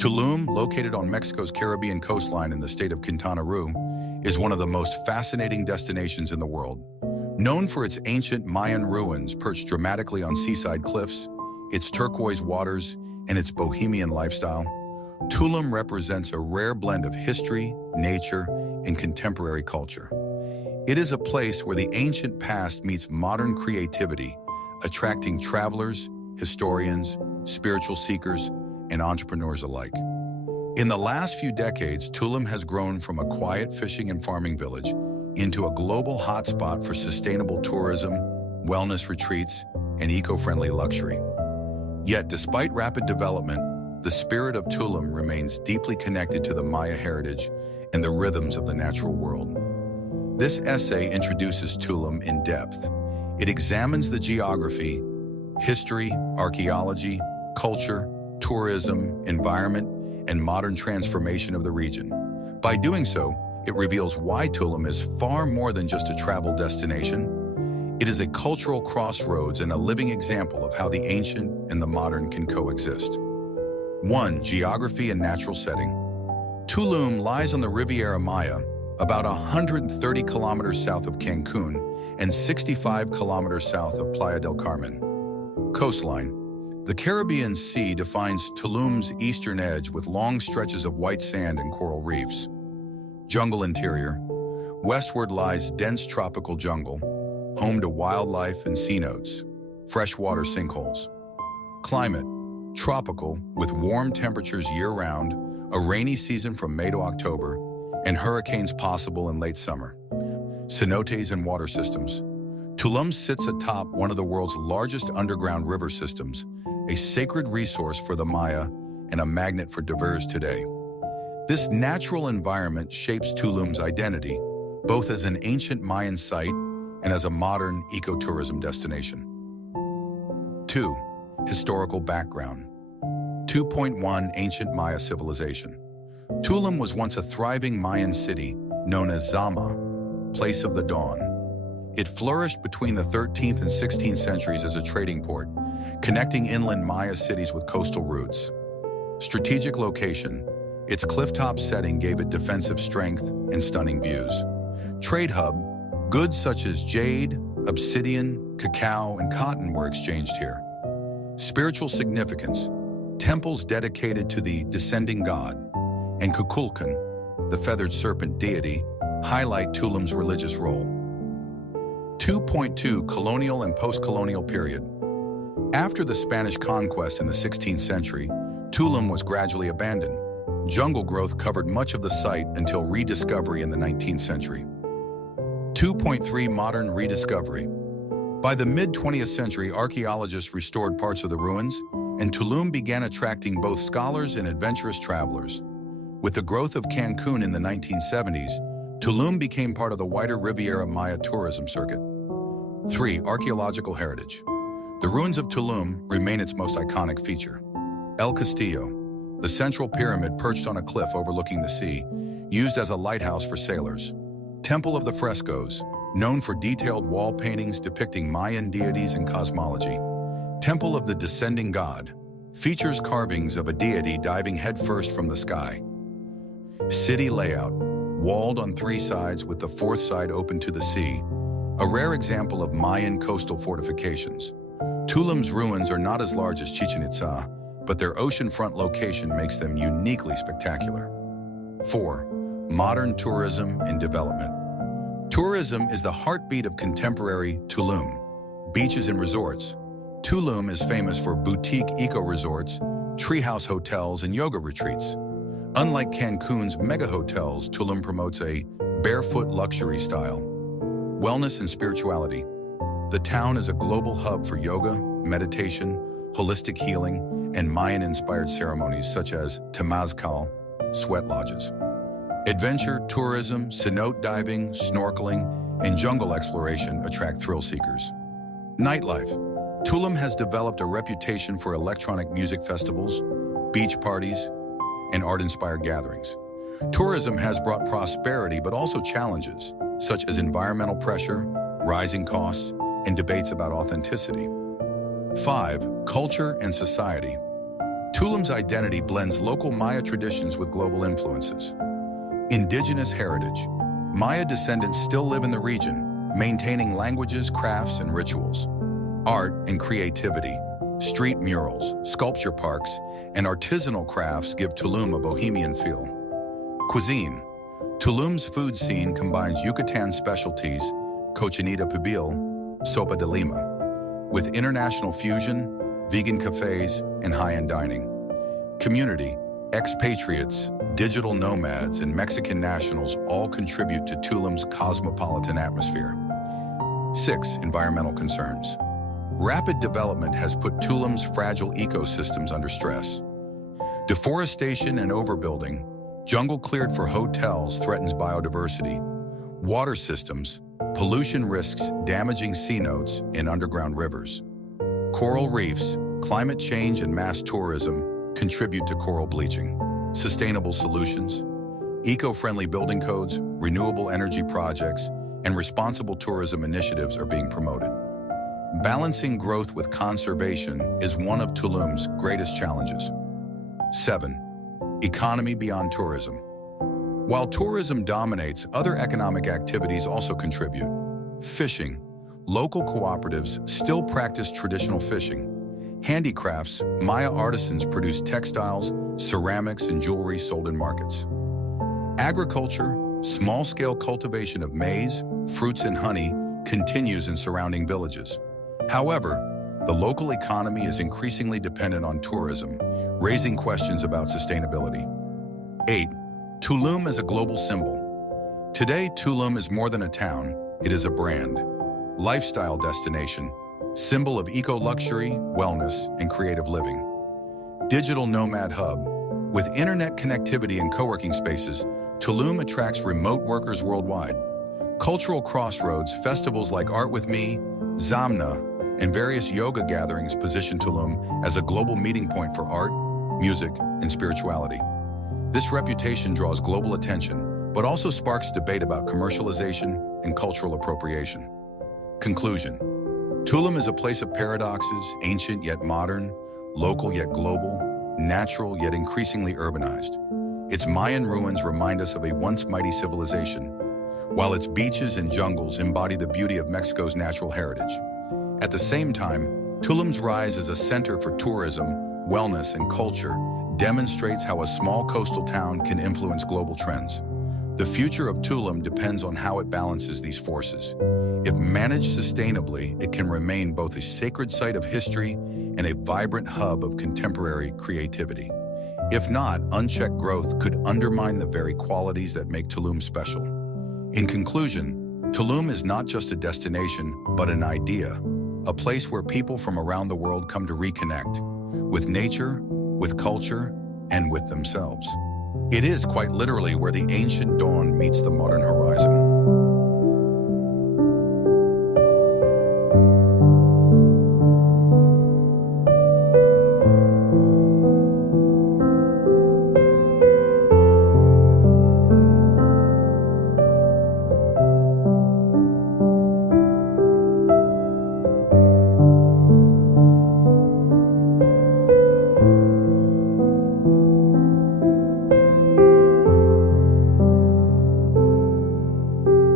Tulum, located on Mexico's Caribbean coastline in the state of Quintana Roo, is one of the most fascinating destinations in the world. Known for its ancient Mayan ruins perched dramatically on seaside cliffs, its turquoise waters, and its bohemian lifestyle, Tulum represents a rare blend of history, nature, and contemporary culture. It is a place where the ancient past meets modern creativity, attracting travelers, historians, spiritual seekers, and entrepreneurs alike. In the last few decades, Tulum has grown from a quiet fishing and farming village into a global hotspot for sustainable tourism, wellness retreats, and eco-friendly luxury. Yet, despite rapid development, the spirit of Tulum remains deeply connected to the Maya heritage and the rhythms of the natural world. This essay introduces Tulum in depth. It examines the geography, history, archaeology, culture, tourism, environment, and modern transformation of the region. By doing so, it reveals why Tulum is far more than just a travel destination. It is a cultural crossroads and a living example of how the ancient and the modern can coexist. 1. Geography and natural setting. Tulum lies on the Riviera Maya, about 130 kilometers south of Cancun and 65 kilometers south of Playa del Carmen. Coastline. The Caribbean Sea defines Tulum's eastern edge with long stretches of white sand and coral reefs. Jungle interior. Westward lies dense tropical jungle, home to wildlife and cenotes, freshwater sinkholes. Climate. Tropical, with warm temperatures year-round, a rainy season from May to October, and hurricanes possible in late summer. Cenotes and water systems. Tulum sits atop one of the world's largest underground river systems, a sacred resource for the Maya and a magnet for divers today. This natural environment shapes Tulum's identity, both as an ancient Mayan site and as a modern ecotourism destination. 2. Historical background. 2.1 Ancient Maya civilization. Tulum was once a thriving Mayan city known as Zama, place of the dawn. It flourished between the 13th and 16th centuries as a trading port, connecting inland Maya cities with coastal routes. Strategic location. Its clifftop setting gave it defensive strength and stunning views. Trade hub. Goods such as jade, obsidian, cacao, and cotton were exchanged here. Spiritual significance. Temples dedicated to the descending god and Kukulkan, the feathered serpent deity, highlight Tulum's religious role. 2.2 Colonial and post-colonial period. After the Spanish conquest in the 16th century, Tulum was gradually abandoned. Jungle growth covered much of the site until rediscovery in the 19th century. 2.3 Modern rediscovery. By the mid-20th century, archaeologists restored parts of the ruins, and Tulum began attracting both scholars and adventurous travelers. With the growth of Cancun in the 1970s, Tulum became part of the wider Riviera Maya tourism circuit. 3. Archaeological heritage. The ruins of Tulum remain its most iconic feature. El Castillo, the central pyramid perched on a cliff overlooking the sea, used as a lighthouse for sailors. Temple of the Frescoes, known for detailed wall paintings depicting Mayan deities and cosmology. Temple of the Descending God, features carvings of a deity diving headfirst from the sky. City layout, walled on 3 sides with the 4th side open to the sea, a rare example of Mayan coastal fortifications. Tulum's ruins are not as large as Chichen Itza, but their oceanfront location makes them uniquely spectacular. 4. Modern tourism and development. Tourism is the heartbeat of contemporary Tulum. Beaches and resorts. Tulum is famous for boutique eco-resorts, treehouse hotels, and yoga retreats. Unlike Cancun's mega hotels, Tulum promotes a barefoot luxury style. Wellness and spirituality. The town is a global hub for yoga, meditation, holistic healing, and Mayan-inspired ceremonies such as temazcal, sweat lodges. Adventure, tourism, cenote diving, snorkeling, and jungle exploration attract thrill seekers. Nightlife. Tulum has developed a reputation for electronic music festivals, beach parties, and art-inspired gatherings. Tourism has brought prosperity but also challenges, such as environmental pressure, rising costs, and debates about authenticity. 5. Culture and society. Tulum's identity blends local Maya traditions with global influences. Indigenous heritage. Maya descendants still live in the region, maintaining languages, crafts, and rituals. Art and creativity. Street murals, sculpture parks, and artisanal crafts give Tulum a bohemian feel. Cuisine. Tulum's food scene combines Yucatán specialties, cochinita pibil, sopa de lima, with international fusion, vegan cafes, and high-end dining. Community. Expatriates, digital nomads, and Mexican nationals all contribute to Tulum's cosmopolitan atmosphere. 6. Environmental concerns. Rapid development has put Tulum's fragile ecosystems under stress. Deforestation and overbuilding, jungle cleared for hotels threatens biodiversity. Water systems, pollution risks damaging cenotes and underground rivers. Coral reefs, climate change and mass tourism contribute to coral bleaching. Sustainable solutions, eco-friendly building codes, renewable energy projects, and responsible tourism initiatives are being promoted. Balancing growth with conservation is one of Tulum's greatest challenges. 7. Economy beyond tourism. While tourism dominates, other economic activities also contribute. Fishing. Local cooperatives still practice traditional fishing. Handicrafts, Maya artisans produce textiles, ceramics, and jewelry sold in markets. Agriculture, small-scale cultivation of maize, fruits, and honey continues in surrounding villages. However, the local economy is increasingly dependent on tourism, raising questions about sustainability. 8. Tulum as a global symbol. Today, Tulum is more than a town, it is a brand. Lifestyle destination, symbol of eco-luxury, wellness, and creative living. Digital nomad hub. With internet connectivity and co-working spaces, Tulum attracts remote workers worldwide. Cultural crossroads, festivals like Art With Me, Zamna, and various yoga gatherings position Tulum as a global meeting point for art, music, and spirituality. This reputation draws global attention, but also sparks debate about commercialization and cultural appropriation. Conclusion. Tulum is a place of paradoxes, ancient yet modern, local yet global, natural yet increasingly urbanized. Its Mayan ruins remind us of a once mighty civilization, while its beaches and jungles embody the beauty of Mexico's natural heritage. At the same time, Tulum's rise as a center for tourism, wellness, and culture demonstrates how a small coastal town can influence global trends. The future of Tulum depends on how it balances these forces. If managed sustainably, it can remain both a sacred site of history and a vibrant hub of contemporary creativity. If not, unchecked growth could undermine the very qualities that make Tulum special. In conclusion, Tulum is not just a destination, but an idea, a place where people from around the world come to reconnect with nature, with culture, and with themselves. It is quite literally where the ancient dawn meets the modern horizon.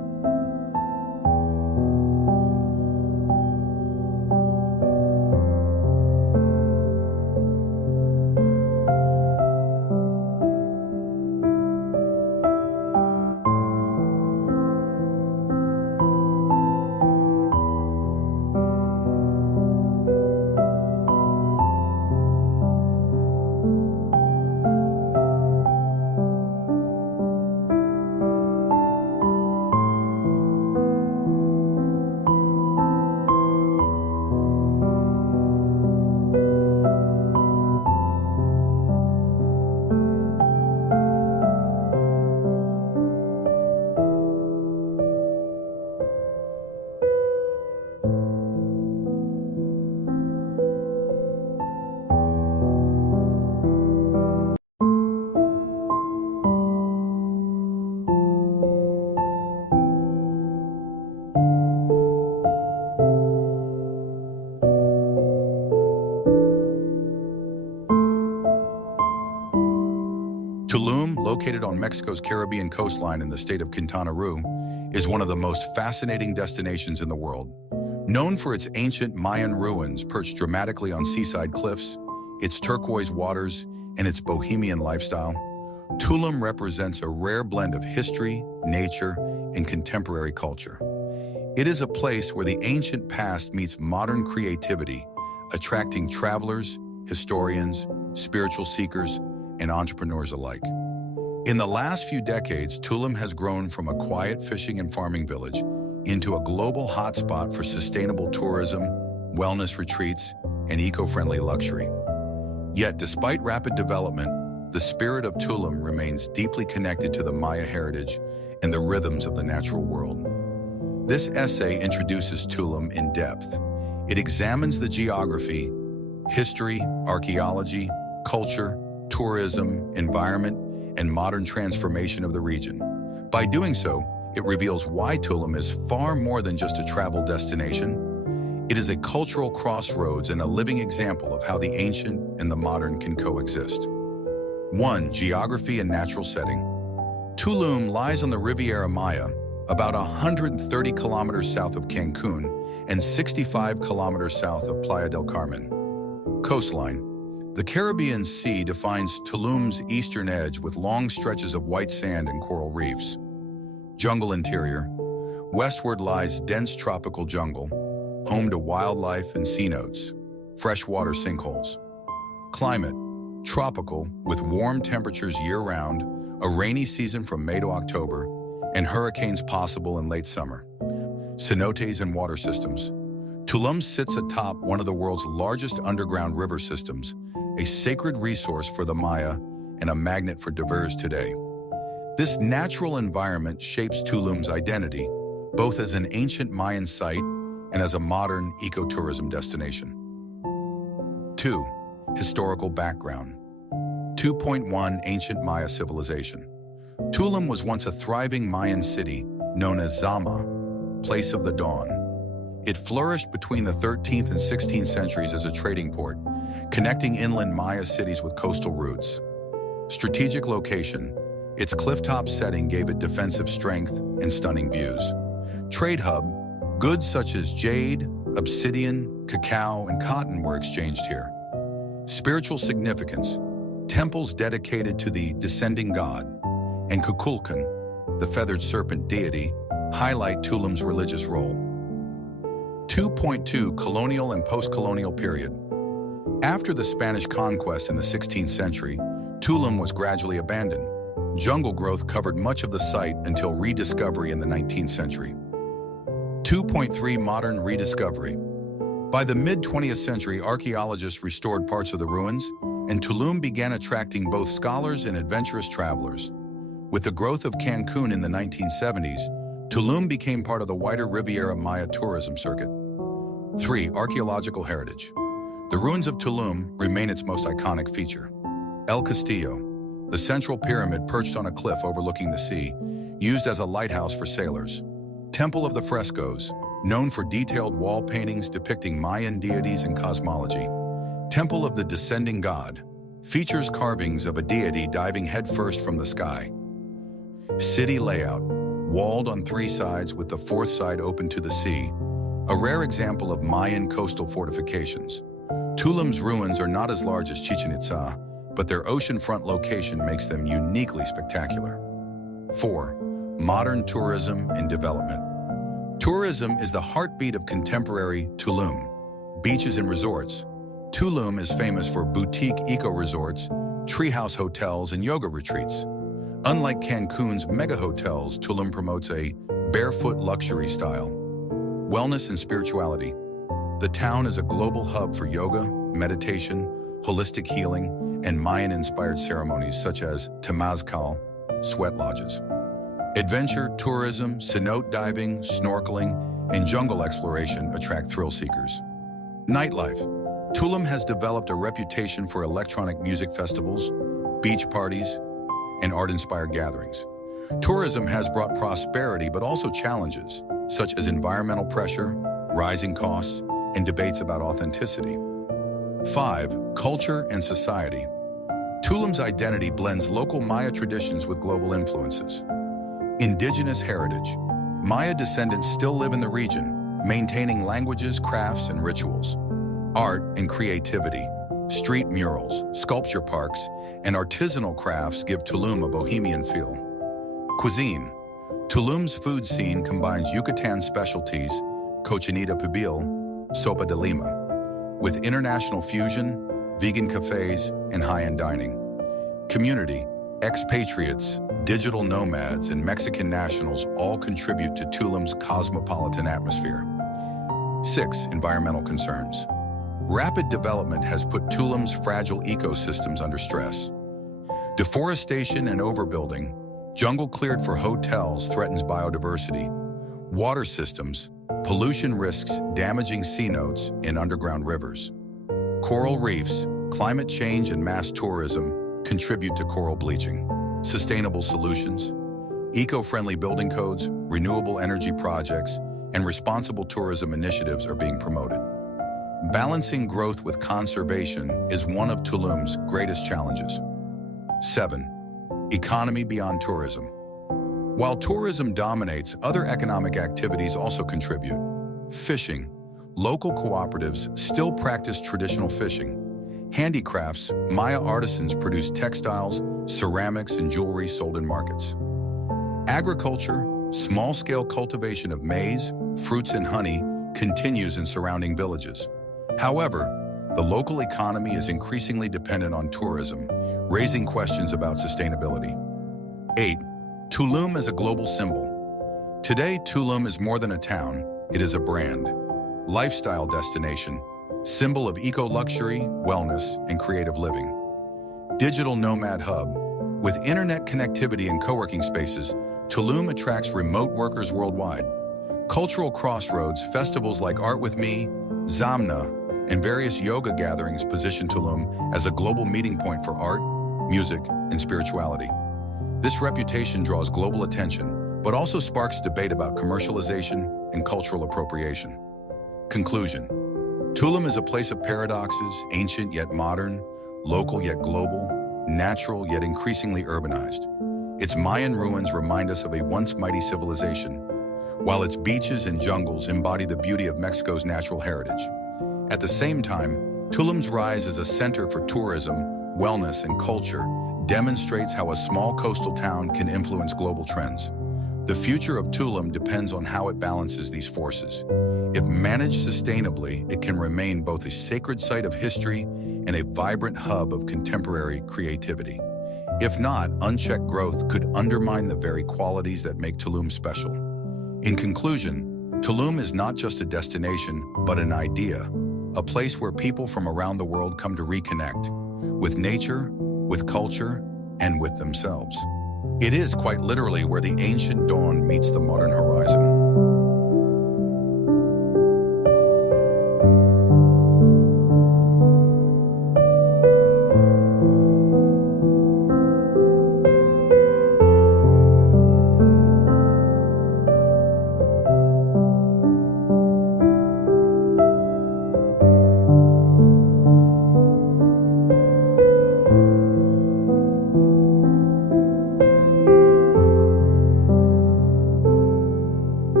located on Mexico's Caribbean coastline in the state of Quintana Roo, is one of the most fascinating destinations in the world. Known for its ancient Mayan ruins perched dramatically on seaside cliffs, its turquoise waters, and its bohemian lifestyle, Tulum represents a rare blend of history, nature, and contemporary culture. It is a place where the ancient past meets modern creativity, attracting travelers, historians, spiritual seekers, and entrepreneurs alike. In the last few decades, Tulum has grown from a quiet fishing and farming village into a global hotspot for sustainable tourism, wellness retreats, and eco-friendly luxury. Yet, despite rapid development, the spirit of Tulum remains deeply connected to the Maya heritage and the rhythms of the natural world. This essay introduces Tulum in depth. It examines the geography, history, archaeology, culture, tourism, environment, and modern transformation of the region. By doing so, it reveals why Tulum is far more than just a travel destination. It is a cultural crossroads and a living example of how the ancient and the modern can coexist. 1. Geography and natural setting. Tulum lies on the Riviera Maya, about 130 kilometers south of Cancun and 65 kilometers south of Playa del Carmen. Coastline. The Caribbean Sea defines Tulum's eastern edge with long stretches of white sand and coral reefs. Jungle interior. Westward lies dense tropical jungle, home to wildlife and cenotes, freshwater sinkholes. Climate. Tropical, with warm temperatures year-round, a rainy season from May to October, and hurricanes possible in late summer. Cenotes and water systems. Tulum sits atop one of the world's largest underground river systems, a sacred resource for the Maya and a magnet for divers today. This natural environment shapes Tulum's identity, both as an ancient Mayan site and as a modern ecotourism destination. 2. Historical background. 2.1 Ancient Maya civilization. Tulum was once a thriving Mayan city known as Zama, place of the dawn. It flourished between the 13th and 16th centuries as a trading port, connecting inland Maya cities with coastal routes. Strategic location. Its clifftop setting gave it defensive strength and stunning views. Trade hub. Goods such as jade, obsidian, cacao, and cotton were exchanged here. Spiritual significance. Temples dedicated to the descending god and Kukulkan, the feathered serpent deity, highlight Tulum's religious role. 2.2 Colonial and post-colonial period. After the Spanish conquest in the 16th century, Tulum was gradually abandoned. Jungle growth covered much of the site until rediscovery in the 19th century. 2.3 Modern rediscovery. By the mid-20th century, archaeologists restored parts of the ruins, and Tulum began attracting both scholars and adventurous travelers. With the growth of Cancun in the 1970s, Tulum became part of the wider Riviera Maya tourism circuit. 3. Archaeological heritage. The ruins of Tulum remain its most iconic feature. El Castillo, the central pyramid perched on a cliff overlooking the sea, used as a lighthouse for sailors. Temple of the Frescoes, known for detailed wall paintings depicting Mayan deities and cosmology. Temple of the Descending God, features carvings of a deity diving headfirst from the sky. City layout, walled on 3 sides with the 4th side open to the sea, a rare example of Mayan coastal fortifications. Tulum's ruins are not as large as Chichen Itza, but their oceanfront location makes them uniquely spectacular. 4. Modern tourism and development. Tourism is the heartbeat of contemporary Tulum. Beaches and resorts. Tulum is famous for boutique eco-resorts, treehouse hotels, and yoga retreats. Unlike Cancun's mega hotels, Tulum promotes a barefoot luxury style. Wellness and spirituality. The town is a global hub for yoga, meditation, holistic healing, and Mayan-inspired ceremonies such as temazcal, sweat lodges. Adventure, tourism, cenote diving, snorkeling, and jungle exploration attract thrill seekers. Nightlife. Tulum has developed a reputation for electronic music festivals, beach parties, and art-inspired gatherings. Tourism has brought prosperity but also challenges, such as environmental pressure, rising costs, and debates about authenticity. 5. Culture and society. Tulum's identity blends local Maya traditions with global influences. Indigenous heritage. Maya descendants still live in the region, maintaining languages, crafts, and rituals. Art and creativity. Street murals, sculpture parks, and artisanal crafts give Tulum a bohemian feel. Cuisine. Tulum's food scene combines Yucatán specialties, cochinita pibil, sopa de lima, with international fusion, vegan cafes, and high-end dining. Community. Expatriates, digital nomads, and Mexican nationals all contribute to Tulum's cosmopolitan atmosphere. 6. Environmental concerns. Rapid development has put Tulum's fragile ecosystems under stress. Deforestation and overbuilding, jungle cleared for hotels threatens biodiversity. Water systems, pollution risks damaging cenotes in underground rivers. Coral reefs, climate change and mass tourism contribute to coral bleaching. Sustainable solutions, eco-friendly building codes, renewable energy projects, and responsible tourism initiatives are being promoted. Balancing growth with conservation is one of Tulum's greatest challenges. 7. Economy beyond tourism. While tourism dominates, other economic activities also contribute. Fishing. Local cooperatives still practice traditional fishing. Handicrafts, Maya artisans produce textiles, ceramics, and jewelry sold in markets. Agriculture, small-scale cultivation of maize, fruits, and honey continues in surrounding villages. However, the local economy is increasingly dependent on tourism, raising questions about sustainability. 8. Tulum as a global symbol. Today, Tulum is more than a town, it is a brand. Lifestyle destination, symbol of eco-luxury, wellness, and creative living. Digital nomad hub. With internet connectivity and co-working spaces, Tulum attracts remote workers worldwide. Cultural crossroads, festivals like Art With Me, Zamna, and various yoga gatherings position Tulum as a global meeting point for art, music, and spirituality. This reputation draws global attention, but also sparks debate about commercialization and cultural appropriation. Conclusion. Tulum is a place of paradoxes, ancient yet modern, local yet global, natural yet increasingly urbanized. Its Mayan ruins remind us of a once mighty civilization, while its beaches and jungles embody the beauty of Mexico's natural heritage. At the same time, Tulum's rise as a center for tourism, wellness, and culture demonstrates how a small coastal town can influence global trends. The future of Tulum depends on how it balances these forces. If managed sustainably, it can remain both a sacred site of history and a vibrant hub of contemporary creativity. If not, unchecked growth could undermine the very qualities that make Tulum special. In conclusion, Tulum is not just a destination, but an idea, a place where people from around the world come to reconnect with nature, with culture, and with themselves. It is quite literally where the ancient dawn meets the modern horizon.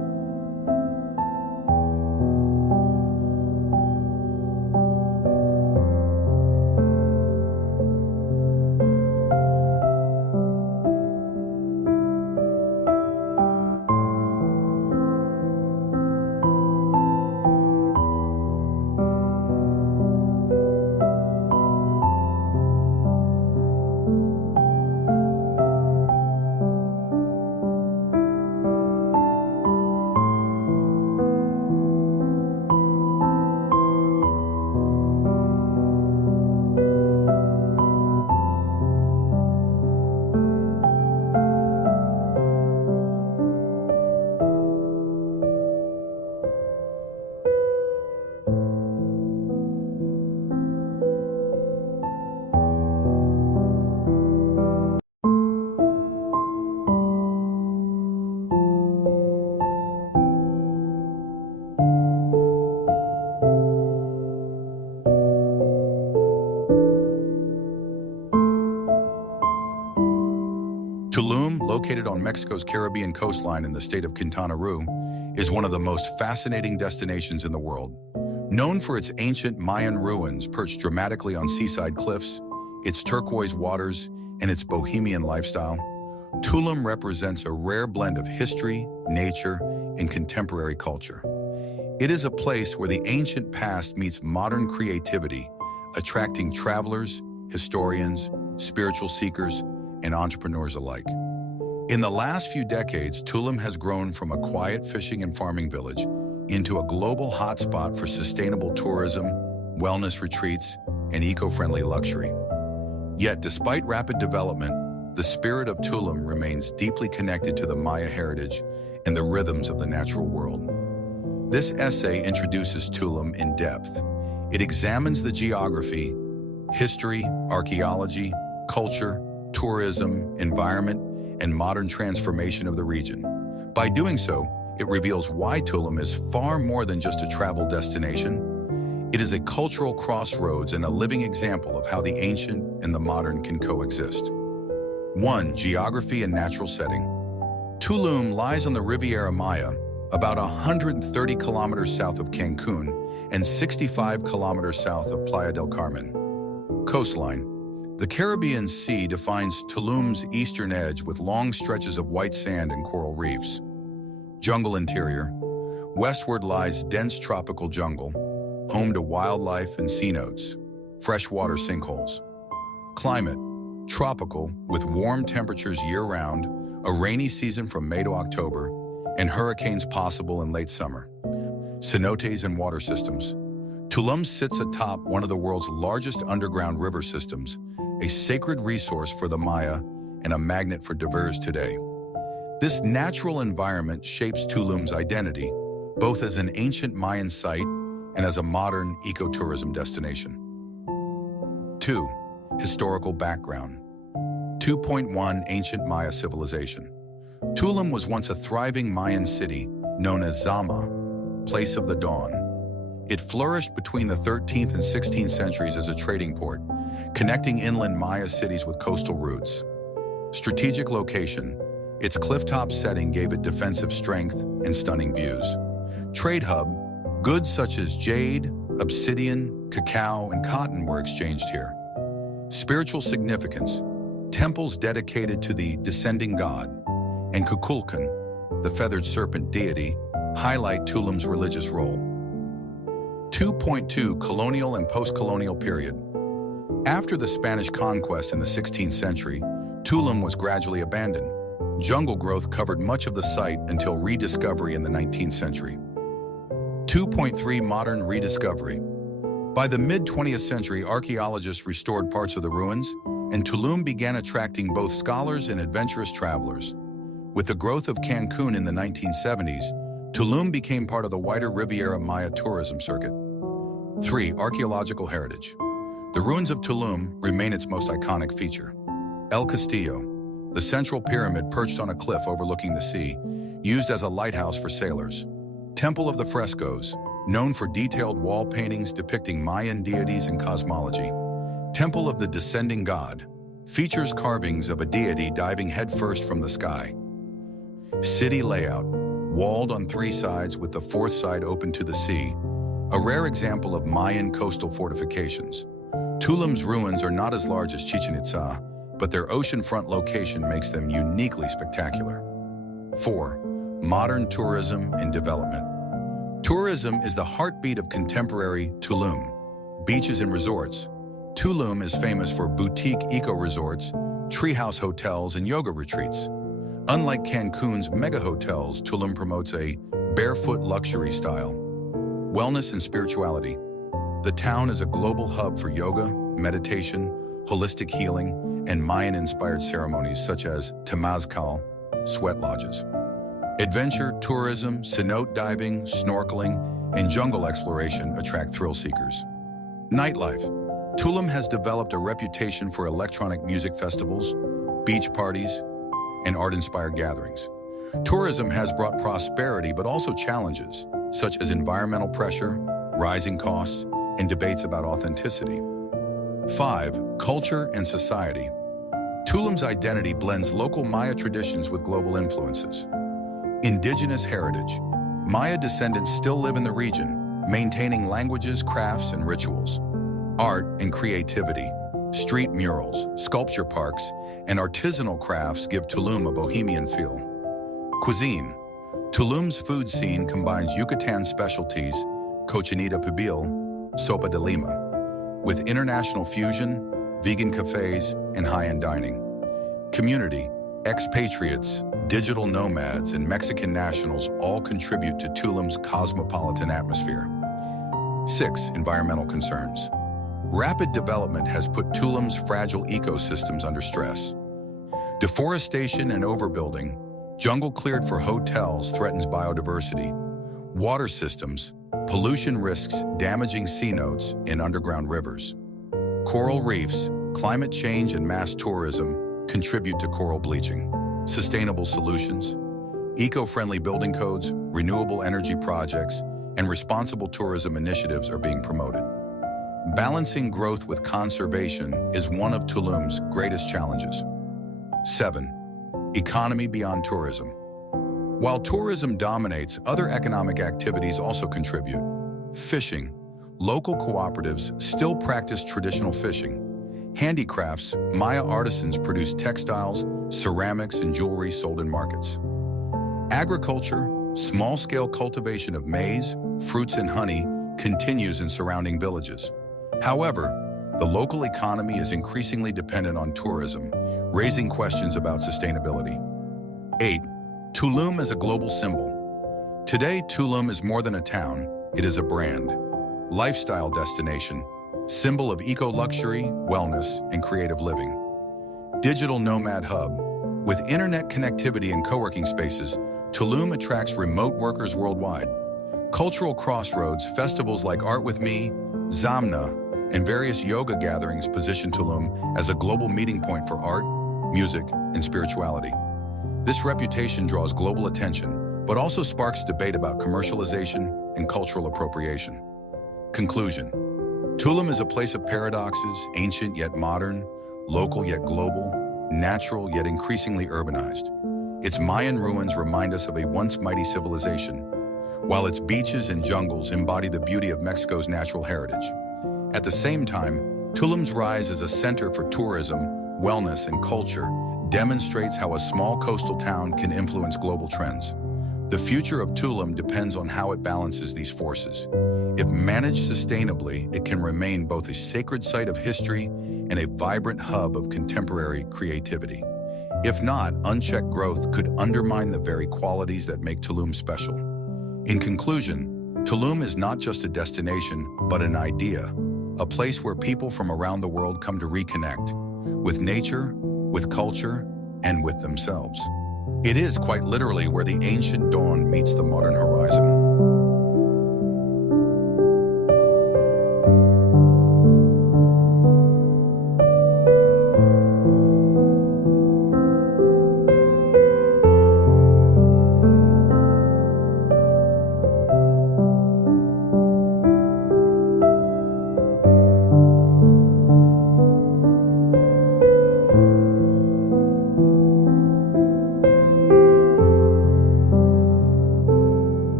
Located on Mexico's Caribbean coastline in the state of Quintana Roo, is one of the most fascinating destinations in the world. Known for its ancient Mayan ruins perched dramatically on seaside cliffs, its turquoise waters, and its bohemian lifestyle, Tulum represents a rare blend of history, nature, and contemporary culture. It is a place where the ancient past meets modern creativity, attracting travelers, historians, spiritual seekers, and entrepreneurs alike. In the last few decades, Tulum has grown from a quiet fishing and farming village into a global hotspot for sustainable tourism, wellness retreats, and eco-friendly luxury. Yet, despite rapid development, the spirit of Tulum remains deeply connected to the Maya heritage and the rhythms of the natural world. This essay introduces Tulum in depth. It examines the geography, history, archaeology, culture, tourism, environment, and modern transformation of the region. By doing so, it reveals why Tulum is far more than just a travel destination. It is a cultural crossroads and a living example of how the ancient and the modern can coexist. 1. Geography and natural setting. Tulum lies on the Riviera Maya, about 130 kilometers south of Cancun and 65 kilometers south of Playa del Carmen. Coastline. The Caribbean Sea defines Tulum's eastern edge with long stretches of white sand and coral reefs. Jungle interior. Westward lies dense tropical jungle, home to wildlife and cenotes, freshwater sinkholes. Climate. Tropical, with warm temperatures year-round, a rainy season from May to October, and hurricanes possible in late summer. Cenotes and water systems. Tulum sits atop one of the world's largest underground river systems, a sacred resource for the Maya and a magnet for divers today. This natural environment shapes Tulum's identity, both as an ancient Mayan site and as a modern ecotourism destination. 2. Historical background. 2.1 Ancient Maya civilization. Tulum was once a thriving Mayan city known as Zama, place of the dawn. It flourished between the 13th and 16th centuries as a trading port, connecting inland Maya cities with coastal routes. Strategic location. Its clifftop setting gave it defensive strength and stunning views. Trade hub. Goods such as jade, obsidian, cacao, and cotton were exchanged here. Spiritual significance. Temples dedicated to the descending god and Kukulkan, the feathered serpent deity, highlight Tulum's religious role. 2.2 Colonial and post-colonial period. After the Spanish conquest in the 16th century, Tulum was gradually abandoned. Jungle growth covered much of the site until rediscovery in the 19th century. 2.3 Modern rediscovery. By the mid-20th century, archaeologists restored parts of the ruins, and Tulum began attracting both scholars and adventurous travelers. With the growth of Cancun in the 1970s, Tulum became part of the wider Riviera Maya tourism circuit. 3. Archaeological heritage. The ruins of Tulum remain its most iconic feature. El Castillo, the central pyramid perched on a cliff overlooking the sea, used as a lighthouse for sailors. Temple of the Frescoes, known for detailed wall paintings depicting Mayan deities and cosmology. Temple of the Descending God, features carvings of a deity diving headfirst from the sky. City layout, walled on 3 sides with the 4th side open to the sea, a rare example of Mayan coastal fortifications. Tulum's ruins are not as large as Chichen Itza, but their oceanfront location makes them uniquely spectacular. 4. Modern tourism and development. Tourism is the heartbeat of contemporary Tulum. Beaches and resorts. Tulum is famous for boutique eco-resorts, treehouse hotels, and yoga retreats. Unlike Cancun's mega hotels, Tulum promotes a barefoot luxury style. Wellness and spirituality. The town is a global hub for yoga, meditation, holistic healing, and Mayan-inspired ceremonies such as temazcal, sweat lodges. Adventure, tourism, cenote diving, snorkeling, and jungle exploration attract thrill seekers. Nightlife. Tulum has developed a reputation for electronic music festivals, beach parties, and art-inspired gatherings. Tourism has brought prosperity but also challenges, such as environmental pressure, rising costs, and debates about authenticity. 5. Culture and society. Tulum's identity blends local Maya traditions with global influences. Indigenous heritage. Maya descendants still live in the region, maintaining languages, crafts, and rituals. Art and creativity. Street murals, sculpture parks, and artisanal crafts give Tulum a bohemian feel. Cuisine. Tulum's food scene combines Yucatán specialties, cochinita pibil, sopa de lima, with international fusion, vegan cafes, and high-end dining. Community. Expatriates, digital nomads, and Mexican nationals all contribute to Tulum's cosmopolitan atmosphere. 6. Environmental concerns. Rapid development has put Tulum's fragile ecosystems under stress. Deforestation and overbuilding, jungle cleared for hotels threatens biodiversity. Water systems, pollution risks damaging cenotes in underground rivers. Coral reefs, climate change and mass tourism contribute to coral bleaching. Sustainable solutions, eco-friendly building codes, renewable energy projects, and responsible tourism initiatives are being promoted. Balancing growth with conservation is one of Tulum's greatest challenges. 7. Economy beyond tourism. While tourism dominates, other economic activities also contribute. Fishing. Local cooperatives still practice traditional fishing. Handicrafts, Maya artisans produce textiles, ceramics, and jewelry sold in markets. Agriculture, small-scale cultivation of maize, fruits, and honey continues in surrounding villages. However, the local economy is increasingly dependent on tourism, raising questions about sustainability. 8. Tulum as a global symbol. Today, Tulum is more than a town, it is a brand. Lifestyle destination, symbol of eco-luxury, wellness, and creative living. Digital nomad hub. With internet connectivity and co-working spaces, Tulum attracts remote workers worldwide. Cultural crossroads, festivals like Art With Me, Zamna, and various yoga gatherings position Tulum as a global meeting point for art, music, and spirituality. This reputation draws global attention, but also sparks debate about commercialization and cultural appropriation. Conclusion. Tulum is a place of paradoxes, ancient yet modern, local yet global, natural yet increasingly urbanized. Its Mayan ruins remind us of a once mighty civilization, while its beaches and jungles embody the beauty of Mexico's natural heritage. At the same time, Tulum's rise as a center for tourism, wellness, and culture demonstrates how a small coastal town can influence global trends. The future of Tulum depends on how it balances these forces. If managed sustainably, it can remain both a sacred site of history and a vibrant hub of contemporary creativity. If not, unchecked growth could undermine the very qualities that make Tulum special. In conclusion, Tulum is not just a destination, but an idea, a place where people from around the world come to reconnect with nature, with culture, and with themselves. It is quite literally where the ancient dawn meets the modern horizon.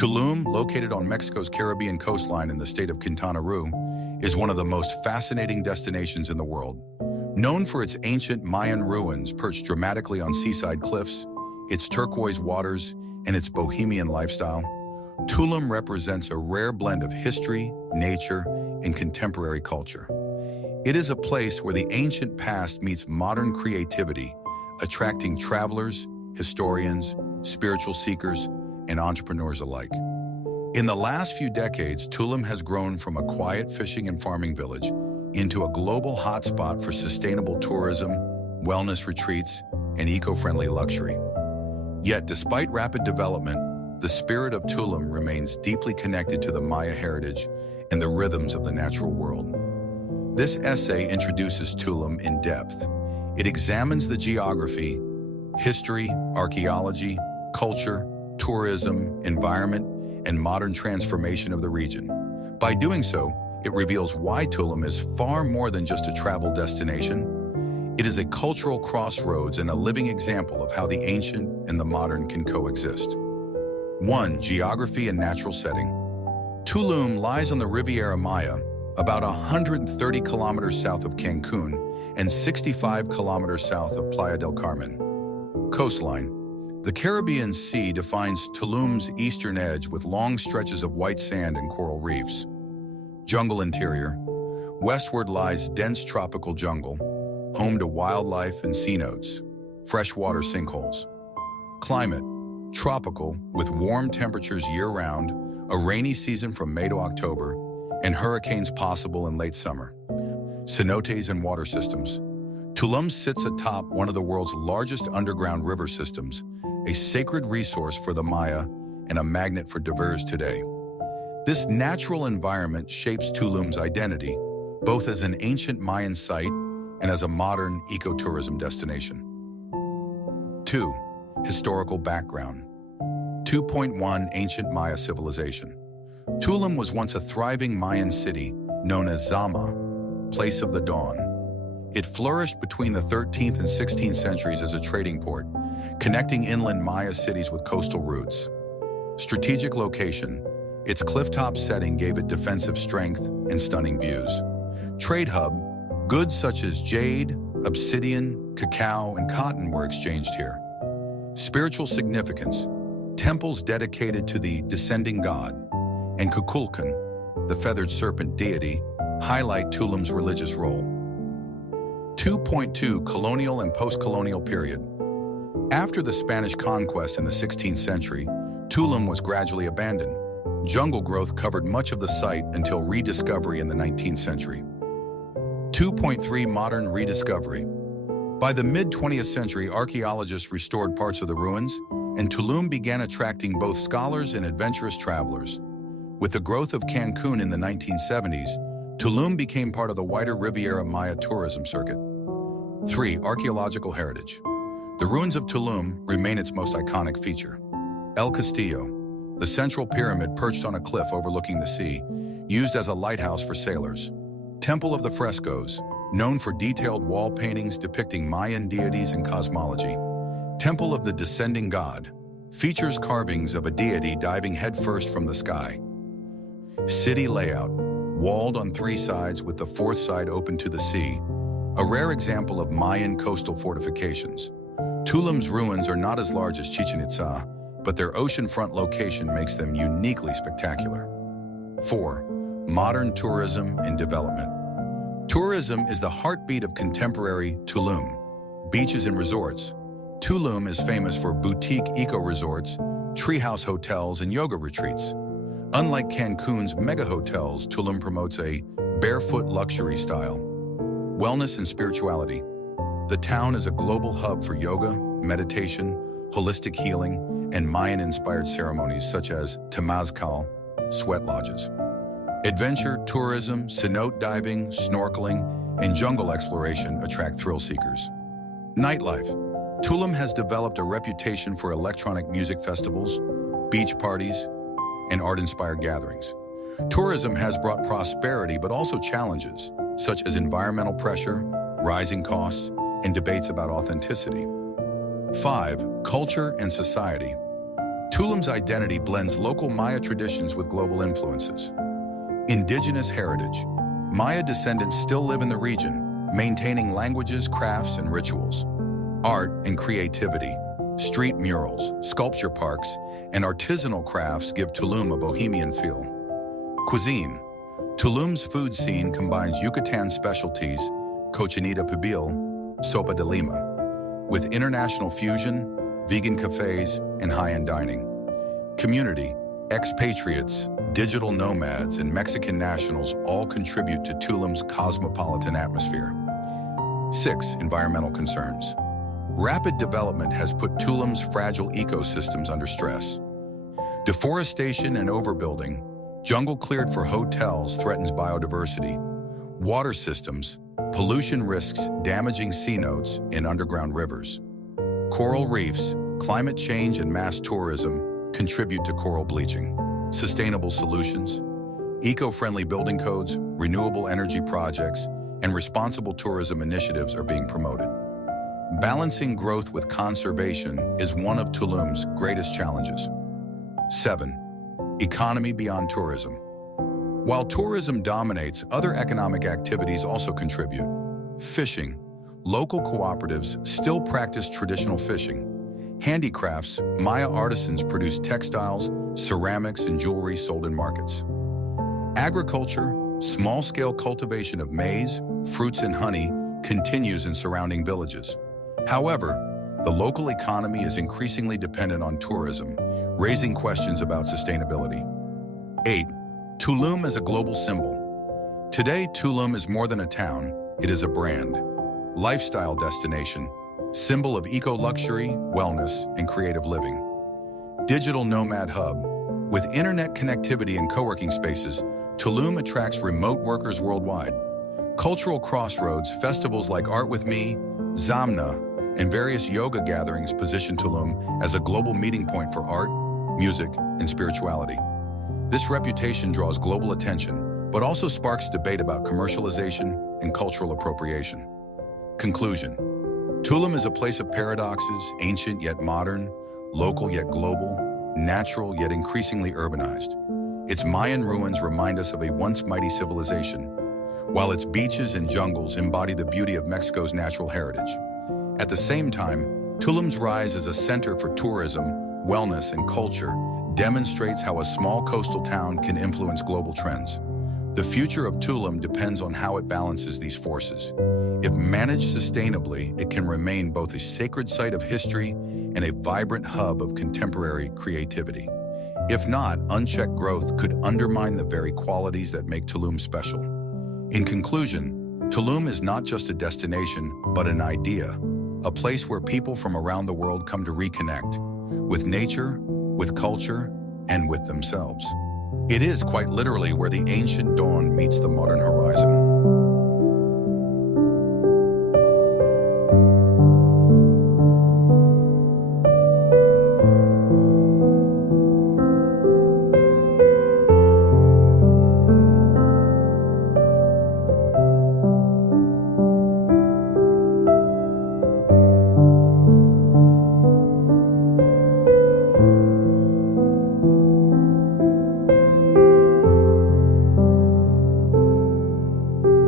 Tulum, located on Mexico's Caribbean coastline in the state of Quintana Roo, is one of the most fascinating destinations in the world. Known for its ancient Mayan ruins perched dramatically on seaside cliffs, its turquoise waters, and its bohemian lifestyle, Tulum represents a rare blend of history, nature, and contemporary culture. It is a place where the ancient past meets modern creativity, attracting travelers, historians, spiritual seekers, and entrepreneurs alike. In the last few decades, Tulum has grown from a quiet fishing and farming village into a global hotspot for sustainable tourism, wellness retreats, and eco-friendly luxury. Yet, despite rapid development, the spirit of Tulum remains deeply connected to the Maya heritage and the rhythms of the natural world. This essay introduces Tulum in depth. It examines the geography, history, archaeology, culture, tourism, environment, and modern transformation of the region. By doing so, it reveals why Tulum is far more than just a travel destination. It is a cultural crossroads and a living example of how the ancient and the modern can coexist. 1. Geography and natural setting. Tulum lies on the Riviera Maya, about 130 kilometers south of Cancun and 65 kilometers south of Playa del Carmen. Coastline. The Caribbean Sea defines Tulum's eastern edge with long stretches of white sand and coral reefs. Jungle interior. Westward lies dense tropical jungle, home to wildlife and cenotes, freshwater sinkholes. Climate. Tropical, with warm temperatures year-round, a rainy season from May to October, and hurricanes possible in late summer. Cenotes and water systems. Tulum sits atop one of the world's largest underground river systems, a sacred resource for the Maya and a magnet for divers today. This natural environment shapes Tulum's identity, both as an ancient Mayan site and as a modern ecotourism destination. 2. Historical background. 2.1 Ancient Maya civilization. Tulum was once a thriving Mayan city known as Zama, place of the dawn. It flourished between the 13th and 16th centuries as a trading port, connecting inland Maya cities with coastal routes. Strategic location. Its clifftop setting gave it defensive strength and stunning views. Trade hub. Goods such as jade, obsidian, cacao, and cotton were exchanged here. Spiritual significance. Temples dedicated to the descending god and Kukulkan, the feathered serpent deity, highlight Tulum's religious role. 2.2 Colonial and post-colonial period. After the Spanish conquest in the 16th century, Tulum was gradually abandoned. Jungle growth covered much of the site until rediscovery in the 19th century. 2.3 Modern rediscovery. By the mid-20th century, archaeologists restored parts of the ruins, and Tulum began attracting both scholars and adventurous travelers. With the growth of Cancun in the 1970s, Tulum became part of the wider Riviera Maya tourism circuit. 3. Archaeological heritage. The ruins of Tulum remain its most iconic feature. El Castillo, the central pyramid perched on a cliff overlooking the sea, used as a lighthouse for sailors. Temple of the Frescoes, known for detailed wall paintings depicting Mayan deities and cosmology. Temple of the Descending God, features carvings of a deity diving headfirst from the sky. City layout, walled on 3 sides with the 4th side open to the sea, a rare example of Mayan coastal fortifications. Tulum's ruins are not as large as Chichen Itza, but their oceanfront location makes them uniquely spectacular. 4. Modern tourism and development. Tourism is the heartbeat of contemporary Tulum. Beaches and resorts. Tulum is famous for boutique eco-resorts, treehouse hotels, and yoga retreats. Unlike Cancun's mega hotels, Tulum promotes a barefoot luxury style. Wellness and spirituality. The town is a global hub for yoga, meditation, holistic healing, and Mayan-inspired ceremonies such as temazcal, sweat lodges. Adventure, tourism, cenote diving, snorkeling, and jungle exploration attract thrill seekers. Nightlife. Tulum has developed a reputation for electronic music festivals, beach parties, and art-inspired gatherings. Tourism has brought prosperity but also challenges, such as environmental pressure, rising costs, and debates about authenticity. 5. Culture and society. Tulum's identity blends local Maya traditions with global influences. Indigenous heritage. Maya descendants still live in the region, maintaining languages, crafts, and rituals. Art and creativity. Street murals, sculpture parks, and artisanal crafts give Tulum a bohemian feel. Cuisine. Tulum's food scene combines Yucatan specialties, cochinita pibil, sopa de lima, with international fusion, vegan cafes, and high-end dining. Community. Expatriates, digital nomads, and Mexican nationals all contribute to Tulum's cosmopolitan atmosphere. 6. Environmental concerns. Rapid development has put Tulum's fragile ecosystems under stress. Deforestation and overbuilding, jungle cleared for hotels threatens biodiversity. Water systems, pollution risks damaging cenotes and underground rivers. Coral reefs, climate change and mass tourism contribute to coral bleaching. Sustainable solutions, eco-friendly building codes, renewable energy projects, and responsible tourism initiatives are being promoted. Balancing growth with conservation is one of Tulum's greatest challenges. 7. Economy beyond tourism. While tourism dominates, other economic activities also contribute. Fishing. Local cooperatives still practice traditional fishing. Handicrafts, Maya artisans produce textiles, ceramics, and jewelry sold in markets. Agriculture, small-scale cultivation of maize, fruits, and honey continues in surrounding villages. However, the local economy is increasingly dependent on tourism, raising questions about sustainability. 8. Tulum as a global symbol. Today, Tulum is more than a town, it is a brand. Lifestyle destination, symbol of eco-luxury, wellness, and creative living. Digital nomad hub. With internet connectivity and co-working spaces, Tulum attracts remote workers worldwide. Cultural crossroads, festivals like Art With Me, Zamna, and various yoga gatherings position Tulum as a global meeting point for art, music, and spirituality. This reputation draws global attention, but also sparks debate about commercialization and cultural appropriation. Conclusion. Tulum is a place of paradoxes, ancient yet modern, local yet global, natural yet increasingly urbanized. Its Mayan ruins remind us of a once mighty civilization, while its beaches and jungles embody the beauty of Mexico's natural heritage. At the same time, Tulum's rise as a center for tourism, wellness, and culture demonstrates how a small coastal town can influence global trends. The future of Tulum depends on how it balances these forces. If managed sustainably, it can remain both a sacred site of history and a vibrant hub of contemporary creativity. If not, unchecked growth could undermine the very qualities that make Tulum special. In conclusion, Tulum is not just a destination, but an idea, a place where people from around the world come to reconnect with nature, with culture, and with themselves. It is quite literally where the ancient dawn meets the modern horizon.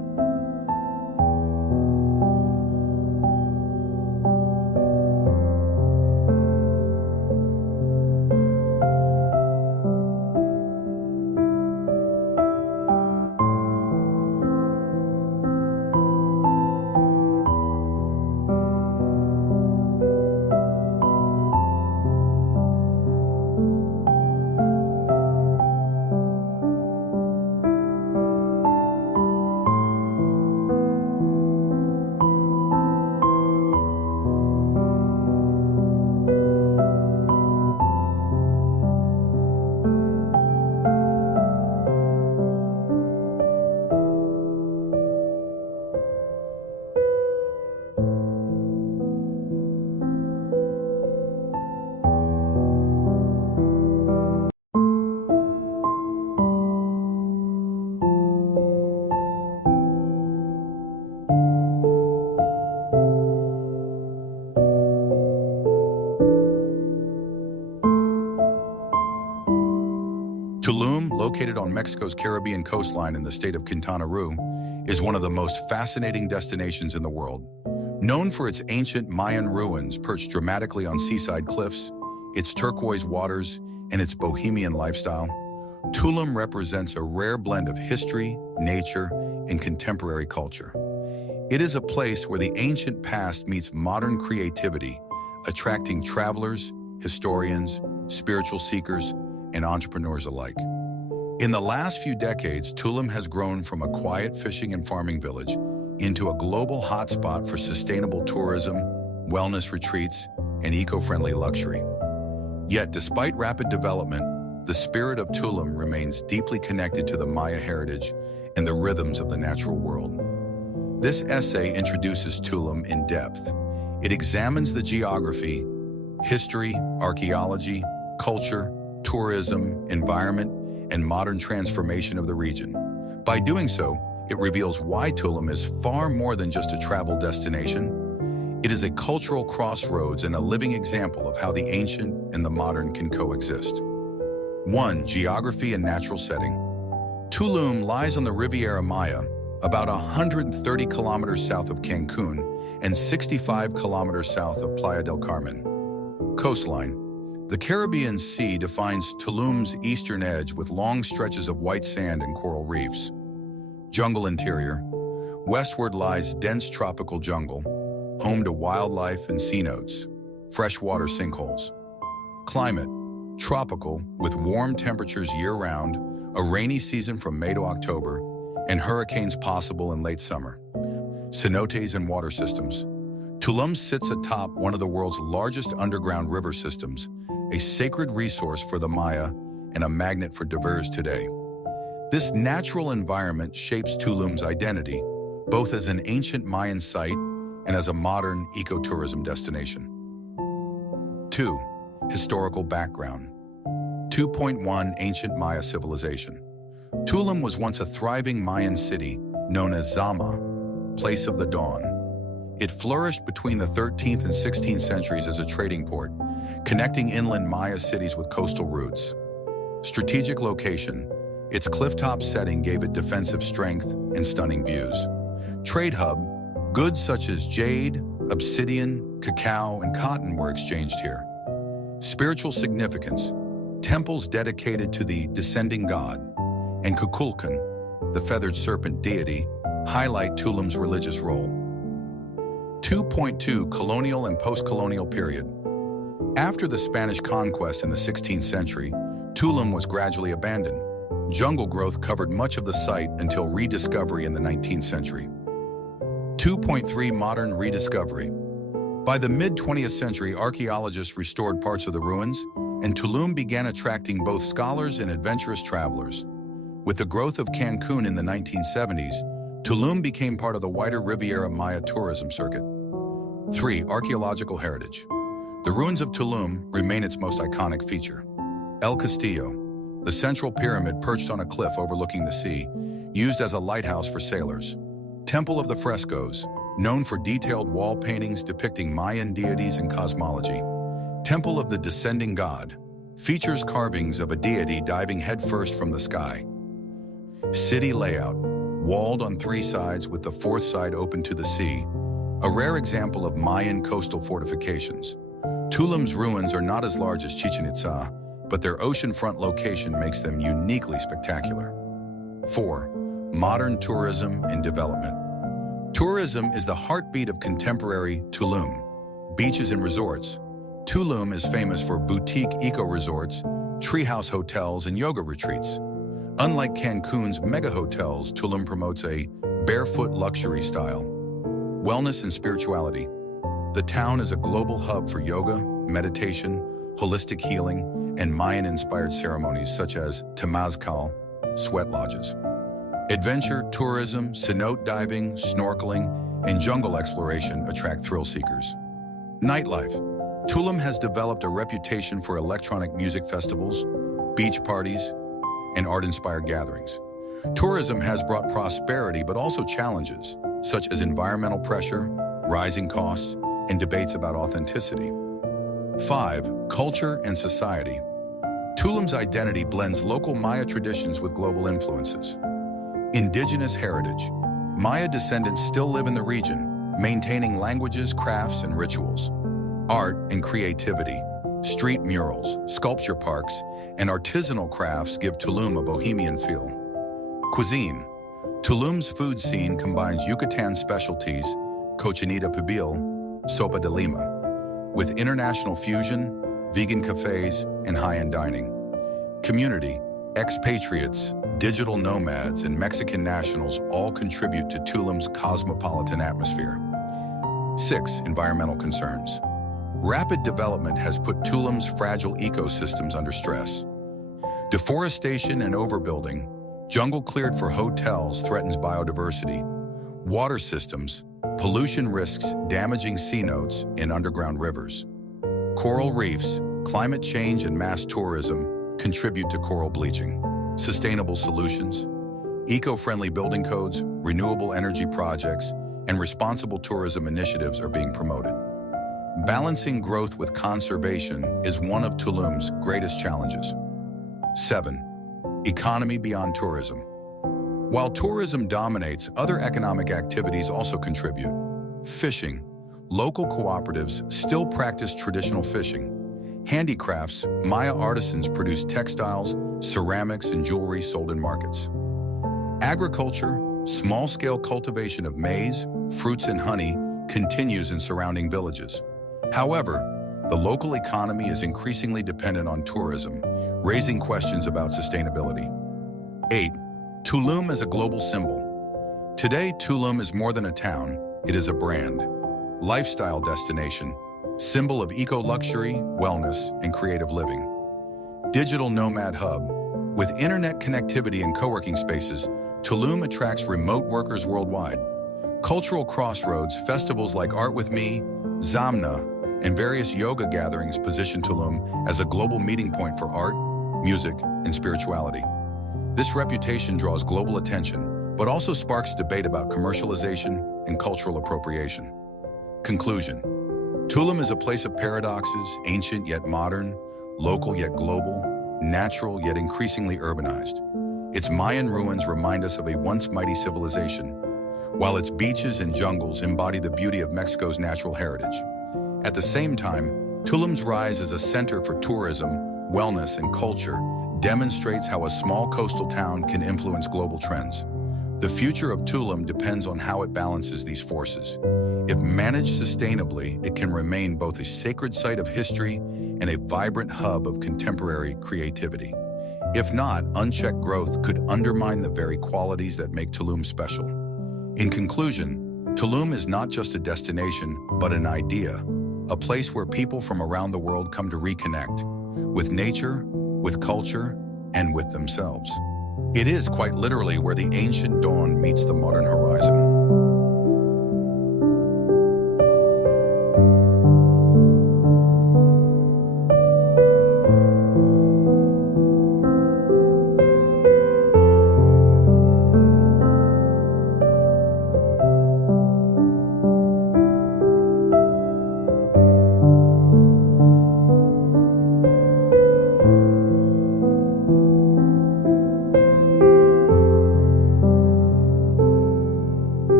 located on Mexico's Caribbean coastline in the state of Quintana Roo, is one of the most fascinating destinations in the world. Known for its ancient Mayan ruins perched dramatically on seaside cliffs, its turquoise waters, and its bohemian lifestyle, Tulum represents a rare blend of history, nature, and contemporary culture. It is a place where the ancient past meets modern creativity, attracting travelers, historians, spiritual seekers, and entrepreneurs alike. In the last few decades, Tulum has grown from a quiet fishing and farming village into a global hotspot for sustainable tourism, wellness retreats, and eco-friendly luxury. Yet, despite rapid development, the spirit of Tulum remains deeply connected to the Maya heritage and the rhythms of the natural world. This essay introduces Tulum in depth. It examines the geography, history, archaeology, culture, tourism, environment, and modern transformation of the region. By doing so, it reveals why Tulum is far more than just a travel destination. It is a cultural crossroads and a living example of how the ancient and the modern can coexist. 1. Geography and natural setting. Tulum lies on the Riviera Maya, about 130 kilometers south of Cancun and 65 kilometers south of Playa del Carmen. Coastline. The Caribbean Sea defines Tulum's eastern edge with long stretches of white sand and coral reefs. Jungle interior. Westward lies dense tropical jungle, home to wildlife and cenotes, freshwater sinkholes. Climate. Tropical, with warm temperatures year-round, a rainy season from May to October, and hurricanes possible in late summer. Cenotes and water systems. Tulum sits atop one of the world's largest underground river systems, a sacred resource for the Maya and a magnet for divers today. This natural environment shapes Tulum's identity, both as an ancient Mayan site and as a modern ecotourism destination. 2. Historical background. 2.1 Ancient Maya civilization. Tulum was once a thriving Mayan city known as Zama, place of the dawn. It flourished between the 13th and 16th centuries as a trading port, connecting inland Maya cities with coastal routes. Strategic location. Its clifftop setting gave it defensive strength and stunning views. Trade hub. Goods such as jade, obsidian, cacao, and cotton were exchanged here. Spiritual significance. Temples dedicated to the descending god and Kukulkan, the feathered serpent deity, highlight Tulum's religious role. 2.2 Colonial and post-colonial period. After the Spanish conquest in the 16th century, Tulum was gradually abandoned. Jungle growth covered much of the site until rediscovery in the 19th century. 2.3 Modern rediscovery. By the mid-20th century, archaeologists restored parts of the ruins, and Tulum began attracting both scholars and adventurous travelers. With the growth of Cancun in the 1970s, Tulum became part of the wider Riviera Maya tourism circuit. 3. Archaeological heritage. The ruins of Tulum remain its most iconic feature. El Castillo, the central pyramid perched on a cliff overlooking the sea, used as a lighthouse for sailors. Temple of the Frescoes, known for detailed wall paintings depicting Mayan deities and cosmology. Temple of the Descending God, features carvings of a deity diving headfirst from the sky. City layout, walled on 3 sides with the 4th side open to the sea, a rare example of Mayan coastal fortifications. Tulum's ruins are not as large as Chichen Itza, but their oceanfront location makes them uniquely spectacular. 4. Modern tourism and development. Tourism is the heartbeat of contemporary Tulum. Beaches and resorts. Tulum is famous for boutique eco-resorts, treehouse hotels, and yoga retreats. Unlike Cancun's mega hotels, Tulum promotes a barefoot luxury style. Wellness and spirituality. The town is a global hub for yoga, meditation, holistic healing, and Mayan-inspired ceremonies such as temazcal, sweat lodges. Adventure, tourism, cenote diving, snorkeling, and jungle exploration attract thrill seekers. Nightlife. Tulum has developed a reputation for electronic music festivals, beach parties, and art-inspired gatherings. Tourism has brought prosperity but also challenges, such as environmental pressure, rising costs, and debates about authenticity. 5. Culture and society. Tulum's identity blends local Maya traditions with global influences. Indigenous heritage. Maya descendants still live in the region, maintaining languages, crafts, and rituals. Art and creativity. Street murals, sculpture parks, and artisanal crafts give Tulum a bohemian feel. Cuisine. Tulum's food scene combines Yucatán specialties, cochinita pibil, sopa de lima, with international fusion, vegan cafes, and high-end dining. Community. Expatriates, digital nomads, and Mexican nationals all contribute to Tulum's cosmopolitan atmosphere. 6. Environmental concerns. Rapid development has put Tulum's fragile ecosystems under stress. Deforestation and overbuilding, jungle cleared for hotels threatens biodiversity. Water systems, pollution risks damaging cenotes and underground rivers. Coral reefs, climate change and mass tourism contribute to coral bleaching. Sustainable solutions, eco-friendly building codes, renewable energy projects, and responsible tourism initiatives are being promoted. Balancing growth with conservation is one of Tulum's greatest challenges. 7. Economy beyond tourism. While tourism dominates, other economic activities also contribute. Fishing. Local cooperatives still practice traditional fishing. Handicrafts, Maya artisans produce textiles, ceramics, and jewelry sold in markets. Agriculture, small-scale cultivation of maize, fruits, and honey continues in surrounding villages. However, the local economy is increasingly dependent on tourism, raising questions about sustainability. 8. Tulum as a global symbol. Today, Tulum is more than a town, it is a brand. Lifestyle destination, symbol of eco-luxury, wellness, and creative living. Digital nomad hub. With internet connectivity and co-working spaces, Tulum attracts remote workers worldwide. Cultural crossroads, festivals like Art With Me, Zamna, and various yoga gatherings position Tulum as a global meeting point for art, music, and spirituality. This reputation draws global attention, but also sparks debate about commercialization and cultural appropriation. Conclusion. Tulum is a place of paradoxes, ancient yet modern, local yet global, natural yet increasingly urbanized. Its Mayan ruins remind us of a once mighty civilization, while its beaches and jungles embody the beauty of Mexico's natural heritage. At the same time, Tulum's rise as a center for tourism, wellness, and culture demonstrates how a small coastal town can influence global trends. The future of Tulum depends on how it balances these forces. If managed sustainably, it can remain both a sacred site of history and a vibrant hub of contemporary creativity. If not, unchecked growth could undermine the very qualities that make Tulum special. In conclusion, Tulum is not just a destination, but an idea, a place where people from around the world come to reconnect with nature, with culture, and with themselves. It is quite literally where the ancient dawn meets the modern horizon.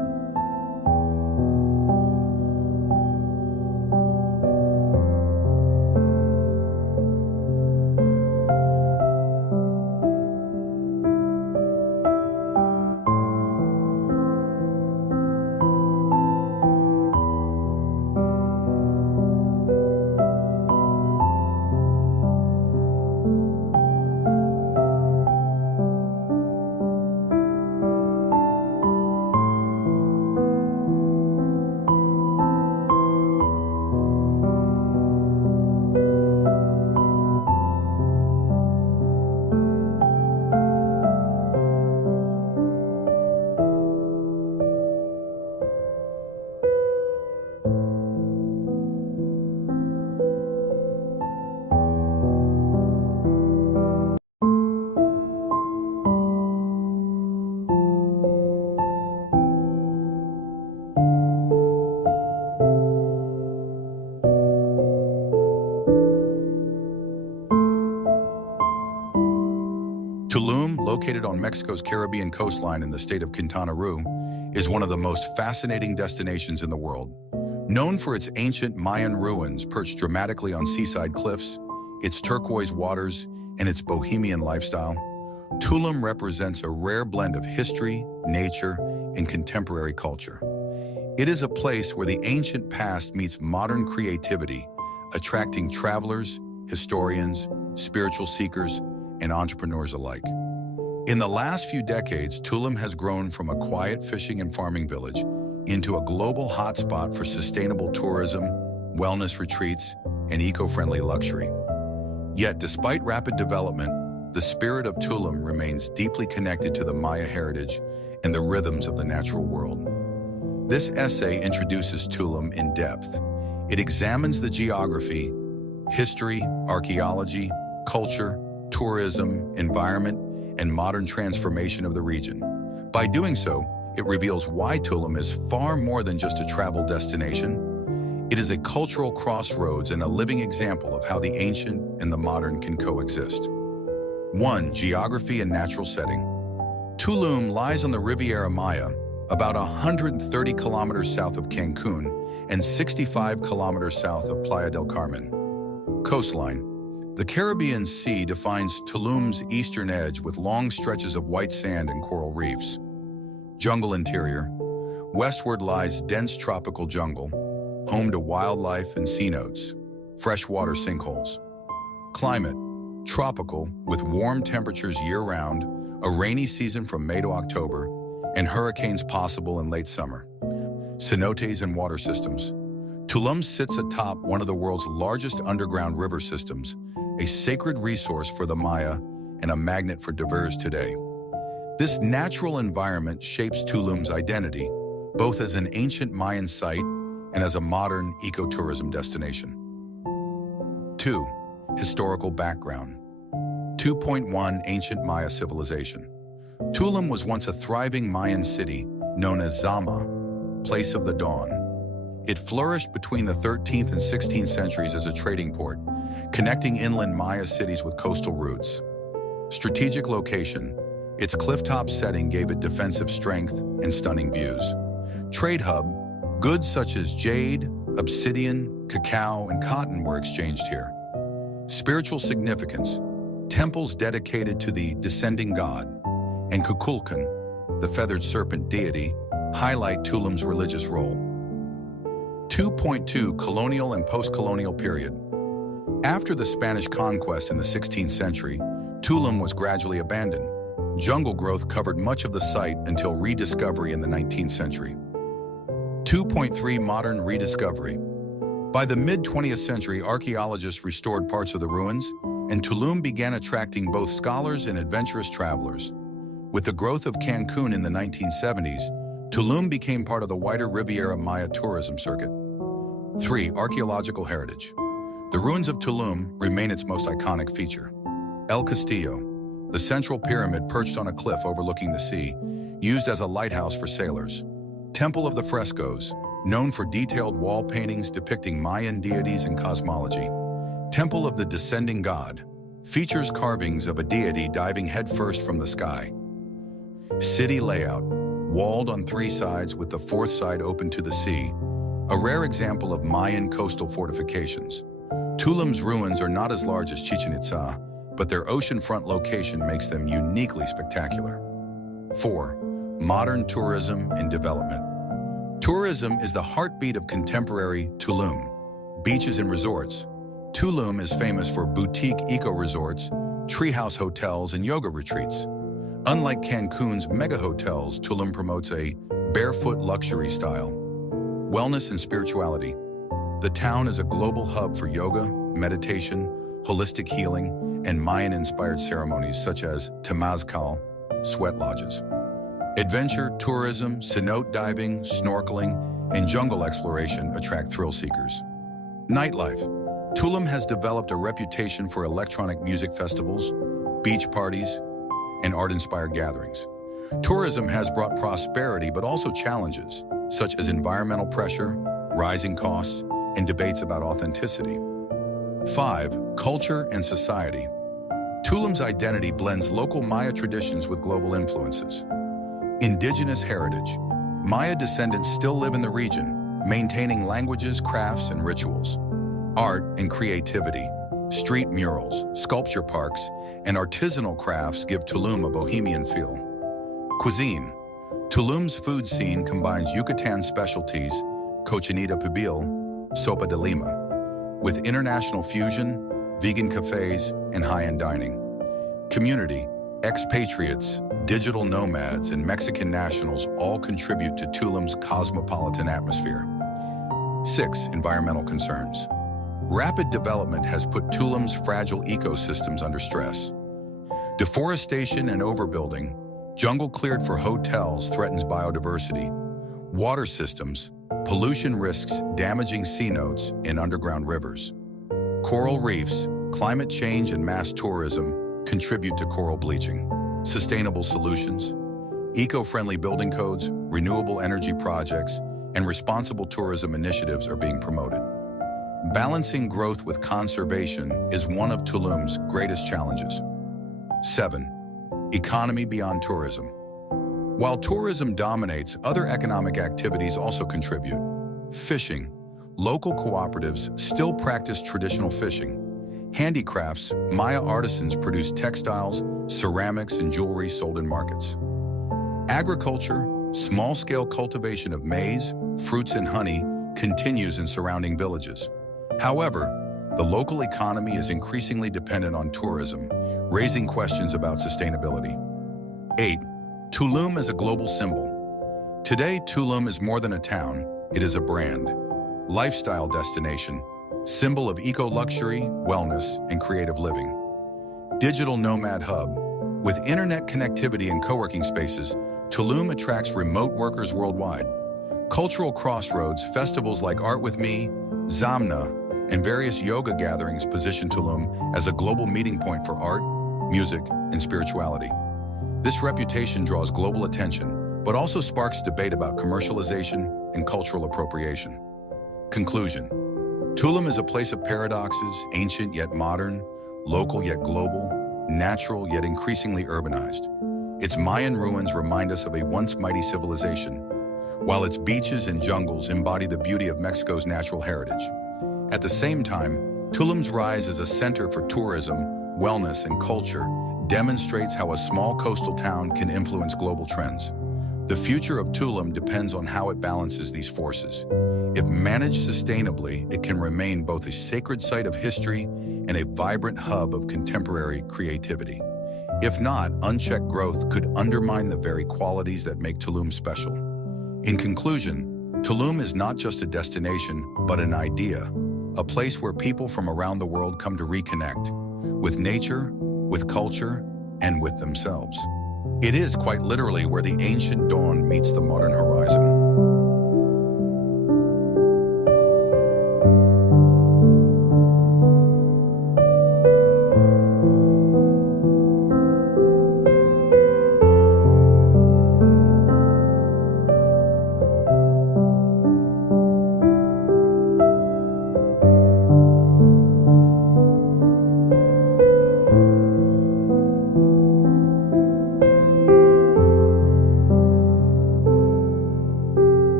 Mexico's Caribbean coastline in the state of Quintana Roo, is one of the most fascinating destinations in the world. Known for its ancient Mayan ruins perched dramatically on seaside cliffs, its turquoise waters, and its bohemian lifestyle, Tulum represents a rare blend of history, nature, and contemporary culture. It is a place where the ancient past meets modern creativity, attracting travelers, historians, spiritual seekers, and entrepreneurs alike. In the last few decades, Tulum has grown from a quiet fishing and farming village into a global hotspot for sustainable tourism, wellness retreats, and eco-friendly luxury. Yet, despite rapid development, the spirit of Tulum remains deeply connected to the Maya heritage and the rhythms of the natural world. This essay introduces Tulum in depth. It examines the geography, history, archaeology, culture, tourism, environment, and modern transformation of the region. By doing so, it reveals why Tulum is far more than just a travel destination. It is a cultural crossroads and a living example of how the ancient and the modern can coexist. 1. Geography and natural setting. Tulum lies on the Riviera Maya, about 130 kilometers south of Cancun and 65 kilometers south of Playa del Carmen. Coastline. The Caribbean Sea defines Tulum's eastern edge with long stretches of white sand and coral reefs. Jungle interior. Westward lies dense tropical jungle, home to wildlife and cenotes, freshwater sinkholes. Climate. Tropical, with warm temperatures year-round, a rainy season from May to October, and hurricanes possible in late summer. Cenotes and water systems. Tulum sits atop one of the world's largest underground river systems, a sacred resource for the Maya and a magnet for divers today. This natural environment shapes Tulum's identity, both as an ancient Mayan site and as a modern ecotourism destination. 2. Historical background. 2.1 Ancient Maya civilization. Tulum was once a thriving Mayan city known as Zama, place of the dawn. It flourished between the 13th and 16th centuries as a trading port, connecting inland Maya cities with coastal routes. Strategic location. Its clifftop setting gave it defensive strength and stunning views. Trade hub. Goods such as jade, obsidian, cacao, and cotton were exchanged here. Spiritual significance. Temples dedicated to the descending god and Kukulkan, the feathered serpent deity, highlight Tulum's religious role. 2.2 Colonial and post-colonial period. After the Spanish conquest in the 16th century, Tulum was gradually abandoned. Jungle growth covered much of the site until rediscovery in the 19th century. 2.3 Modern rediscovery. By the mid-20th century, archaeologists restored parts of the ruins, and Tulum began attracting both scholars and adventurous travelers. With the growth of Cancun in the 1970s, Tulum became part of the wider Riviera Maya tourism circuit. 3. Archaeological heritage. The ruins of Tulum remain its most iconic feature. El Castillo, the central pyramid perched on a cliff overlooking the sea, used as a lighthouse for sailors. Temple of the Frescoes, known for detailed wall paintings depicting Mayan deities and cosmology. Temple of the Descending God, features carvings of a deity diving headfirst from the sky. City layout, walled on 3 sides with the 4th side open to the sea, a rare example of Mayan coastal fortifications. Tulum's ruins are not as large as Chichen Itza, but their oceanfront location makes them uniquely spectacular. 4. Modern tourism and development. Tourism is the heartbeat of contemporary Tulum. Beaches and resorts. Tulum is famous for boutique eco-resorts, treehouse hotels, and yoga retreats. Unlike Cancun's mega hotels, Tulum promotes a barefoot luxury style. Wellness and spirituality. The town is a global hub for yoga, meditation, holistic healing, and Mayan-inspired ceremonies such as temazcal, sweat lodges. Adventure, tourism, cenote diving, snorkeling, and jungle exploration attract thrill seekers. Nightlife. Tulum has developed a reputation for electronic music festivals, beach parties, and art-inspired gatherings. Tourism has brought prosperity but also challenges, such as environmental pressure, rising costs, and debates about authenticity. 5. Culture and society. Tulum's identity blends local Maya traditions with global influences. Indigenous heritage. Maya descendants still live in the region, maintaining languages, crafts, and rituals. Art and creativity. Street murals, sculpture parks, and artisanal crafts give Tulum a bohemian feel. Cuisine. Tulum's food scene combines Yucatán specialties, cochinita pibil, sopa de lima, with international fusion, vegan cafes, and high-end dining. Community. Expatriates, digital nomads, and Mexican nationals all contribute to Tulum's cosmopolitan atmosphere. 6. Environmental concerns. Rapid development has put Tulum's fragile ecosystems under stress. Deforestation and overbuilding, jungle cleared for hotels threatens biodiversity. Water systems, pollution risks damaging cenotes and underground rivers. Coral reefs, climate change and mass tourism contribute to coral bleaching. Sustainable solutions, eco-friendly building codes, renewable energy projects, and responsible tourism initiatives are being promoted. Balancing growth with conservation is one of Tulum's greatest challenges. 7. Economy beyond tourism. While tourism dominates, other economic activities also contribute. Fishing. Local cooperatives still practice traditional fishing. Handicrafts, Maya artisans produce textiles, ceramics, and jewelry sold in markets. Agriculture, small-scale cultivation of maize, fruits, and honey continues in surrounding villages. However, the local economy is increasingly dependent on tourism, raising questions about sustainability. 8. Tulum as a global symbol. Today, Tulum is more than a town, it is a brand. Lifestyle destination, symbol of eco-luxury, wellness, and creative living. Digital nomad hub. With internet connectivity and co-working spaces, Tulum attracts remote workers worldwide. Cultural crossroads, festivals like Art With Me, Zamna, and various yoga gatherings position Tulum as a global meeting point for art, music, and spirituality. This reputation draws global attention, but also sparks debate about commercialization and cultural appropriation. Conclusion. Tulum is a place of paradoxes, ancient yet modern, local yet global, natural yet increasingly urbanized. Its Mayan ruins remind us of a once mighty civilization, while its beaches and jungles embody the beauty of Mexico's natural heritage. At the same time, Tulum's rise as a center for tourism, wellness, and culture demonstrates how a small coastal town can influence global trends. The future of Tulum depends on how it balances these forces. If managed sustainably, it can remain both a sacred site of history and a vibrant hub of contemporary creativity. If not, unchecked growth could undermine the very qualities that make Tulum special. In conclusion, Tulum is not just a destination, but an idea, a place where people from around the world come to reconnect with nature, with culture, and with themselves. It is quite literally where the ancient dawn meets the modern horizon.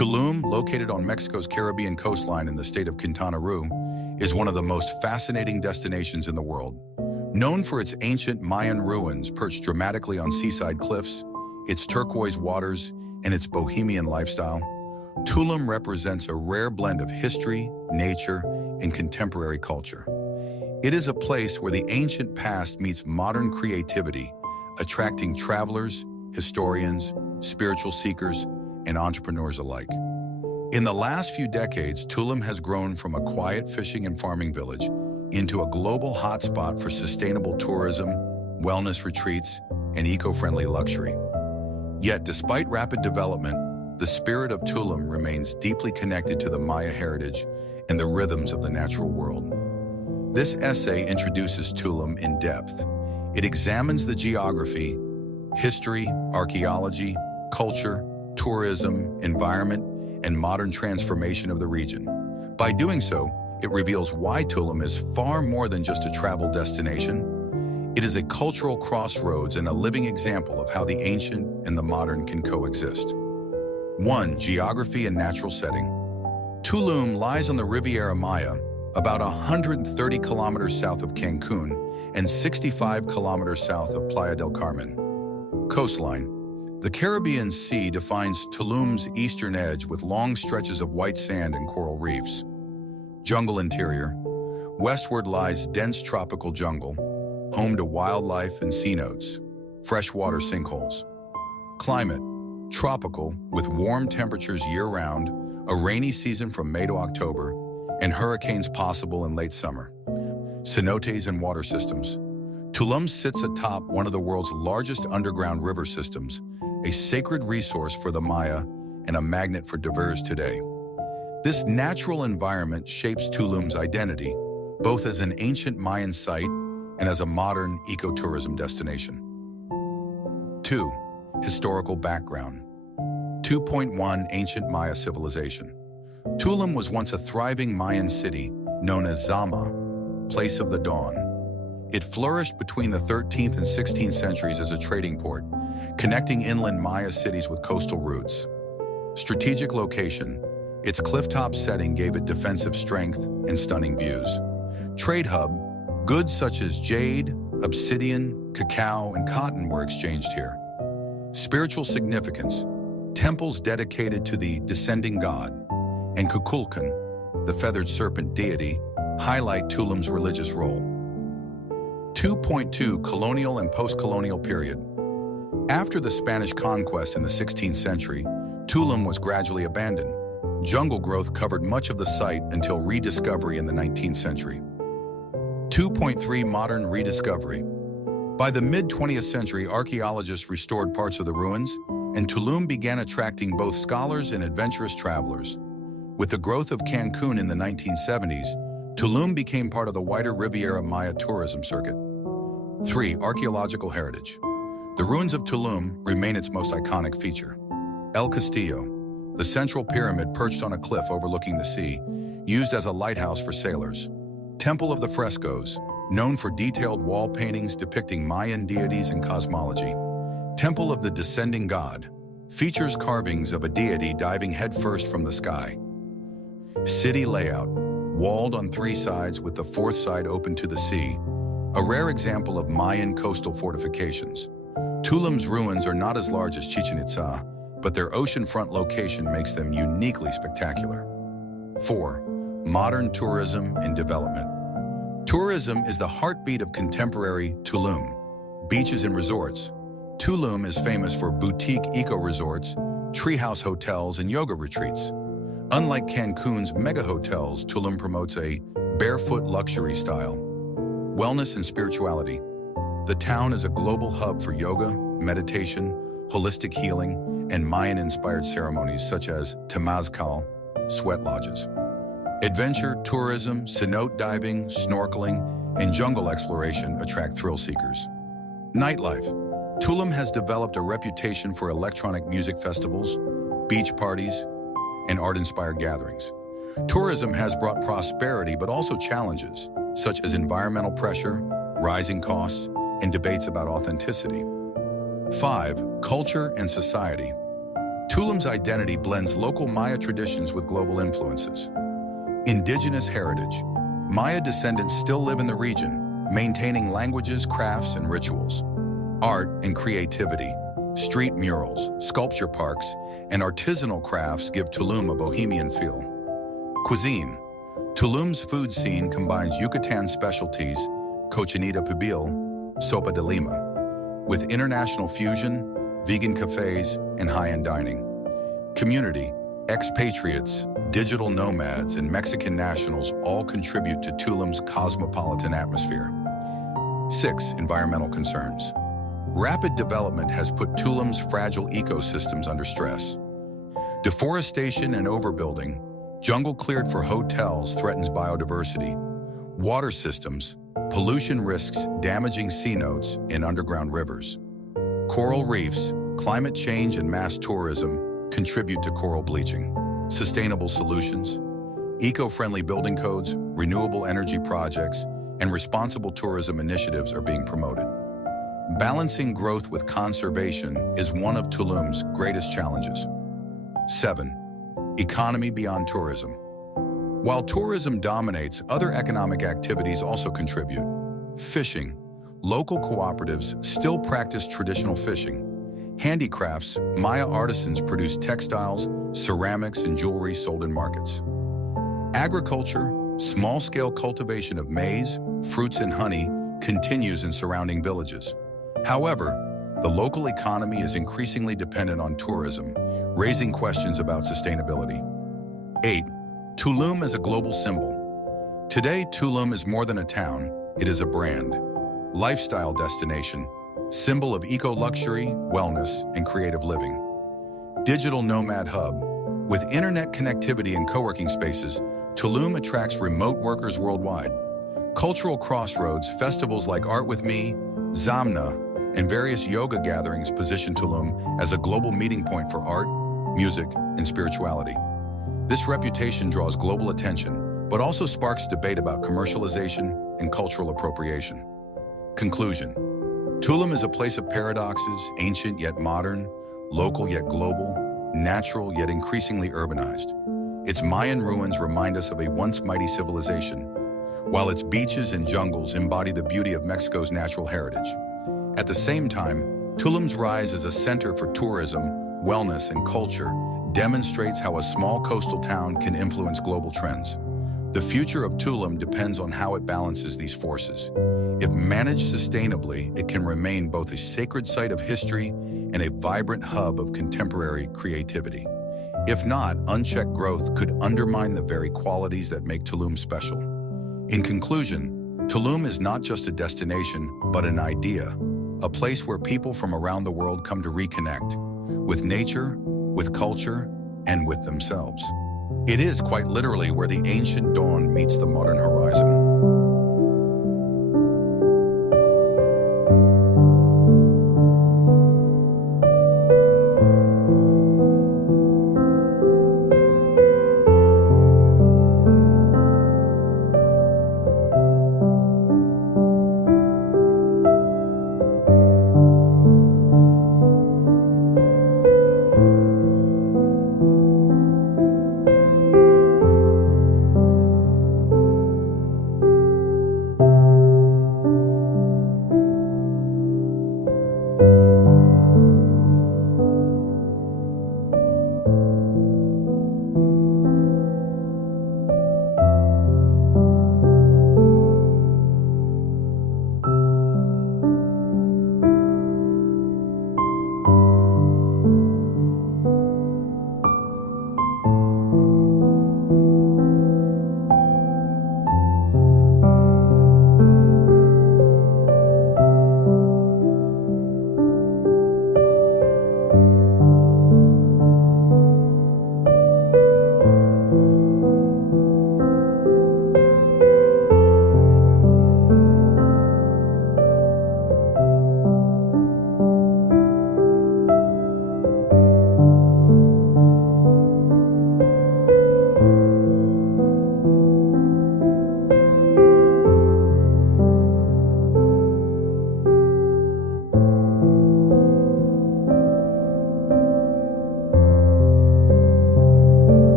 Tulum, located on Mexico's Caribbean coastline in the state of Quintana Roo, is one of the most fascinating destinations in the world. Known for its ancient Mayan ruins perched dramatically on seaside cliffs, its turquoise waters, and its bohemian lifestyle, Tulum represents a rare blend of history, nature, and contemporary culture. It is a place where the ancient past meets modern creativity, attracting travelers, historians, spiritual seekers, and entrepreneurs alike. In the last few decades, Tulum has grown from a quiet fishing and farming village into a global hotspot for sustainable tourism, wellness retreats, and eco-friendly luxury. Yet, despite rapid development, the spirit of Tulum remains deeply connected to the Maya heritage and the rhythms of the natural world. This essay introduces Tulum in depth. It examines the geography, history, archaeology, culture, tourism, environment, and modern transformation of the region. By doing so, it reveals why Tulum is far more than just a travel destination. It is a cultural crossroads and a living example of how the ancient and the modern can coexist. 1. Geography and natural setting. Tulum lies on the Riviera Maya, about 130 kilometers south of Cancun and 65 kilometers south of Playa del Carmen. Coastline. The Caribbean Sea defines Tulum's eastern edge with long stretches of white sand and coral reefs. Jungle interior. Westward lies dense tropical jungle, home to wildlife and cenotes, freshwater sinkholes. Climate. Tropical, with warm temperatures year-round, a rainy season from May to October, and hurricanes possible in late summer. Cenotes and water systems. Tulum sits atop one of the world's largest underground river systems, a sacred resource for the Maya and a magnet for divers today. This natural environment shapes Tulum's identity, both as an ancient Mayan site and as a modern ecotourism destination. 2. Historical background. 2.1 Ancient Maya civilization. Tulum was once a thriving Mayan city known as Zama, place of the dawn. It flourished between the 13th and 16th centuries as a trading port, connecting inland Maya cities with coastal routes. Strategic location. Its clifftop setting gave it defensive strength and stunning views. Trade hub. Goods such as jade, obsidian, cacao, and cotton were exchanged here. Spiritual significance. Temples dedicated to the descending god and Kukulkan, the feathered serpent deity, highlight Tulum's religious role. 2.2 Colonial and post-colonial period. After the Spanish conquest in the 16th century, Tulum was gradually abandoned. Jungle growth covered much of the site until rediscovery in the 19th century. 2.3 Modern rediscovery. By the mid-20th century, archaeologists restored parts of the ruins, and Tulum began attracting both scholars and adventurous travelers. With the growth of Cancun in the 1970s, Tulum became part of the wider Riviera Maya tourism circuit. 3. Archaeological heritage. The ruins of Tulum remain its most iconic feature. El Castillo, the central pyramid perched on a cliff overlooking the sea, used as a lighthouse for sailors. Temple of the Frescoes, known for detailed wall paintings depicting Mayan deities and cosmology. Temple of the Descending God, features carvings of a deity diving headfirst from the sky. City layout, walled on 3 sides with the 4th side open to the sea, a rare example of Mayan coastal fortifications. Tulum's ruins are not as large as Chichen Itza, but their oceanfront location makes them uniquely spectacular. 4. Modern tourism and development. Tourism is the heartbeat of contemporary Tulum. Beaches and resorts. Tulum is famous for boutique eco-resorts, treehouse hotels, and yoga retreats. Unlike Cancun's mega hotels, Tulum promotes a barefoot luxury style. Wellness and spirituality. The town is a global hub for yoga, meditation, holistic healing, and Mayan-inspired ceremonies such as temazcal, sweat lodges. Adventure, tourism, cenote diving, snorkeling, and jungle exploration attract thrill seekers. Nightlife. Tulum has developed a reputation for electronic music festivals, beach parties, and art-inspired gatherings. Tourism has brought prosperity but also challenges, such as environmental pressure, rising costs, and debates about authenticity. 5. Culture and society. Tulum's identity blends local Maya traditions with global influences. Indigenous heritage. Maya descendants still live in the region, maintaining languages, crafts, and rituals. Art and creativity. Street murals, sculpture parks, and artisanal crafts give Tulum a bohemian feel. Cuisine. Tulum's food scene combines Yucatán specialties, cochinita pibil, sopa de lima, with international fusion, vegan cafes, and high-end dining. Community. Expatriates, digital nomads, and Mexican nationals all contribute to Tulum's cosmopolitan atmosphere. 6. Environmental concerns. Rapid development has put Tulum's fragile ecosystems under stress. Deforestation and overbuilding, jungle cleared for hotels threatens biodiversity. Water systems, pollution risks damaging cenotes and underground rivers. Coral reefs, climate change and mass tourism contribute to coral bleaching. Sustainable solutions, eco-friendly building codes, renewable energy projects, and responsible tourism initiatives are being promoted. Balancing growth with conservation is one of Tulum's greatest challenges. 7. Economy beyond tourism. While tourism dominates, other economic activities also contribute. Fishing. Local cooperatives still practice traditional fishing. Handicrafts, Maya artisans produce textiles, ceramics, and jewelry sold in markets. Agriculture, small-scale cultivation of maize, fruits, and honey continues in surrounding villages. However, the local economy is increasingly dependent on tourism, raising questions about sustainability. 8. Tulum as a global symbol. Today, Tulum is more than a town, it is a brand. Lifestyle destination, symbol of eco-luxury, wellness, and creative living. Digital nomad hub. With internet connectivity and co-working spaces, Tulum attracts remote workers worldwide. Cultural crossroads, festivals like Art With Me, Zamna, and various yoga gatherings position Tulum as a global meeting point for art, music, and spirituality. This reputation draws global attention, but also sparks debate about commercialization and cultural appropriation. Conclusion. Tulum is a place of paradoxes, ancient yet modern, local yet global, natural yet increasingly urbanized. Its Mayan ruins remind us of a once mighty civilization, while its beaches and jungles embody the beauty of Mexico's natural heritage. At the same time, Tulum's rise as a center for tourism, wellness, and culture demonstrates how a small coastal town can influence global trends. The future of Tulum depends on how it balances these forces. If managed sustainably, it can remain both a sacred site of history and a vibrant hub of contemporary creativity. If not, unchecked growth could undermine the very qualities that make Tulum special. In conclusion, Tulum is not just a destination, but an idea, a place where people from around the world come to reconnect with nature, with culture, and with themselves. It is quite literally where the ancient dawn meets the modern horizon.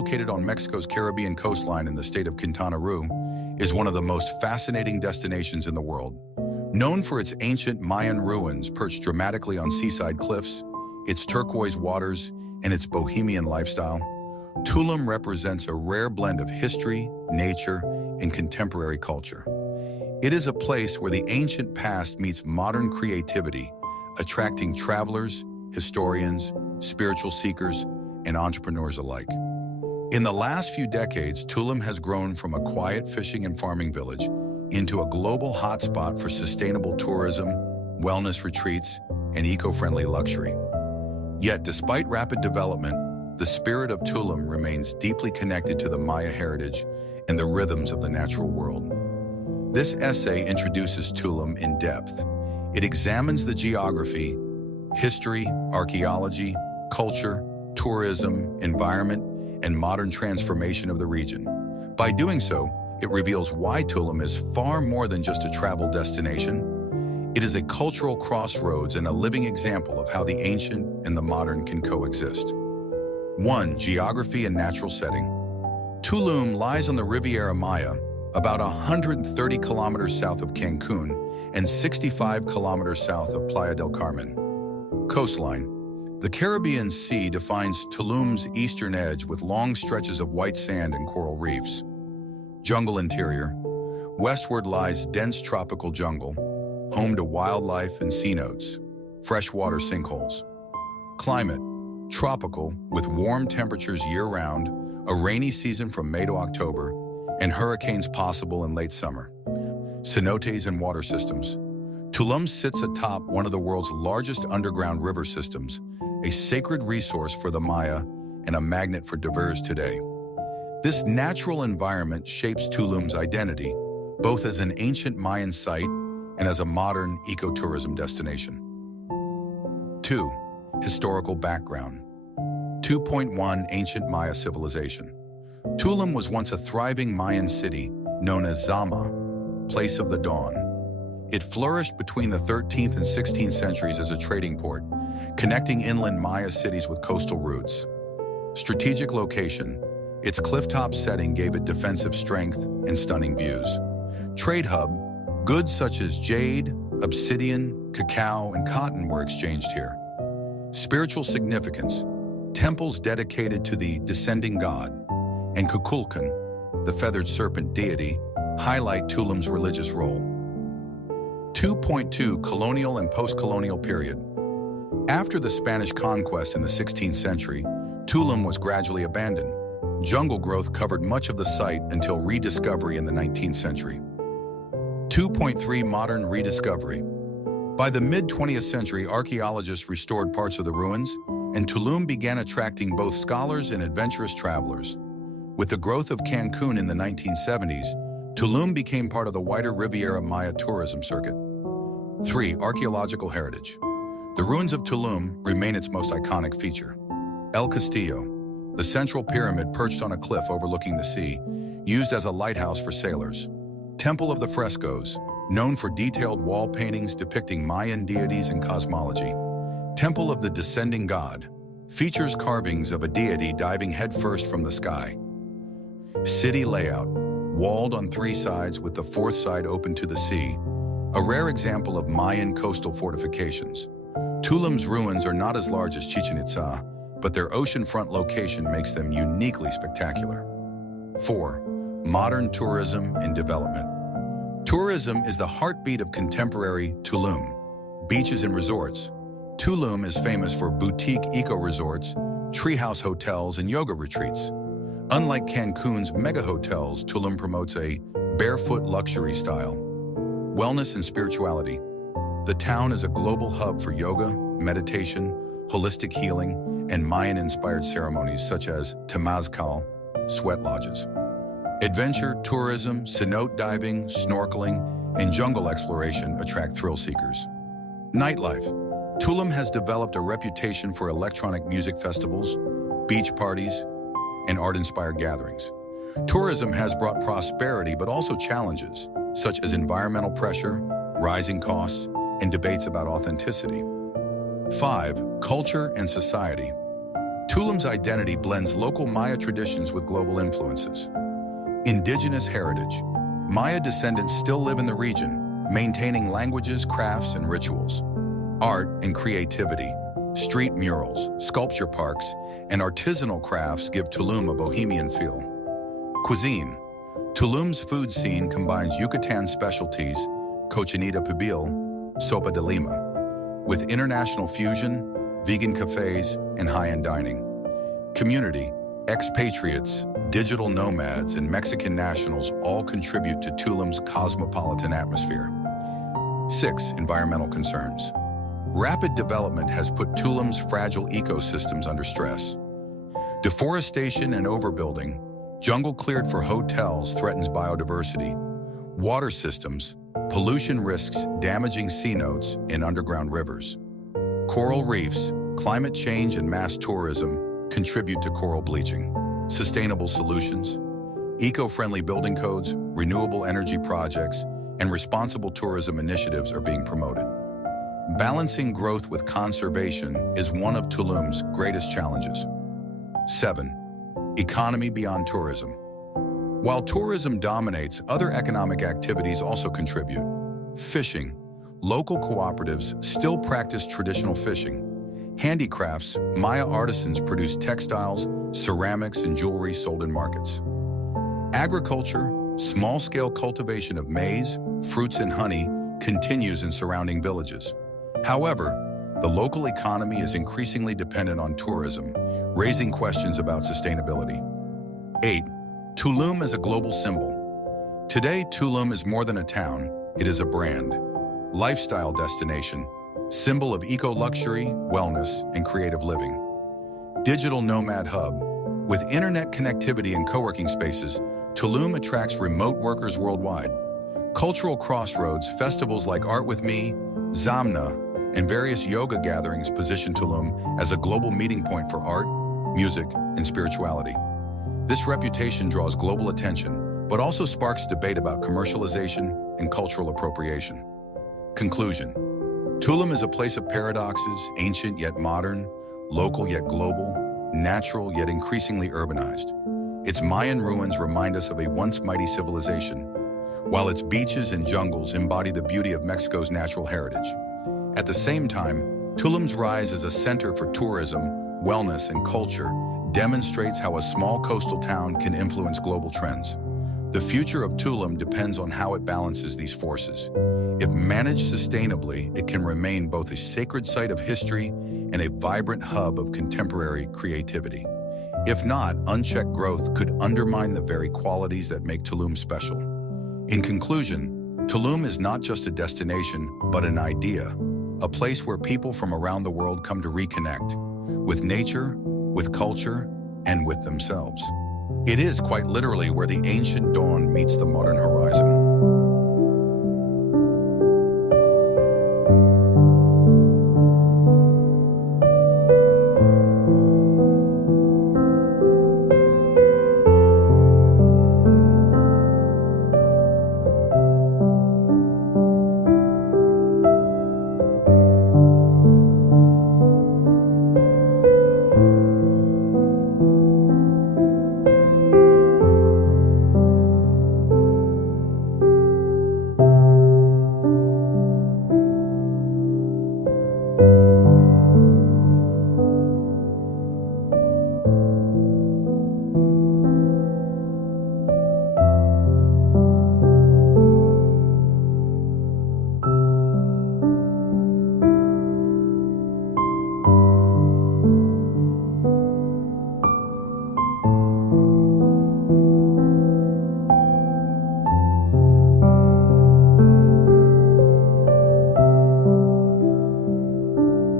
located on Mexico's Caribbean coastline in the state of Quintana Roo, is one of the most fascinating destinations in the world. Known for its ancient Mayan ruins perched dramatically on seaside cliffs, its turquoise waters, and its bohemian lifestyle, Tulum represents a rare blend of history, nature, and contemporary culture. It is a place where the ancient past meets modern creativity, attracting travelers, historians, spiritual seekers, and entrepreneurs alike. In the last few decades, Tulum has grown from a quiet fishing and farming village into a global hotspot for sustainable tourism, wellness retreats, and eco-friendly luxury. Yet, despite rapid development, the spirit of Tulum remains deeply connected to the Maya heritage and the rhythms of the natural world. This essay introduces Tulum in depth. It examines the geography, history, archaeology, culture, tourism, environment, and modern transformation of the region. By doing so, it reveals why Tulum is far more than just a travel destination. It is a cultural crossroads and a living example of how the ancient and the modern can coexist. 1. Geography and natural setting. Tulum lies on the Riviera Maya, about 130 kilometers south of Cancun and 65 kilometers south of Playa del Carmen. Coastline. The Caribbean Sea defines Tulum's eastern edge with long stretches of white sand and coral reefs. Jungle interior. Westward lies dense tropical jungle, home to wildlife and sea notes, freshwater sinkholes. Climate. Tropical, with warm temperatures year-round, a rainy season from May to October, and hurricanes possible in late summer. Cenotes and water systems. Tulum sits atop one of the world's largest underground river systems, a sacred resource for the Maya and a magnet for divers today. This natural environment shapes Tulum's identity, both as an ancient Mayan site and as a modern ecotourism destination. 2. Historical background. 2.1 Ancient Maya civilization. Tulum was once a thriving Mayan city known as Zama, Place of the Dawn. It flourished between the 13th and 16th centuries as a trading port, connecting inland Maya cities with coastal routes. Strategic location. Its clifftop setting gave it defensive strength and stunning views. Trade hub. Goods such as jade, obsidian, cacao, and cotton were exchanged here. Spiritual significance. Temples dedicated to the descending god and Kukulkan, the feathered serpent deity, highlight Tulum's religious role. 2.2 Colonial and post-colonial period. After the Spanish conquest in the 16th century, Tulum was gradually abandoned. Jungle growth covered much of the site until rediscovery in the 19th century. 2.3 Modern rediscovery. By the mid-20th century, archaeologists restored parts of the ruins, and Tulum began attracting both scholars and adventurous travelers. With the growth of Cancun in the 1970s, Tulum became part of the wider Riviera Maya tourism circuit. 3. Archaeological heritage. The ruins of Tulum remain its most iconic feature. El Castillo, the central pyramid perched on a cliff overlooking the sea, used as a lighthouse for sailors. Temple of the Frescoes, known for detailed wall paintings depicting Mayan deities and cosmology. Temple of the Descending God, features carvings of a deity diving headfirst from the sky. City layout, walled on 3 sides with the 4th side open to the sea, a rare example of Mayan coastal fortifications. Tulum's ruins are not as large as Chichen Itza, but their oceanfront location makes them uniquely spectacular. 4. Modern tourism and development. Tourism is the heartbeat of contemporary Tulum. Beaches and resorts. Tulum is famous for boutique eco-resorts, treehouse hotels, and yoga retreats. Unlike Cancun's mega hotels, Tulum promotes a barefoot luxury style. Wellness and spirituality. The town is a global hub for yoga, meditation, holistic healing, and Mayan-inspired ceremonies such as temazcal, sweat lodges. Adventure, tourism, cenote diving, snorkeling, and jungle exploration attract thrill seekers. Nightlife. Tulum has developed a reputation for electronic music festivals, beach parties, and art-inspired gatherings. Tourism has brought prosperity but also challenges, such as environmental pressure, rising costs, and debates about authenticity. 5. Culture and society. Tulum's identity blends local Maya traditions with global influences. Indigenous heritage. Maya descendants still live in the region, maintaining languages, crafts, and rituals. Art and creativity. Street murals, sculpture parks, and artisanal crafts give Tulum a bohemian feel. Cuisine. Tulum's food scene combines Yucatán specialties, cochinita pibil, sopa de lima, with international fusion, vegan cafes, and high-end dining. Community. Expatriates, digital nomads, and Mexican nationals all contribute to Tulum's cosmopolitan atmosphere. 6. Environmental concerns. Rapid development has put Tulum's fragile ecosystems under stress. Deforestation and overbuilding, jungle cleared for hotels threatens biodiversity. Water systems, pollution risks damaging cenotes in underground rivers. Coral reefs, climate change and mass tourism contribute to coral bleaching. Sustainable solutions, eco-friendly building codes, renewable energy projects, and responsible tourism initiatives are being promoted. Balancing growth with conservation is one of Tulum's greatest challenges. 7. Economy beyond tourism. While tourism dominates, other economic activities also contribute. Fishing. Local cooperatives still practice traditional fishing. Handicrafts, Maya artisans produce textiles, ceramics, and jewelry sold in markets. Agriculture, small-scale cultivation of maize, fruits, and honey continues in surrounding villages. However, the local economy is increasingly dependent on tourism, raising questions about sustainability. 8. Tulum as a global symbol. Today, Tulum is more than a town, it is a brand. Lifestyle destination, symbol of eco-luxury, wellness, and creative living. Digital nomad hub. With internet connectivity and co-working spaces, Tulum attracts remote workers worldwide. Cultural crossroads, festivals like Art With Me, Zamna, and various yoga gatherings position Tulum as a global meeting point for art, music, and spirituality. This reputation draws global attention, but also sparks debate about commercialization and cultural appropriation. Conclusion. Tulum is a place of paradoxes, ancient yet modern, local yet global, natural yet increasingly urbanized. Its Mayan ruins remind us of a once mighty civilization, while its beaches and jungles embody the beauty of Mexico's natural heritage. At the same time, Tulum's rise as a center for tourism, wellness, and culture demonstrates how a small coastal town can influence global trends. The future of Tulum depends on how it balances these forces. If managed sustainably, it can remain both a sacred site of history and a vibrant hub of contemporary creativity. If not, unchecked growth could undermine the very qualities that make Tulum special. In conclusion, Tulum is not just a destination, but an idea, a place where people from around the world come to reconnect with nature, with culture, and with themselves. It is quite literally where the ancient dawn meets the modern horizon.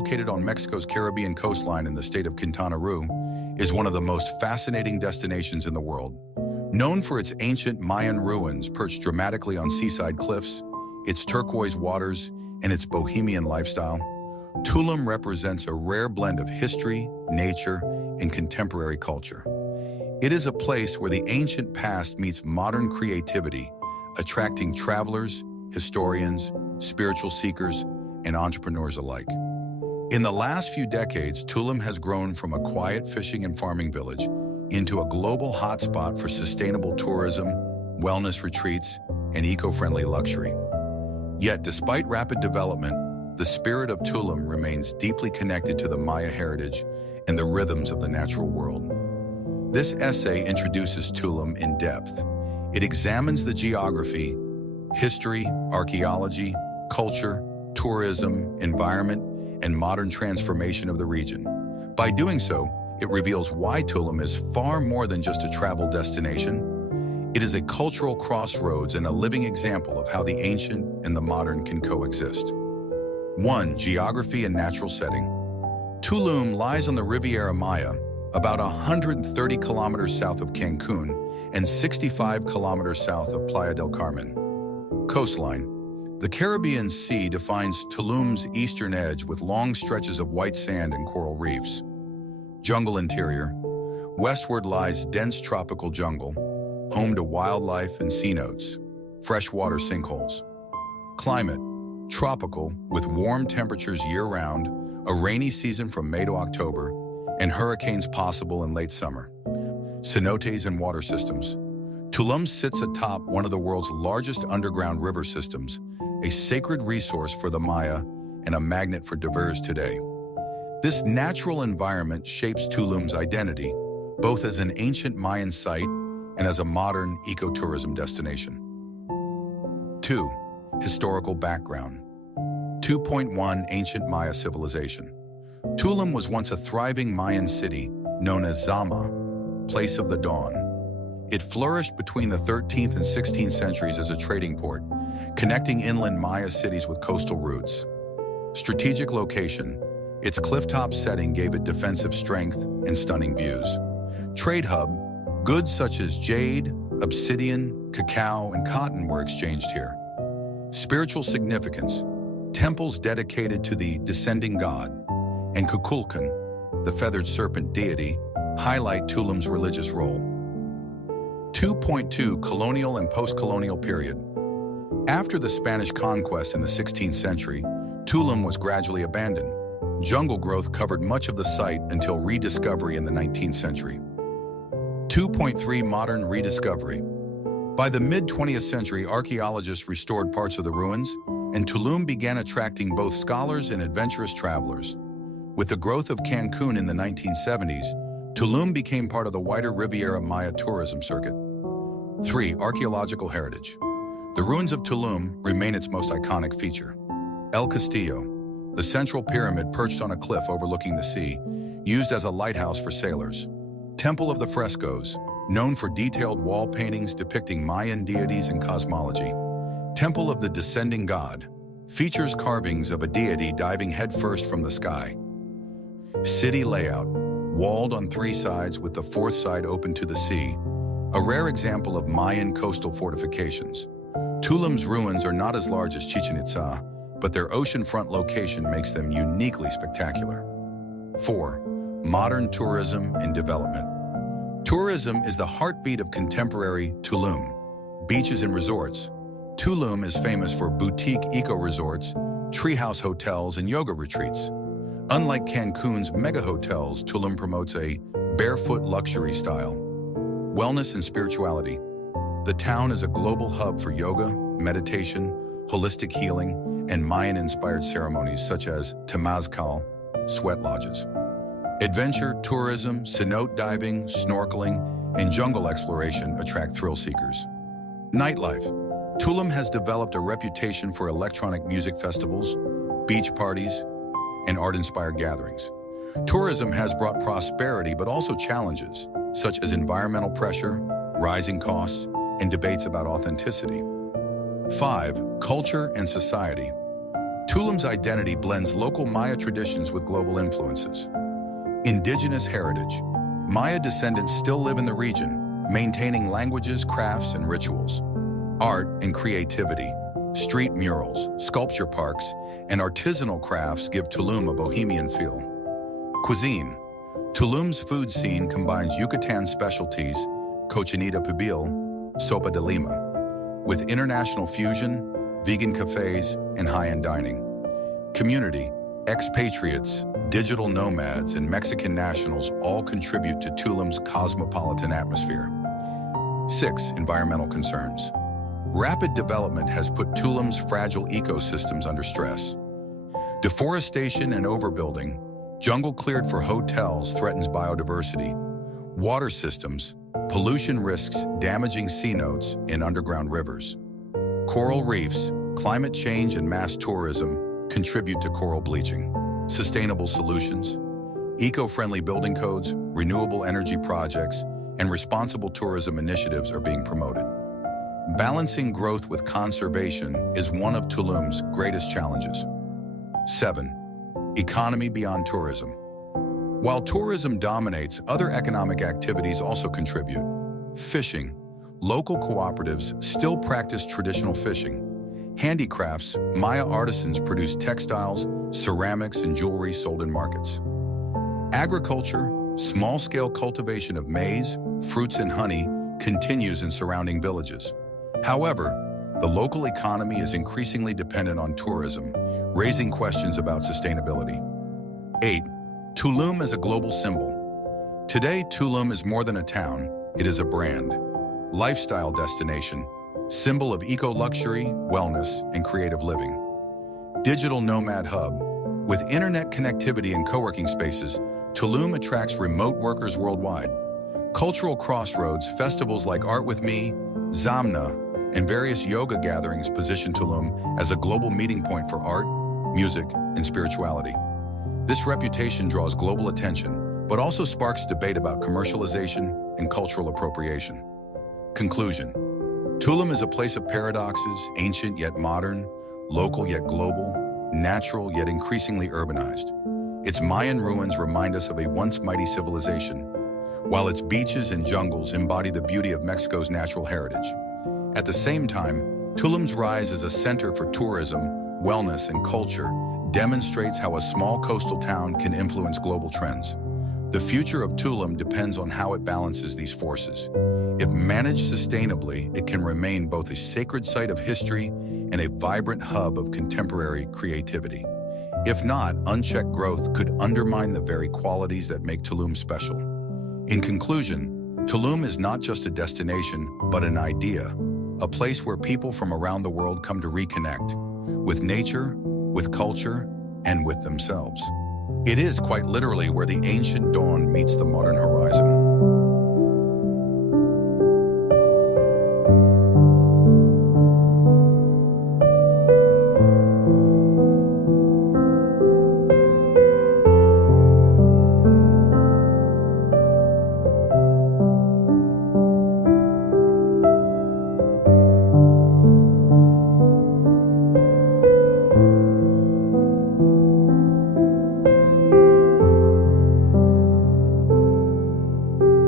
located on Mexico's Caribbean coastline in the state of Quintana Roo, is one of the most fascinating destinations in the world. Known for its ancient Mayan ruins perched dramatically on seaside cliffs, its turquoise waters, and its bohemian lifestyle, Tulum represents a rare blend of history, nature, and contemporary culture. It is a place where the ancient past meets modern creativity, attracting travelers, historians, spiritual seekers, and entrepreneurs alike. In the last few decades, Tulum has grown from a quiet fishing and farming village into a global hotspot for sustainable tourism, wellness retreats, and eco-friendly luxury. Yet, despite rapid development, the spirit of Tulum remains deeply connected to the Maya heritage and the rhythms of the natural world. This essay introduces Tulum in depth. It examines the geography, history, archaeology, culture, tourism, environment, and modern transformation of the region. By doing so, it reveals why Tulum is far more than just a travel destination. It is a cultural crossroads and a living example of how the ancient and the modern can coexist. 1. Geography and natural setting. Tulum lies on the Riviera Maya, about 130 kilometers south of Cancun and 65 kilometers south of Playa del Carmen. Coastline. The Caribbean Sea defines Tulum's eastern edge with long stretches of white sand and coral reefs. Jungle interior. Westward lies dense tropical jungle, home to wildlife and cenotes, freshwater sinkholes. Climate. Tropical, with warm temperatures year-round, a rainy season from May to October, and hurricanes possible in late summer. Cenotes and water systems. Tulum sits atop one of the world's largest underground river systems, a sacred resource for the Maya and a magnet for divers today. This natural environment shapes Tulum's identity, both as an ancient Mayan site and as a modern ecotourism destination. 2. Historical background. 2.1 Ancient Maya civilization. Tulum was once a thriving Mayan city known as Zama, Place of the Dawn. It flourished between the 13th and 16th centuries as a trading port, connecting inland Maya cities with coastal routes. Strategic location. Its clifftop setting gave it defensive strength and stunning views. Trade hub. Goods such as jade, obsidian, cacao, and cotton were exchanged here. Spiritual significance. Temples dedicated to the descending god and Kukulkan, the feathered serpent deity, highlight Tulum's religious role. 2.2 Colonial and post-colonial period. After the Spanish conquest in the 16th century, Tulum was gradually abandoned. Jungle growth covered much of the site until rediscovery in the 19th century. 2.3 Modern rediscovery. By the mid-20th century, archaeologists restored parts of the ruins, and Tulum began attracting both scholars and adventurous travelers. With the growth of Cancun in the 1970s, Tulum became part of the wider Riviera Maya tourism circuit. 3. Archaeological heritage. The ruins of Tulum remain its most iconic feature. El Castillo, the central pyramid perched on a cliff overlooking the sea, used as a lighthouse for sailors. Temple of the Frescoes, known for detailed wall paintings depicting Mayan deities and cosmology. Temple of the Descending God, features carvings of a deity diving headfirst from the sky. City layout, walled on 3 sides with the 4th side open to the sea, a rare example of Mayan coastal fortifications. Tulum's ruins are not as large as Chichen Itza, but their oceanfront location makes them uniquely spectacular. 4. Modern tourism and development. Tourism is the heartbeat of contemporary Tulum. Beaches and resorts. Tulum is famous for boutique eco-resorts, treehouse hotels, and yoga retreats. Unlike Cancun's mega hotels, Tulum promotes a barefoot luxury style. Wellness and spirituality. The town is a global hub for yoga, meditation, holistic healing, and Mayan-inspired ceremonies such as temazcal, sweat lodges. Adventure, tourism, cenote diving, snorkeling, and jungle exploration attract thrill seekers. Nightlife. Tulum has developed a reputation for electronic music festivals, beach parties, and art-inspired gatherings. Tourism has brought prosperity but also challenges, such as environmental pressure, rising costs, and debates about authenticity. 5. Culture and society. Tulum's identity blends local Maya traditions with global influences. Indigenous heritage. Maya descendants still live in the region, maintaining languages, crafts, and rituals. Art and creativity. Street murals, sculpture parks, and artisanal crafts give Tulum a bohemian feel. Cuisine. Tulum's food scene combines Yucatán specialties, cochinita pibil, sopa de lima, with international fusion, vegan cafes, and high-end dining. Community. Expatriates, digital nomads, and Mexican nationals all contribute to Tulum's cosmopolitan atmosphere. 6. Environmental concerns. Rapid development has put Tulum's fragile ecosystems under stress. Deforestation and overbuilding, jungle cleared for hotels threatens biodiversity. Water systems, pollution risks damaging cenotes in underground rivers. Coral reefs, climate change and mass tourism contribute to coral bleaching. Sustainable solutions, eco-friendly building codes, renewable energy projects, and responsible tourism initiatives are being promoted. Balancing growth with conservation is one of Tulum's greatest challenges. 7. Economy beyond tourism. While tourism dominates, other economic activities also contribute. Fishing. Local cooperatives still practice traditional fishing. Handicrafts, Maya artisans produce textiles, ceramics, and jewelry sold in markets. Agriculture, small-scale cultivation of maize, fruits, and honey continues in surrounding villages. However, the local economy is increasingly dependent on tourism, raising questions about sustainability. 8. Tulum as a global symbol. Today, Tulum is more than a town, it is a brand. Lifestyle destination, symbol of eco-luxury, wellness, and creative living. Digital nomad hub. With internet connectivity and co-working spaces, Tulum attracts remote workers worldwide. Cultural crossroads, festivals like Art With Me, Zamna, and various yoga gatherings position Tulum as a global meeting point for art, music, and spirituality. This reputation draws global attention, but also sparks debate about commercialization and cultural appropriation. Conclusion. Tulum is a place of paradoxes, ancient yet modern, local yet global, natural yet increasingly urbanized. Its Mayan ruins remind us of a once mighty civilization, while its beaches and jungles embody the beauty of Mexico's natural heritage. At the same time, Tulum's rise as a center for tourism, wellness, and culture demonstrates how a small coastal town can influence global trends. The future of Tulum depends on how it balances these forces. If managed sustainably, it can remain both a sacred site of history and a vibrant hub of contemporary creativity. If not, unchecked growth could undermine the very qualities that make Tulum special. In conclusion, Tulum is not just a destination, but an idea, a place where people from around the world come to reconnect with nature, with culture, and with themselves. It is quite literally where the ancient dawn meets the modern horizon.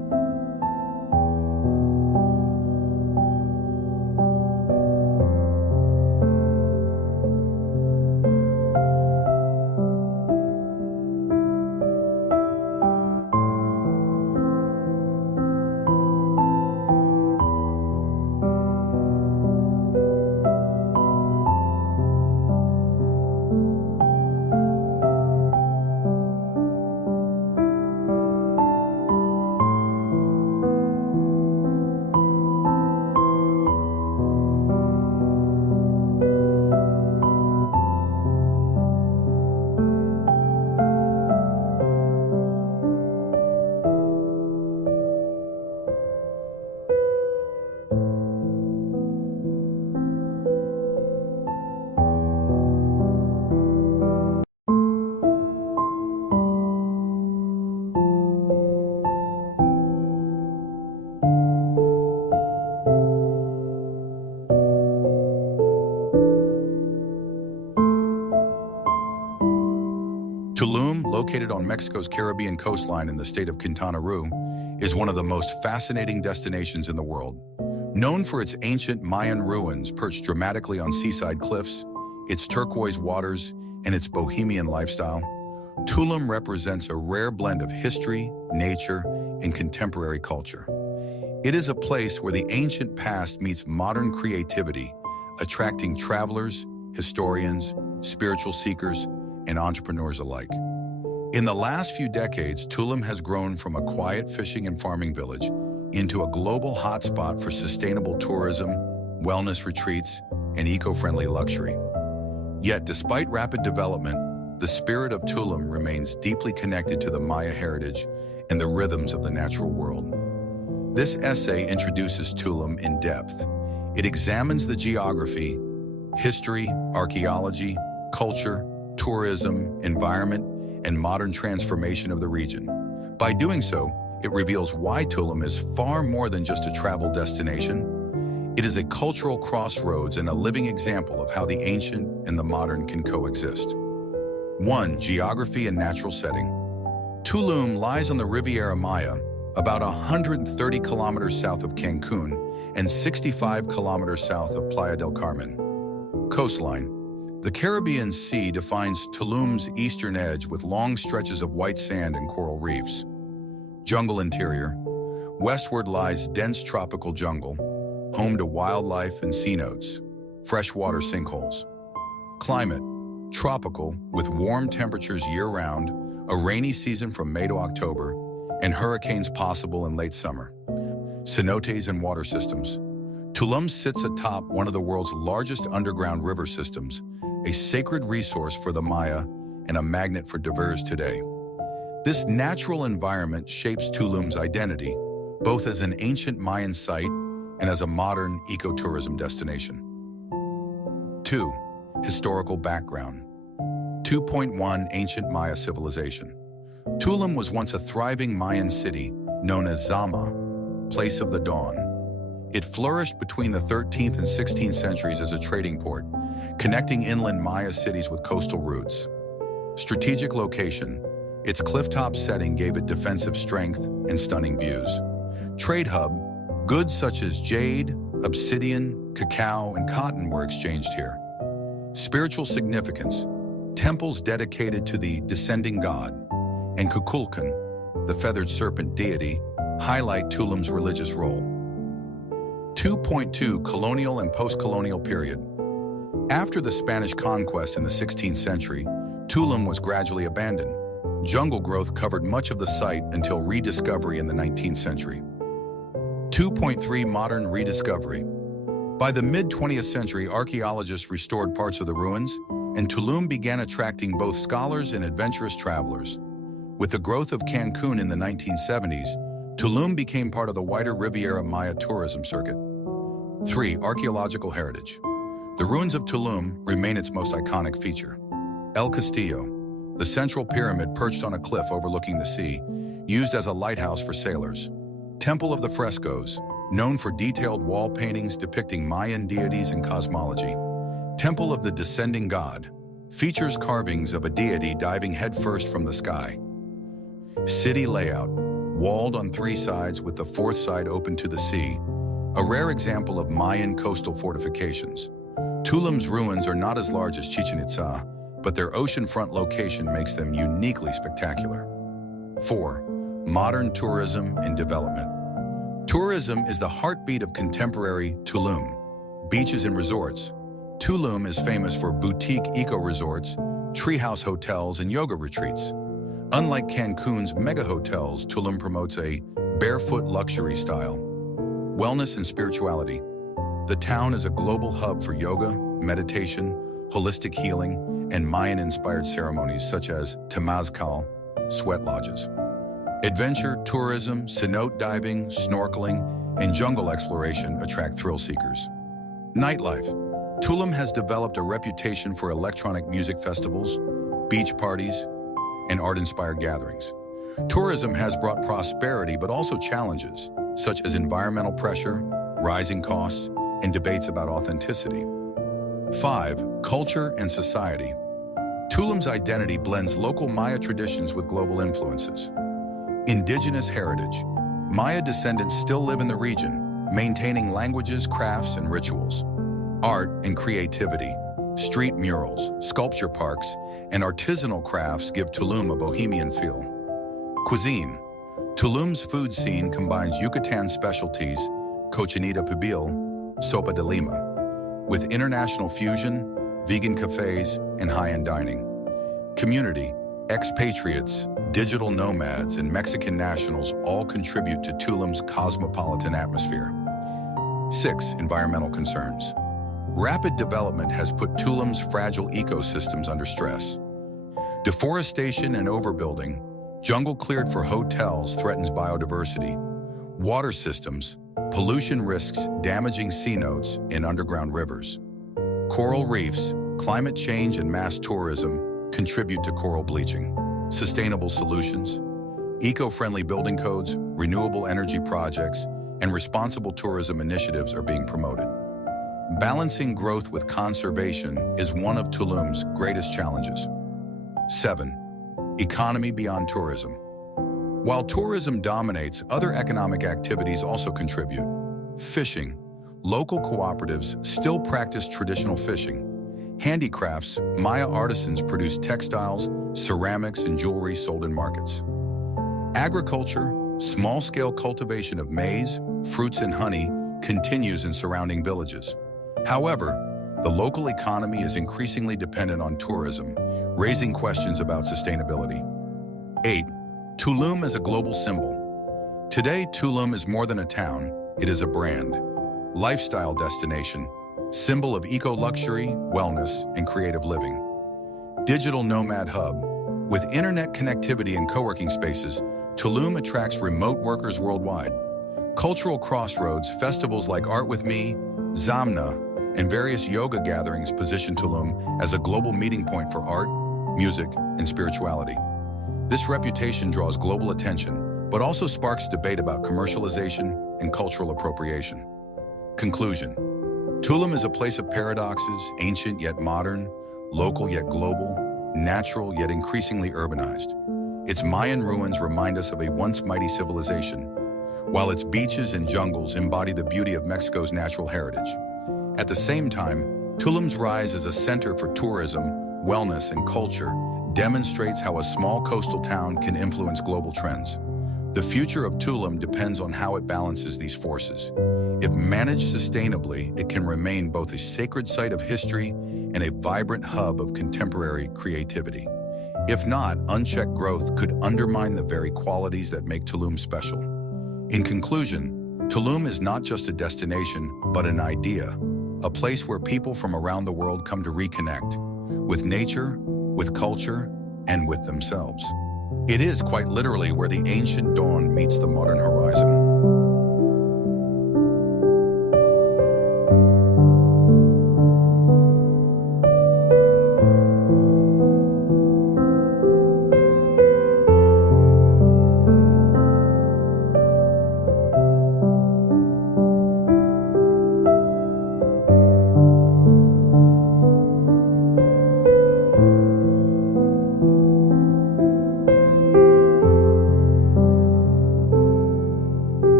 Tulum, located on Mexico's Caribbean coastline in the state of Quintana Roo, is one of the most fascinating destinations in the world. Known for its ancient Mayan ruins perched dramatically on seaside cliffs, its turquoise waters, and its bohemian lifestyle, Tulum represents a rare blend of history, nature, and contemporary culture. It is a place where the ancient past meets modern creativity, attracting travelers, historians, spiritual seekers, and entrepreneurs alike. In the last few decades, Tulum has grown from a quiet fishing and farming village into a global hotspot for sustainable tourism, wellness retreats, and eco-friendly luxury. Yet, despite rapid development, the spirit of Tulum remains deeply connected to the Maya heritage and the rhythms of the natural world. This essay introduces Tulum in depth. It examines the geography, history, archaeology, culture, tourism, environment, and modern transformation of the region. By doing so, it reveals why Tulum is far more than just a travel destination. It is a cultural crossroads and a living example of how the ancient and the modern can coexist. 1. Geography and natural setting. Tulum lies on the Riviera Maya, about 130 kilometers south of Cancun and 65 kilometers south of Playa del Carmen. Coastline. The Caribbean Sea defines Tulum's eastern edge with long stretches of white sand and coral reefs. Jungle interior. Westward lies dense tropical jungle, home to wildlife and sea notes, freshwater sinkholes. Climate. Tropical, with warm temperatures year-round, a rainy season from May to October, and hurricanes possible in late summer. Cenotes and water systems. Tulum sits atop one of the world's largest underground river systems, a sacred resource for the Maya and a magnet for divers today. This natural environment shapes Tulum's identity, both as an ancient Mayan site and as a modern ecotourism destination. 2. Historical background. 2.1 Ancient Maya civilization. Tulum was once a thriving Mayan city known as Zama, Place of the Dawn. It flourished between the 13th and 16th centuries as a trading port, connecting inland Maya cities with coastal routes. Strategic location. Its clifftop setting gave it defensive strength and stunning views. Trade hub. Goods such as jade, obsidian, cacao, and cotton were exchanged here. Spiritual significance. Temples dedicated to the descending god and Kukulkan, the feathered serpent deity, highlight Tulum's religious role. 2.2 Colonial and post-colonial period. After the Spanish conquest in the 16th century, Tulum was gradually abandoned. Jungle growth covered much of the site until rediscovery in the 19th century. 2.3 Modern rediscovery. By the mid-20th century, archaeologists restored parts of the ruins, and Tulum began attracting both scholars and adventurous travelers. With the growth of Cancun in the 1970s, Tulum became part of the wider Riviera Maya tourism circuit. 3. Archaeological heritage. The ruins of Tulum remain its most iconic feature. El Castillo, the central pyramid perched on a cliff overlooking the sea, used as a lighthouse for sailors. Temple of the Frescoes, known for detailed wall paintings depicting Mayan deities and cosmology. Temple of the Descending God, features carvings of a deity diving headfirst from the sky. City layout, walled on 3 sides with the 4th side open to the sea, a rare example of Mayan coastal fortifications. Tulum's ruins are not as large as Chichen Itza, but their oceanfront location makes them uniquely spectacular. 4. Modern tourism and development. Tourism is the heartbeat of contemporary Tulum. Beaches and resorts. Tulum is famous for boutique eco-resorts, treehouse hotels, and yoga retreats. Unlike Cancun's mega-hotels, Tulum promotes a barefoot luxury style. Wellness and spirituality. The town is a global hub for yoga, meditation, holistic healing, and Mayan-inspired ceremonies such as temazcal, sweat lodges. Adventure, tourism, cenote diving, snorkeling, and jungle exploration attract thrill seekers. Nightlife. Tulum has developed a reputation for electronic music festivals, beach parties, and art-inspired gatherings. Tourism has brought prosperity but also challenges, such as environmental pressure, rising costs, and debates about authenticity. 5. Culture and society. Tulum's identity blends local Maya traditions with global influences. Indigenous heritage. Maya descendants still live in the region, maintaining languages, crafts, and rituals. Art and creativity. Street murals, sculpture parks, and artisanal crafts give Tulum a bohemian feel. Cuisine. Tulum's food scene combines Yucatán specialties, cochinita pibil, sopa de lima, with international fusion, vegan cafes, and high-end dining. Community. Expatriates, digital nomads, and Mexican nationals all contribute to Tulum's cosmopolitan atmosphere. 6. Environmental concerns. Rapid development has put Tulum's fragile ecosystems under stress. Deforestation and overbuilding, jungle cleared for hotels threatens biodiversity. Water systems, pollution risks damaging cenotes in underground rivers. Coral reefs, climate change and mass tourism contribute to coral bleaching. Sustainable solutions, eco-friendly building codes, renewable energy projects, and responsible tourism initiatives are being promoted. Balancing growth with conservation is one of Tulum's greatest challenges. 7. Economy beyond tourism. While tourism dominates, other economic activities also contribute. Fishing. Local cooperatives still practice traditional fishing. Handicrafts, Maya artisans produce textiles, ceramics, and jewelry sold in markets. Agriculture, small-scale cultivation of maize, fruits, and honey continues in surrounding villages. However, the local economy is increasingly dependent on tourism, raising questions about sustainability. 8. Tulum as a global symbol. Today, Tulum is more than a town, it is a brand. Lifestyle destination, symbol of eco-luxury, wellness, and creative living. Digital nomad hub. With internet connectivity and co-working spaces, Tulum attracts remote workers worldwide. Cultural crossroads, festivals like Art With Me, Zamna, and various yoga gatherings position Tulum as a global meeting point for art, music, and spirituality. This reputation draws global attention, but also sparks debate about commercialization and cultural appropriation. Conclusion. Tulum is a place of paradoxes, ancient yet modern, local yet global, natural yet increasingly urbanized. Its Mayan ruins remind us of a once mighty civilization, while its beaches and jungles embody the beauty of Mexico's natural heritage. At the same time, Tulum's rise as a center for tourism, wellness, and culture demonstrates how a small coastal town can influence global trends. The future of Tulum depends on how it balances these forces. If managed sustainably, it can remain both a sacred site of history and a vibrant hub of contemporary creativity. If not, unchecked growth could undermine the very qualities that make Tulum special. In conclusion, Tulum is not just a destination, but an idea, a place where people from around the world come to reconnect with nature, with culture, and with themselves. It is quite literally where the ancient dawn meets the modern horizon.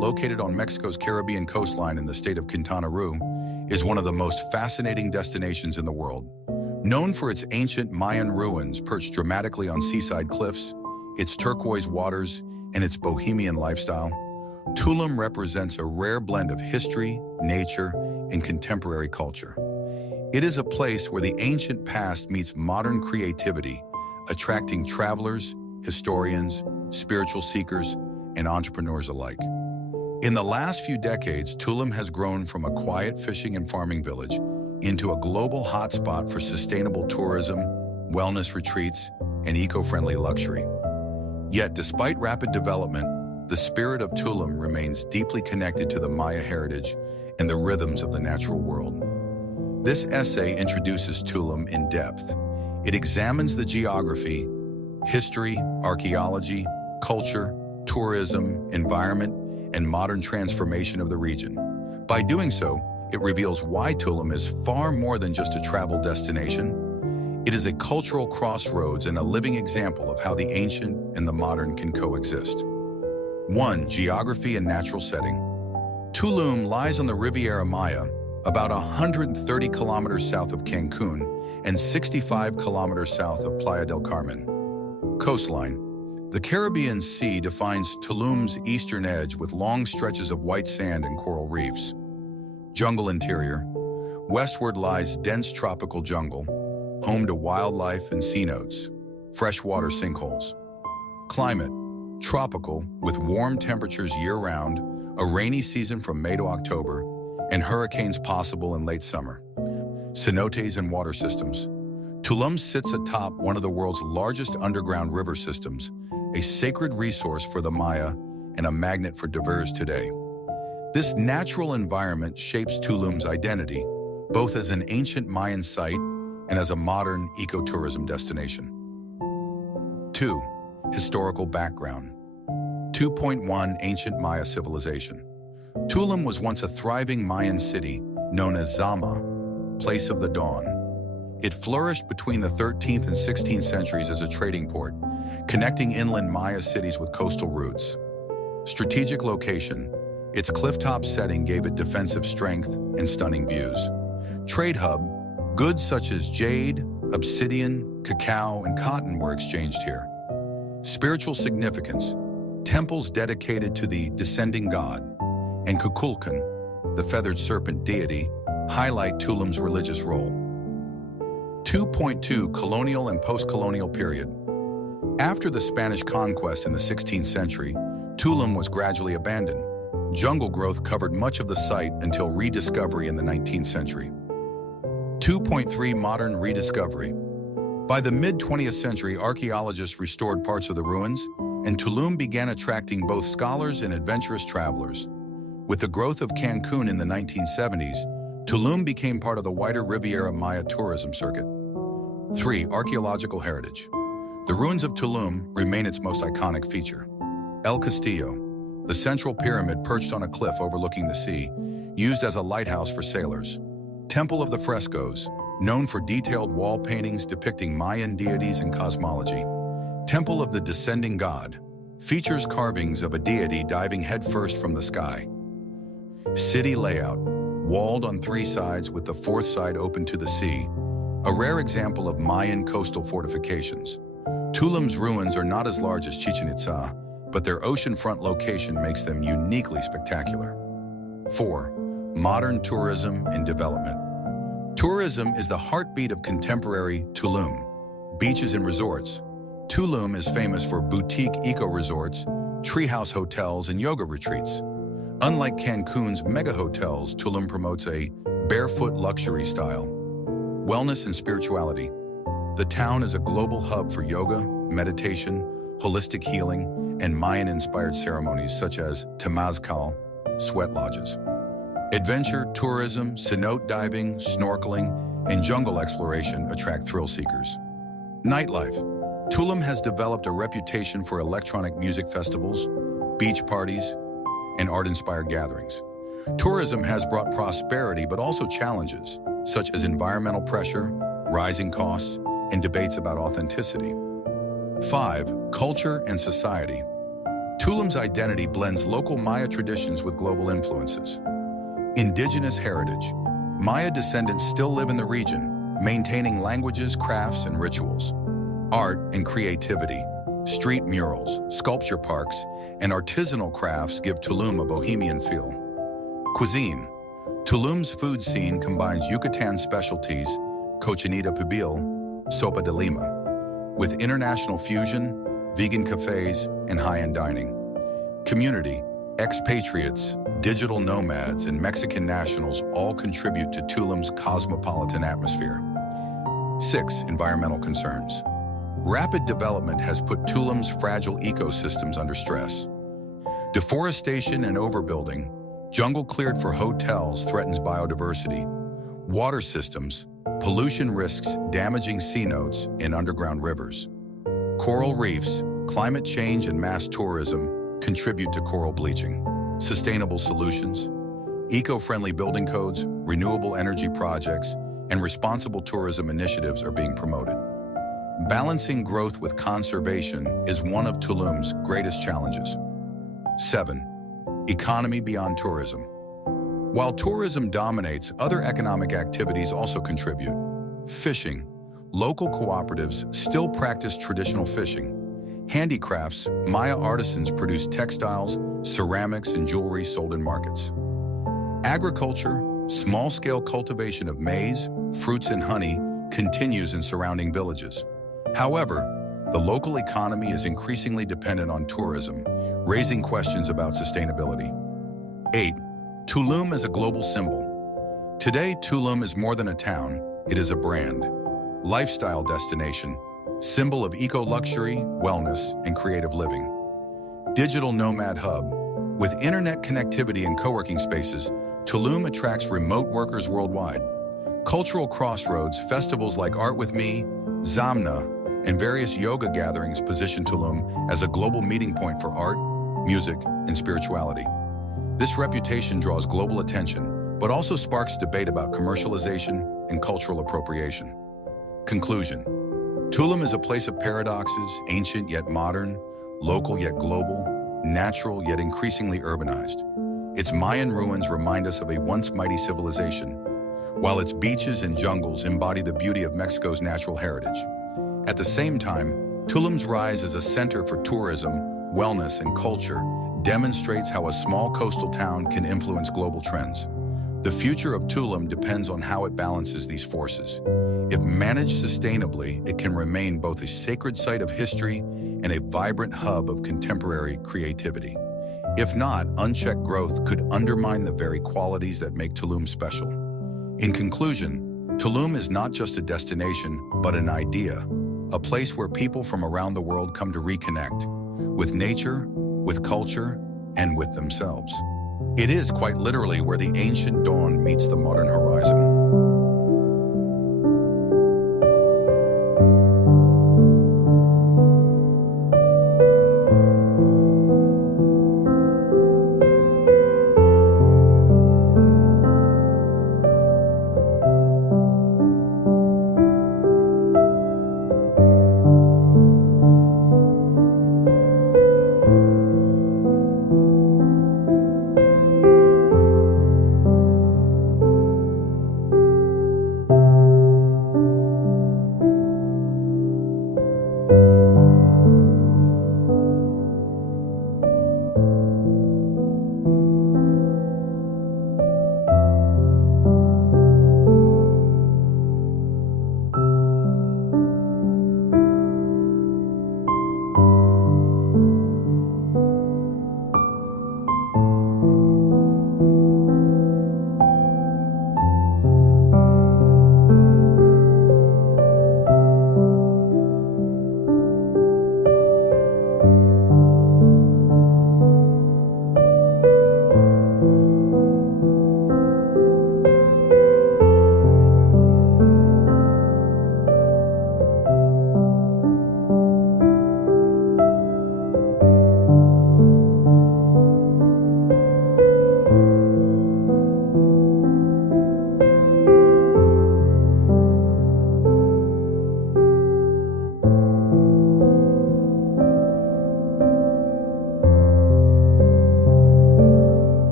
located on Mexico's Caribbean coastline in the state of Quintana Roo, is one of the most fascinating destinations in the world. Known for its ancient Mayan ruins perched dramatically on seaside cliffs, its turquoise waters, and its bohemian lifestyle, Tulum represents a rare blend of history, nature, and contemporary culture. It is a place where the ancient past meets modern creativity, attracting travelers, historians, spiritual seekers, and entrepreneurs alike. In the last few decades, Tulum has grown from a quiet fishing and farming village into a global hotspot for sustainable tourism, wellness retreats, and eco-friendly luxury. Yet, despite rapid development, the spirit of Tulum remains deeply connected to the Maya heritage and the rhythms of the natural world. This essay introduces Tulum in depth. It examines the geography, history, archaeology, culture, tourism, environment, and modern transformation of the region. By doing so, it reveals why Tulum is far more than just a travel destination. It is a cultural crossroads and a living example of how the ancient and the modern can coexist. 1. Geography and natural setting. Tulum lies on the Riviera Maya, about 130 kilometers south of Cancun and 65 kilometers south of Playa del Carmen. Coastline. The Caribbean Sea defines Tulum's eastern edge with long stretches of white sand and coral reefs. Jungle interior. Westward lies dense tropical jungle, home to wildlife and cenotes, freshwater sinkholes. Climate. Tropical, with warm temperatures year-round, a rainy season from May to October, and hurricanes possible in late summer. Cenotes and water systems. Tulum sits atop one of the world's largest underground river systems, a sacred resource for the Maya and a magnet for divers today. This natural environment shapes Tulum's identity, both as an ancient Mayan site and as a modern ecotourism destination. 2. Historical background. 2.1 Ancient Maya civilization. Tulum was once a thriving Mayan city known as Zama, place of the dawn. It flourished between the 13th and 16th centuries as a trading port, connecting inland Maya cities with coastal routes. Strategic location. Its clifftop setting gave it defensive strength and stunning views. Trade hub. Goods such as jade, obsidian, cacao, and cotton were exchanged here. Spiritual significance. Temples dedicated to the descending god, and Kukulkan, the feathered serpent deity, highlight Tulum's religious role. 2.2 Colonial and post-colonial period. After the Spanish conquest in the 16th century, Tulum was gradually abandoned. Jungle growth covered much of the site until rediscovery in the 19th century. 2.3 Modern rediscovery. By the mid-20th century, archaeologists restored parts of the ruins, and Tulum began attracting both scholars and adventurous travelers. With the growth of Cancun in the 1970s, Tulum became part of the wider Riviera Maya tourism circuit. 3. Archaeological heritage. The ruins of Tulum remain its most iconic feature. El Castillo, the central pyramid perched on a cliff overlooking the sea, used as a lighthouse for sailors. Temple of the Frescoes, known for detailed wall paintings depicting Mayan deities and cosmology. Temple of the Descending God, features carvings of a deity diving headfirst from the sky. City layout, walled on 3 sides with the 4th side open to the sea, a rare example of Mayan coastal fortifications. Tulum's ruins are not as large as Chichen Itza, but their oceanfront location makes them uniquely spectacular. 4. Modern tourism and development. Tourism is the heartbeat of contemporary Tulum. Beaches and resorts. Tulum is famous for boutique eco-resorts, treehouse hotels, and yoga retreats. Unlike Cancun's mega hotels, Tulum promotes a barefoot luxury style. Wellness and spirituality. The town is a global hub for yoga, meditation, holistic healing, and Mayan-inspired ceremonies such as temazcal, sweat lodges. Adventure, tourism, cenote diving, snorkeling, and jungle exploration attract thrill seekers. Nightlife. Tulum has developed a reputation for electronic music festivals, beach parties, and art-inspired gatherings. Tourism has brought prosperity but also challenges, such as environmental pressure, rising costs, and debates about authenticity. 5. Culture and society. Tulum's identity blends local Maya traditions with global influences. Indigenous heritage. Maya descendants still live in the region, maintaining languages, crafts, and rituals. Art and creativity. Street murals, sculpture parks, and artisanal crafts give Tulum a bohemian feel. Cuisine. Tulum's food scene combines Yucatán specialties, cochinita pibil, sopa de lima, with international fusion, vegan cafes, and high-end dining. Community. Expatriates, digital nomads, and Mexican nationals all contribute to Tulum's cosmopolitan atmosphere. 6. Environmental concerns. Rapid development has put Tulum's fragile ecosystems under stress. Deforestation and overbuilding, jungle cleared for hotels threatens biodiversity. Water systems, pollution risks damaging cenotes and underground rivers. Coral reefs, climate change and mass tourism contribute to coral bleaching. Sustainable solutions, eco-friendly building codes, renewable energy projects, and responsible tourism initiatives are being promoted. Balancing growth with conservation is one of Tulum's greatest challenges. 7. Economy beyond tourism. While tourism dominates, other economic activities also contribute. Fishing. Local cooperatives still practice traditional fishing. Handicrafts, Maya artisans produce textiles, ceramics, and jewelry sold in markets. Agriculture, small-scale cultivation of maize, fruits, and honey continues in surrounding villages. However, the local economy is increasingly dependent on tourism, raising questions about sustainability. 8. Tulum as a global symbol. Today, Tulum is more than a town, it is a brand. Lifestyle destination, symbol of eco-luxury, wellness, and creative living. Digital nomad hub. With internet connectivity and co-working spaces, Tulum attracts remote workers worldwide. Cultural crossroads, festivals like Art With Me, Zamna, and various yoga gatherings position Tulum as a global meeting point for art, music, and spirituality. This reputation draws global attention, but also sparks debate about commercialization and cultural appropriation. Conclusion. Tulum is a place of paradoxes, ancient yet modern, local yet global, natural yet increasingly urbanized. Its Mayan ruins remind us of a once mighty civilization, while its beaches and jungles embody the beauty of Mexico's natural heritage. At the same time, Tulum's rise as a center for tourism, wellness, and culture demonstrates how a small coastal town can influence global trends. The future of Tulum depends on how it balances these forces. If managed sustainably, it can remain both a sacred site of history and a vibrant hub of contemporary creativity. If not, unchecked growth could undermine the very qualities that make Tulum special. In conclusion, Tulum is not just a destination, but an idea, a place where people from around the world come to reconnect with nature, with culture, and with themselves. It is quite literally where the ancient dawn meets the modern horizon.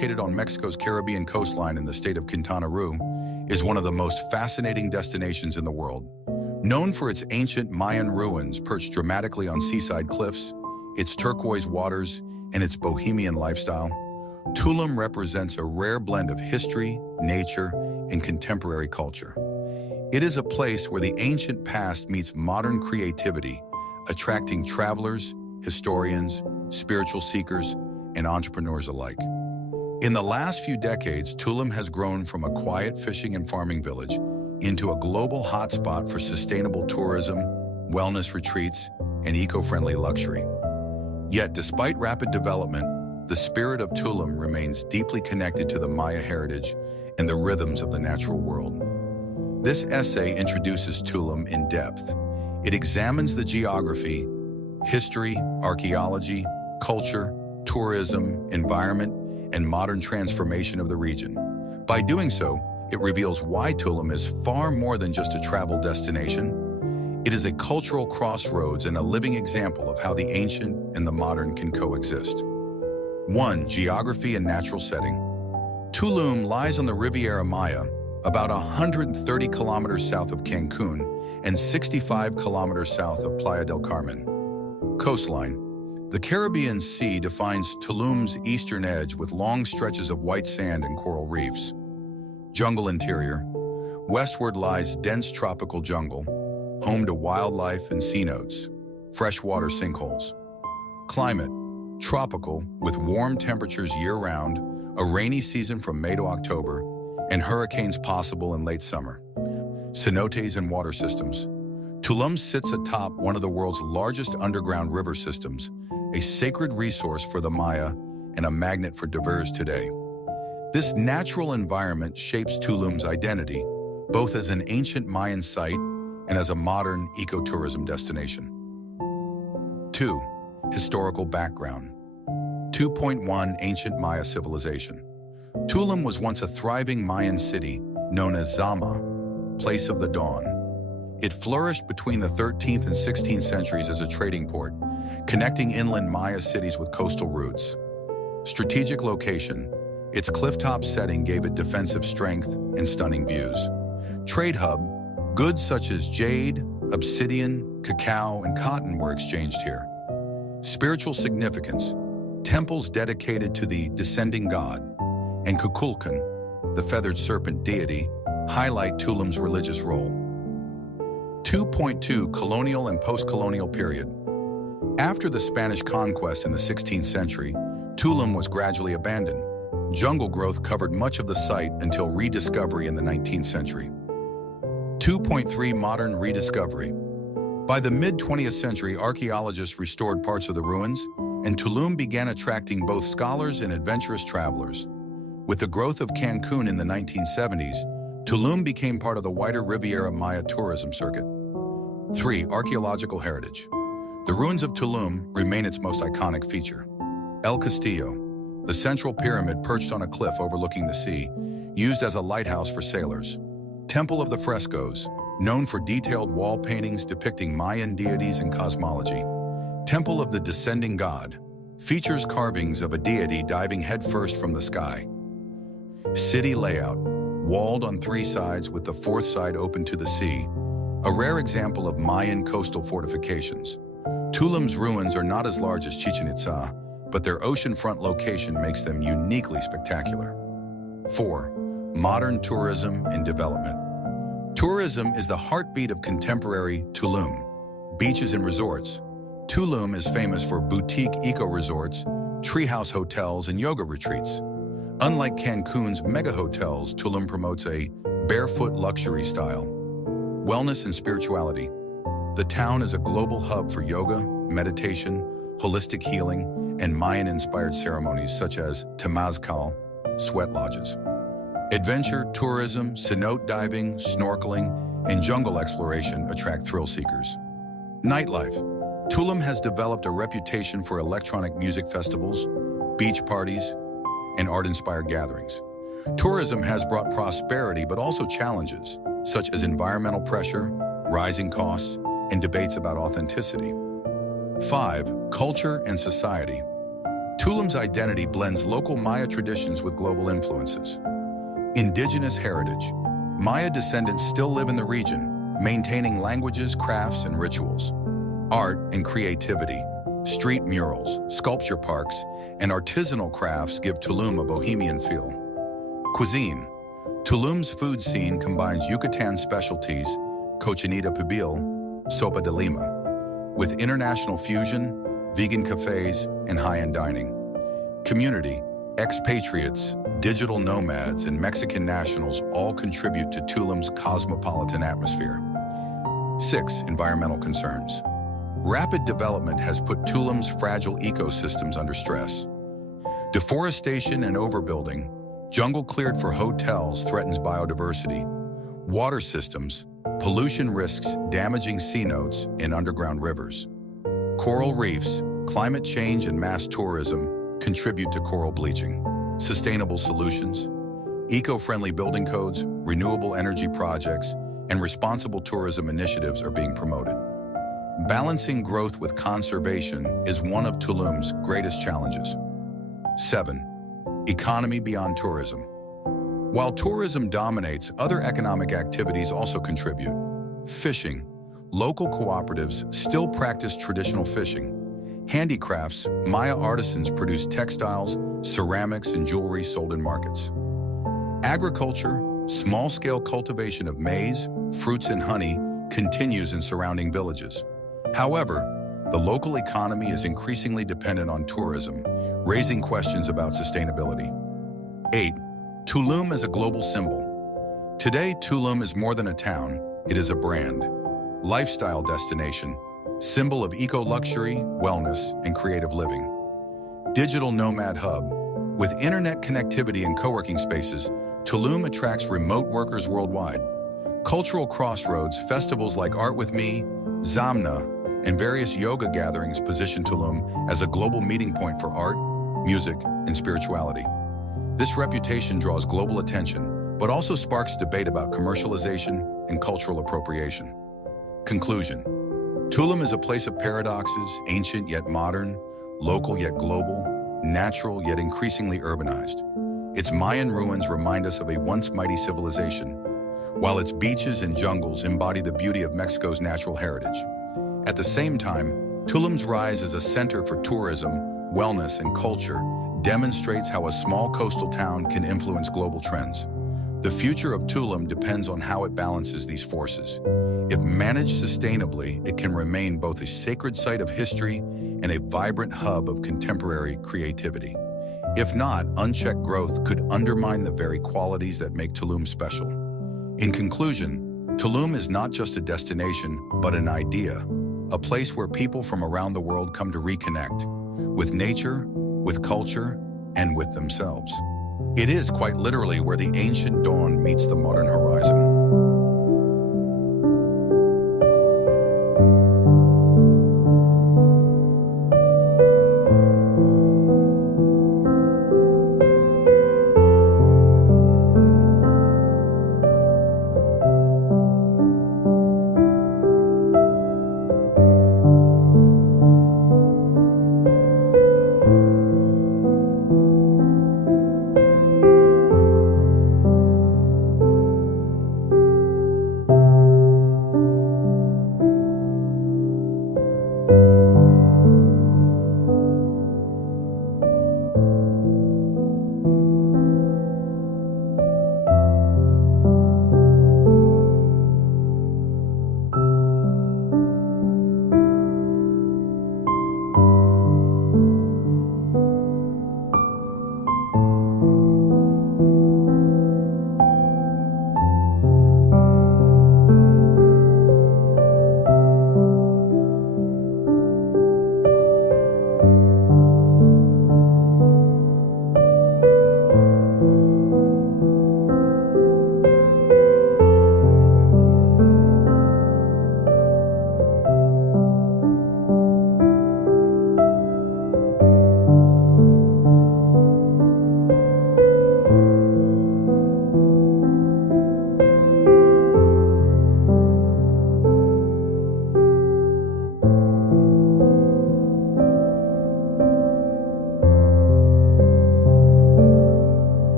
located on Mexico's Caribbean coastline in the state of Quintana Roo, is one of the most fascinating destinations in the world. Known for its ancient Mayan ruins perched dramatically on seaside cliffs, its turquoise waters, and its bohemian lifestyle, Tulum represents a rare blend of history, nature, and contemporary culture. It is a place where the ancient past meets modern creativity, attracting travelers, historians, spiritual seekers, and entrepreneurs alike. In the last few decades, Tulum has grown from a quiet fishing and farming village into a global hotspot for sustainable tourism, wellness retreats, and eco-friendly luxury. Yet, despite rapid development, the spirit of Tulum remains deeply connected to the Maya heritage and the rhythms of the natural world. This essay introduces Tulum in depth. It examines the geography, history, archaeology, culture, tourism, environment, and modern transformation of the region. By doing so, it reveals why Tulum is far more than just a travel destination. It is a cultural crossroads and a living example of how the ancient and the modern can coexist. 1. Geography and natural setting. Tulum lies on the Riviera Maya, about 130 kilometers south of Cancun and 65 kilometers south of Playa del Carmen. Coastline. The Caribbean Sea defines Tulum's eastern edge with long stretches of white sand and coral reefs. Jungle interior. Westward lies dense tropical jungle, home to wildlife and cenotes, freshwater sinkholes. Climate. Tropical, with warm temperatures year-round, a rainy season from May to October, and hurricanes possible in late summer. Cenotes and water systems. Tulum sits atop one of the world's largest underground river systems, a sacred resource for the Maya and a magnet for divers today. This natural environment shapes Tulum's identity, both as an ancient Mayan site and as a modern ecotourism destination. 2. Historical background. 2.1 Ancient Maya civilization. Tulum was once a thriving Mayan city known as Zama, Place of the Dawn. It flourished between the 13th and 16th centuries as a trading port, connecting inland Maya cities with coastal routes. Strategic location. Its clifftop setting gave it defensive strength and stunning views. Trade hub. Goods such as jade, obsidian, cacao, and cotton were exchanged here. Spiritual significance. Temples dedicated to the descending god and Kukulkan, the feathered serpent deity, highlight Tulum's religious role. 2.2 Colonial and post-colonial period. After the Spanish conquest in the 16th century, Tulum was gradually abandoned. Jungle growth covered much of the site until rediscovery in the 19th century. 2.3 Modern rediscovery. By the mid-20th century, archaeologists restored parts of the ruins, and Tulum began attracting both scholars and adventurous travelers. With the growth of Cancun in the 1970s, Tulum became part of the wider Riviera Maya tourism circuit. 3. Archaeological heritage. The ruins of Tulum remain its most iconic feature. El Castillo, the central pyramid perched on a cliff overlooking the sea, used as a lighthouse for sailors. Temple of the Frescoes, known for detailed wall paintings depicting Mayan deities and cosmology. Temple of the Descending God, features carvings of a deity diving headfirst from the sky. City layout, walled on 3 sides with the 4th side open to the sea, a rare example of Mayan coastal fortifications. Tulum's ruins are not as large as Chichen Itza, but their oceanfront location makes them uniquely spectacular. 4. Modern tourism and development. Tourism is the heartbeat of contemporary Tulum. Beaches and resorts. Tulum is famous for boutique eco-resorts, treehouse hotels, and yoga retreats. Unlike Cancun's mega hotels, Tulum promotes a barefoot luxury style. Wellness and spirituality. The town is a global hub for yoga, meditation, holistic healing, and Mayan-inspired ceremonies such as temazcal, sweat lodges. Adventure, tourism, cenote diving, snorkeling, and jungle exploration attract thrill seekers. Nightlife. Tulum has developed a reputation for electronic music festivals, beach parties, and art-inspired gatherings. Tourism has brought prosperity but also challenges, such as environmental pressure, rising costs, and debates about authenticity. 5. Culture and society. Tulum's identity blends local Maya traditions with global influences. Indigenous heritage. Maya descendants still live in the region, maintaining languages, crafts, and rituals. Art and creativity. Street murals, sculpture parks, and artisanal crafts give Tulum a bohemian feel. Cuisine. Tulum's food scene combines Yucatán specialties, cochinita pibil, sopa de lima, with international fusion, vegan cafes, and high-end dining. Community. Expatriates, digital nomads, and Mexican nationals all contribute to Tulum's cosmopolitan atmosphere. 6. Environmental concerns. Rapid development has put Tulum's fragile ecosystems under stress. Deforestation and overbuilding, jungle cleared for hotels threatens biodiversity. Water systems, pollution risks damaging cenotes and underground rivers. Coral reefs, climate change and mass tourism contribute to coral bleaching. Sustainable solutions, eco-friendly building codes, renewable energy projects, and responsible tourism initiatives are being promoted. Balancing growth with conservation is one of Tulum's greatest challenges. 7. Economy beyond tourism. While tourism dominates, other economic activities also contribute. Fishing. Local cooperatives still practice traditional fishing. Handicrafts, Maya artisans produce textiles, ceramics, and jewelry sold in markets. Agriculture, small-scale cultivation of maize, fruits, and honey continues in surrounding villages. However, the local economy is increasingly dependent on tourism, raising questions about sustainability. 8. Tulum as a global symbol. Today, Tulum is more than a town, it is a brand. Lifestyle destination, symbol of eco-luxury, wellness, and creative living. Digital nomad hub. With internet connectivity and co-working spaces, Tulum attracts remote workers worldwide. Cultural crossroads, festivals like Art With Me, Zamna, and various yoga gatherings position Tulum as a global meeting point for art, music, and spirituality. This reputation draws global attention, but also sparks debate about commercialization and cultural appropriation. Conclusion. Tulum is a place of paradoxes, ancient yet modern, local yet global, natural yet increasingly urbanized. Its Mayan ruins remind us of a once mighty civilization, while its beaches and jungles embody the beauty of Mexico's natural heritage. At the same time, Tulum's rise as a center for tourism, wellness, and culture demonstrates how a small coastal town can influence global trends. The future of Tulum depends on how it balances these forces. If managed sustainably, it can remain both a sacred site of history and a vibrant hub of contemporary creativity. If not, unchecked growth could undermine the very qualities that make Tulum special. In conclusion, Tulum is not just a destination, but an idea, a place where people from around the world come to reconnect with nature, with culture, and with themselves. It is quite literally where the ancient dawn meets the modern horizon.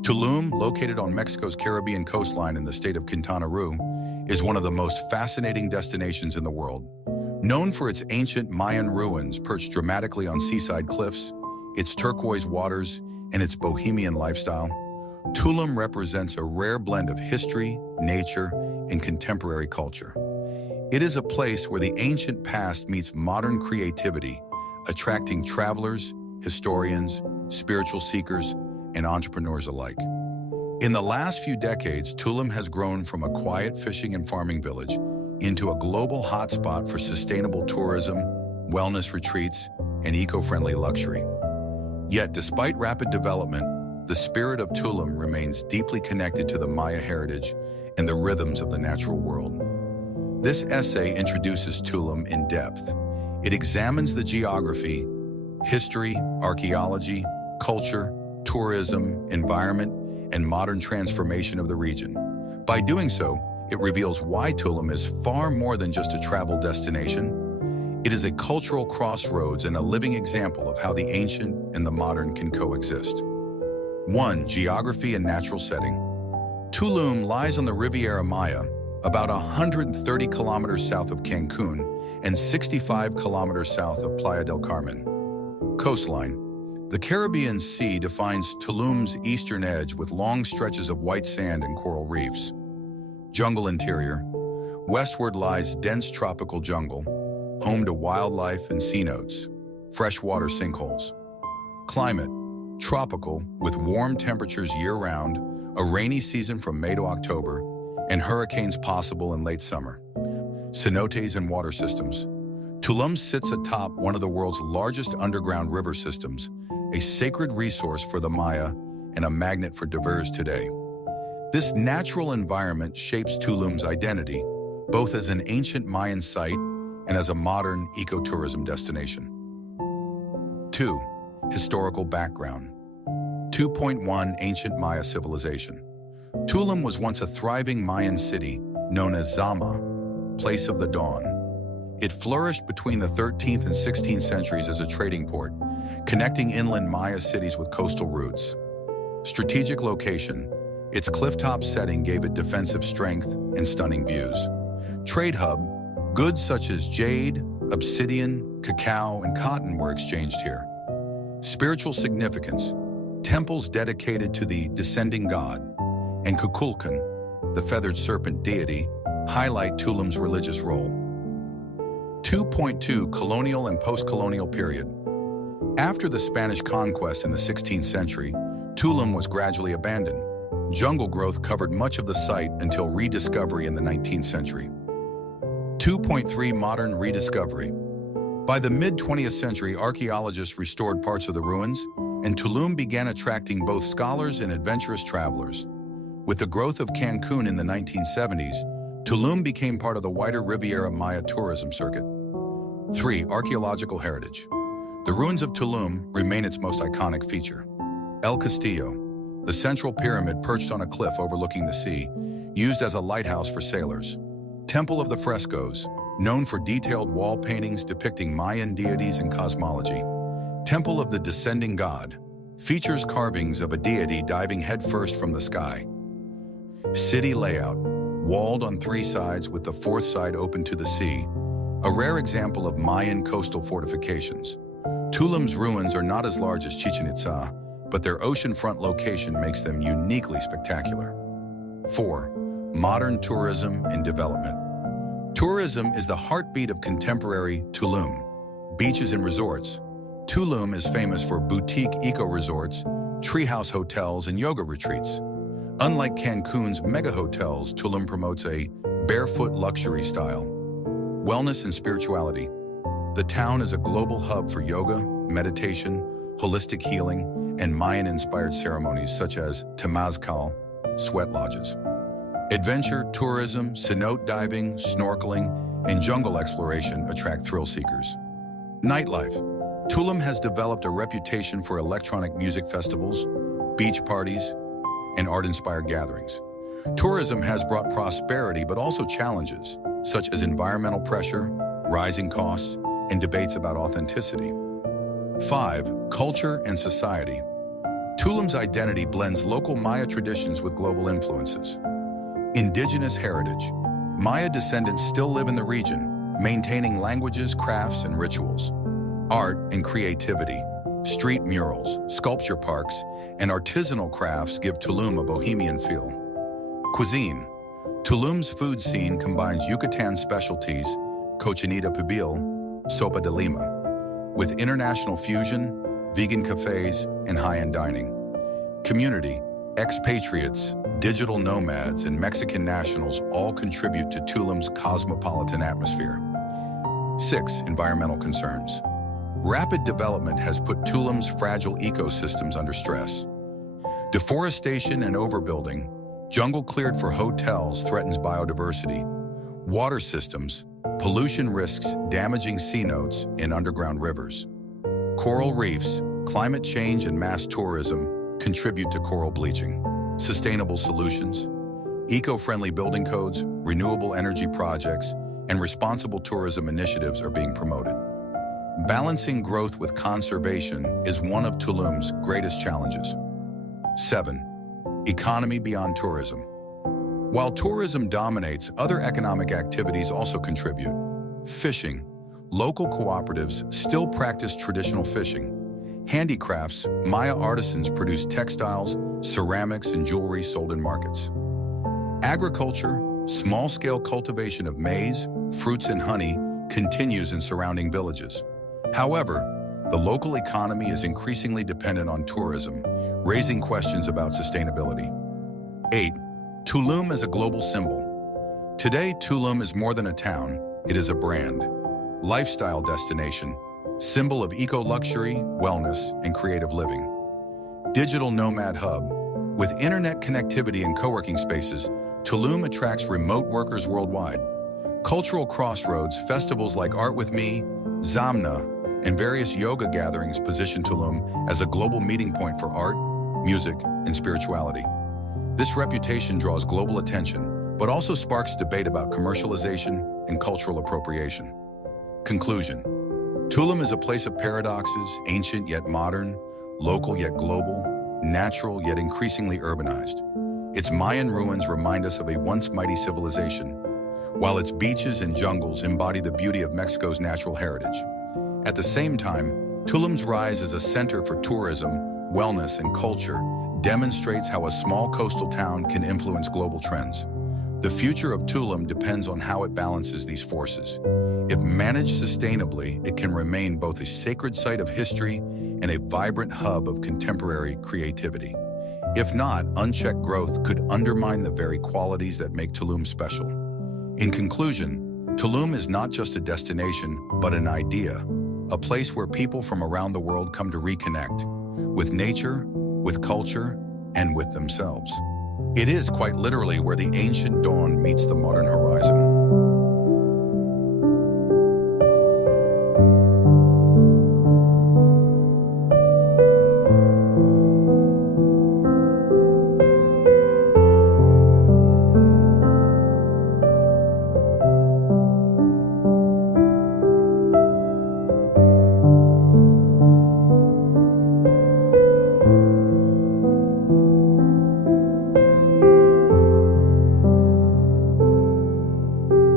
Tulum, located on Mexico's Caribbean coastline in the state of Quintana Roo, is one of the most fascinating destinations in the world. Known for its ancient Mayan ruins perched dramatically on seaside cliffs, its turquoise waters, and its bohemian lifestyle, Tulum represents a rare blend of history, nature, and contemporary culture. It is a place where the ancient past meets modern creativity, attracting travelers, historians, spiritual seekers, and entrepreneurs alike. In the last few decades, Tulum has grown from a quiet fishing and farming village into a global hotspot for sustainable tourism, wellness retreats, and eco-friendly luxury. Yet, despite rapid development, the spirit of Tulum remains deeply connected to the Maya heritage and the rhythms of the natural world. This essay introduces Tulum in depth. It examines the geography, history, archaeology, culture, tourism, environment, and modern transformation of the region. By doing so, it reveals why Tulum is far more than just a travel destination. It is a cultural crossroads and a living example of how the ancient and the modern can coexist. 1. Geography and natural setting. Tulum lies on the Riviera Maya, about 130 kilometers south of Cancun and 65 kilometers south of Playa del Carmen. Coastline. The Caribbean Sea defines Tulum's eastern edge with long stretches of white sand and coral reefs. Jungle interior. Westward lies dense tropical jungle, home to wildlife and cenotes, freshwater sinkholes. Climate. Tropical, with warm temperatures year-round, a rainy season from May to October, and hurricanes possible in late summer. Cenotes and water systems. Tulum sits atop one of the world's largest underground river systems, a sacred resource for the Maya and a magnet for divers today. This natural environment shapes Tulum's identity, both as an ancient Mayan site and as a modern ecotourism destination. 2. Historical background. 2.1 Ancient Maya civilization. Tulum was once a thriving Mayan city known as Zama, Place of the Dawn. It flourished between the 13th and 16th centuries as a trading port, connecting inland Maya cities with coastal routes. Strategic location. Its clifftop setting gave it defensive strength and stunning views. Trade hub. Goods such as jade, obsidian, cacao, and cotton were exchanged here. Spiritual significance. Temples dedicated to the descending god and Kukulkan, the feathered serpent deity, highlight Tulum's religious role. 2.2 Colonial and post-colonial period. After the Spanish conquest in the 16th century, Tulum was gradually abandoned. Jungle growth covered much of the site until rediscovery in the 19th century. 2.3 Modern rediscovery. By the mid-20th century, archaeologists restored parts of the ruins, and Tulum began attracting both scholars and adventurous travelers. With the growth of Cancun in the 1970s, Tulum became part of the wider Riviera Maya tourism circuit. 3. Archaeological heritage. The ruins of Tulum remain its most iconic feature. El Castillo, the central pyramid perched on a cliff overlooking the sea, used as a lighthouse for sailors. Temple of the Frescoes, known for detailed wall paintings depicting Mayan deities and cosmology. Temple of the Descending God, features carvings of a deity diving headfirst from the sky. City layout, walled on 3 sides with the 4th side open to the sea, a rare example of Mayan coastal fortifications. Tulum's ruins are not as large as Chichen Itza, but their oceanfront location makes them uniquely spectacular. 4. Modern tourism and development. Tourism is the heartbeat of contemporary Tulum. Beaches and resorts. Tulum is famous for boutique eco-resorts, treehouse hotels, and yoga retreats. Unlike Cancun's mega hotels, Tulum promotes a barefoot luxury style. Wellness and spirituality. The town is a global hub for yoga, meditation, holistic healing, and Mayan-inspired ceremonies such as temazcal, sweat lodges. Adventure, tourism, cenote diving, snorkeling, and jungle exploration attract thrill seekers. Nightlife. Tulum has developed a reputation for electronic music festivals, beach parties, and art-inspired gatherings. Tourism has brought prosperity but also challenges, such as environmental pressure, rising costs, and debates about authenticity. 5. Culture and society. Tulum's identity blends local Maya traditions with global influences. Indigenous heritage. Maya descendants still live in the region, maintaining languages, crafts, and rituals. Art and creativity. Street murals, sculpture parks, and artisanal crafts give Tulum a bohemian feel. Cuisine. Tulum's food scene combines Yucatán specialties, cochinita pibil, sopa de lima, with international fusion, vegan cafes, and high-end dining. Community. Expatriates, digital nomads, and Mexican nationals all contribute to Tulum's cosmopolitan atmosphere. 6. Environmental concerns. Rapid development has put Tulum's fragile ecosystems under stress. Deforestation and overbuilding, jungle cleared for hotels threatens biodiversity. Water systems, pollution risks damaging cenotes in underground rivers. Coral reefs, climate change and mass tourism contribute to coral bleaching. Sustainable solutions, eco-friendly building codes, renewable energy projects, and responsible tourism initiatives are being promoted. Balancing growth with conservation is one of Tulum's greatest challenges. 7. Economy beyond tourism. While tourism dominates, other economic activities also contribute. Fishing. Local cooperatives still practice traditional fishing. Handicrafts, Maya artisans produce textiles, ceramics, and jewelry sold in markets. Agriculture, small-scale cultivation of maize, fruits, and honey continues in surrounding villages. However, the local economy is increasingly dependent on tourism, raising questions about sustainability. 8. Tulum as a global symbol. Today, Tulum is more than a town, it is a brand. Lifestyle destination, symbol of eco-luxury, wellness, and creative living. Digital nomad hub. With internet connectivity and co-working spaces, Tulum attracts remote workers worldwide. Cultural crossroads, festivals like Art With Me, Zamna, and various yoga gatherings position Tulum as a global meeting point for art, music, and spirituality. This reputation draws global attention, but also sparks debate about commercialization and cultural appropriation. Conclusion. Tulum is a place of paradoxes, ancient yet modern, local yet global, natural yet increasingly urbanized. Its Mayan ruins remind us of a once mighty civilization, while its beaches and jungles embody the beauty of Mexico's natural heritage. At the same time, Tulum's rise as a center for tourism, wellness, and culture demonstrates how a small coastal town can influence global trends. The future of Tulum depends on how it balances these forces. If managed sustainably, it can remain both a sacred site of history and a vibrant hub of contemporary creativity. If not, unchecked growth could undermine the very qualities that make Tulum special. In conclusion, Tulum is not just a destination, but an idea, a place where people from around the world come to reconnect with nature, with culture, and with themselves. It is quite literally where the ancient dawn meets the modern horizon.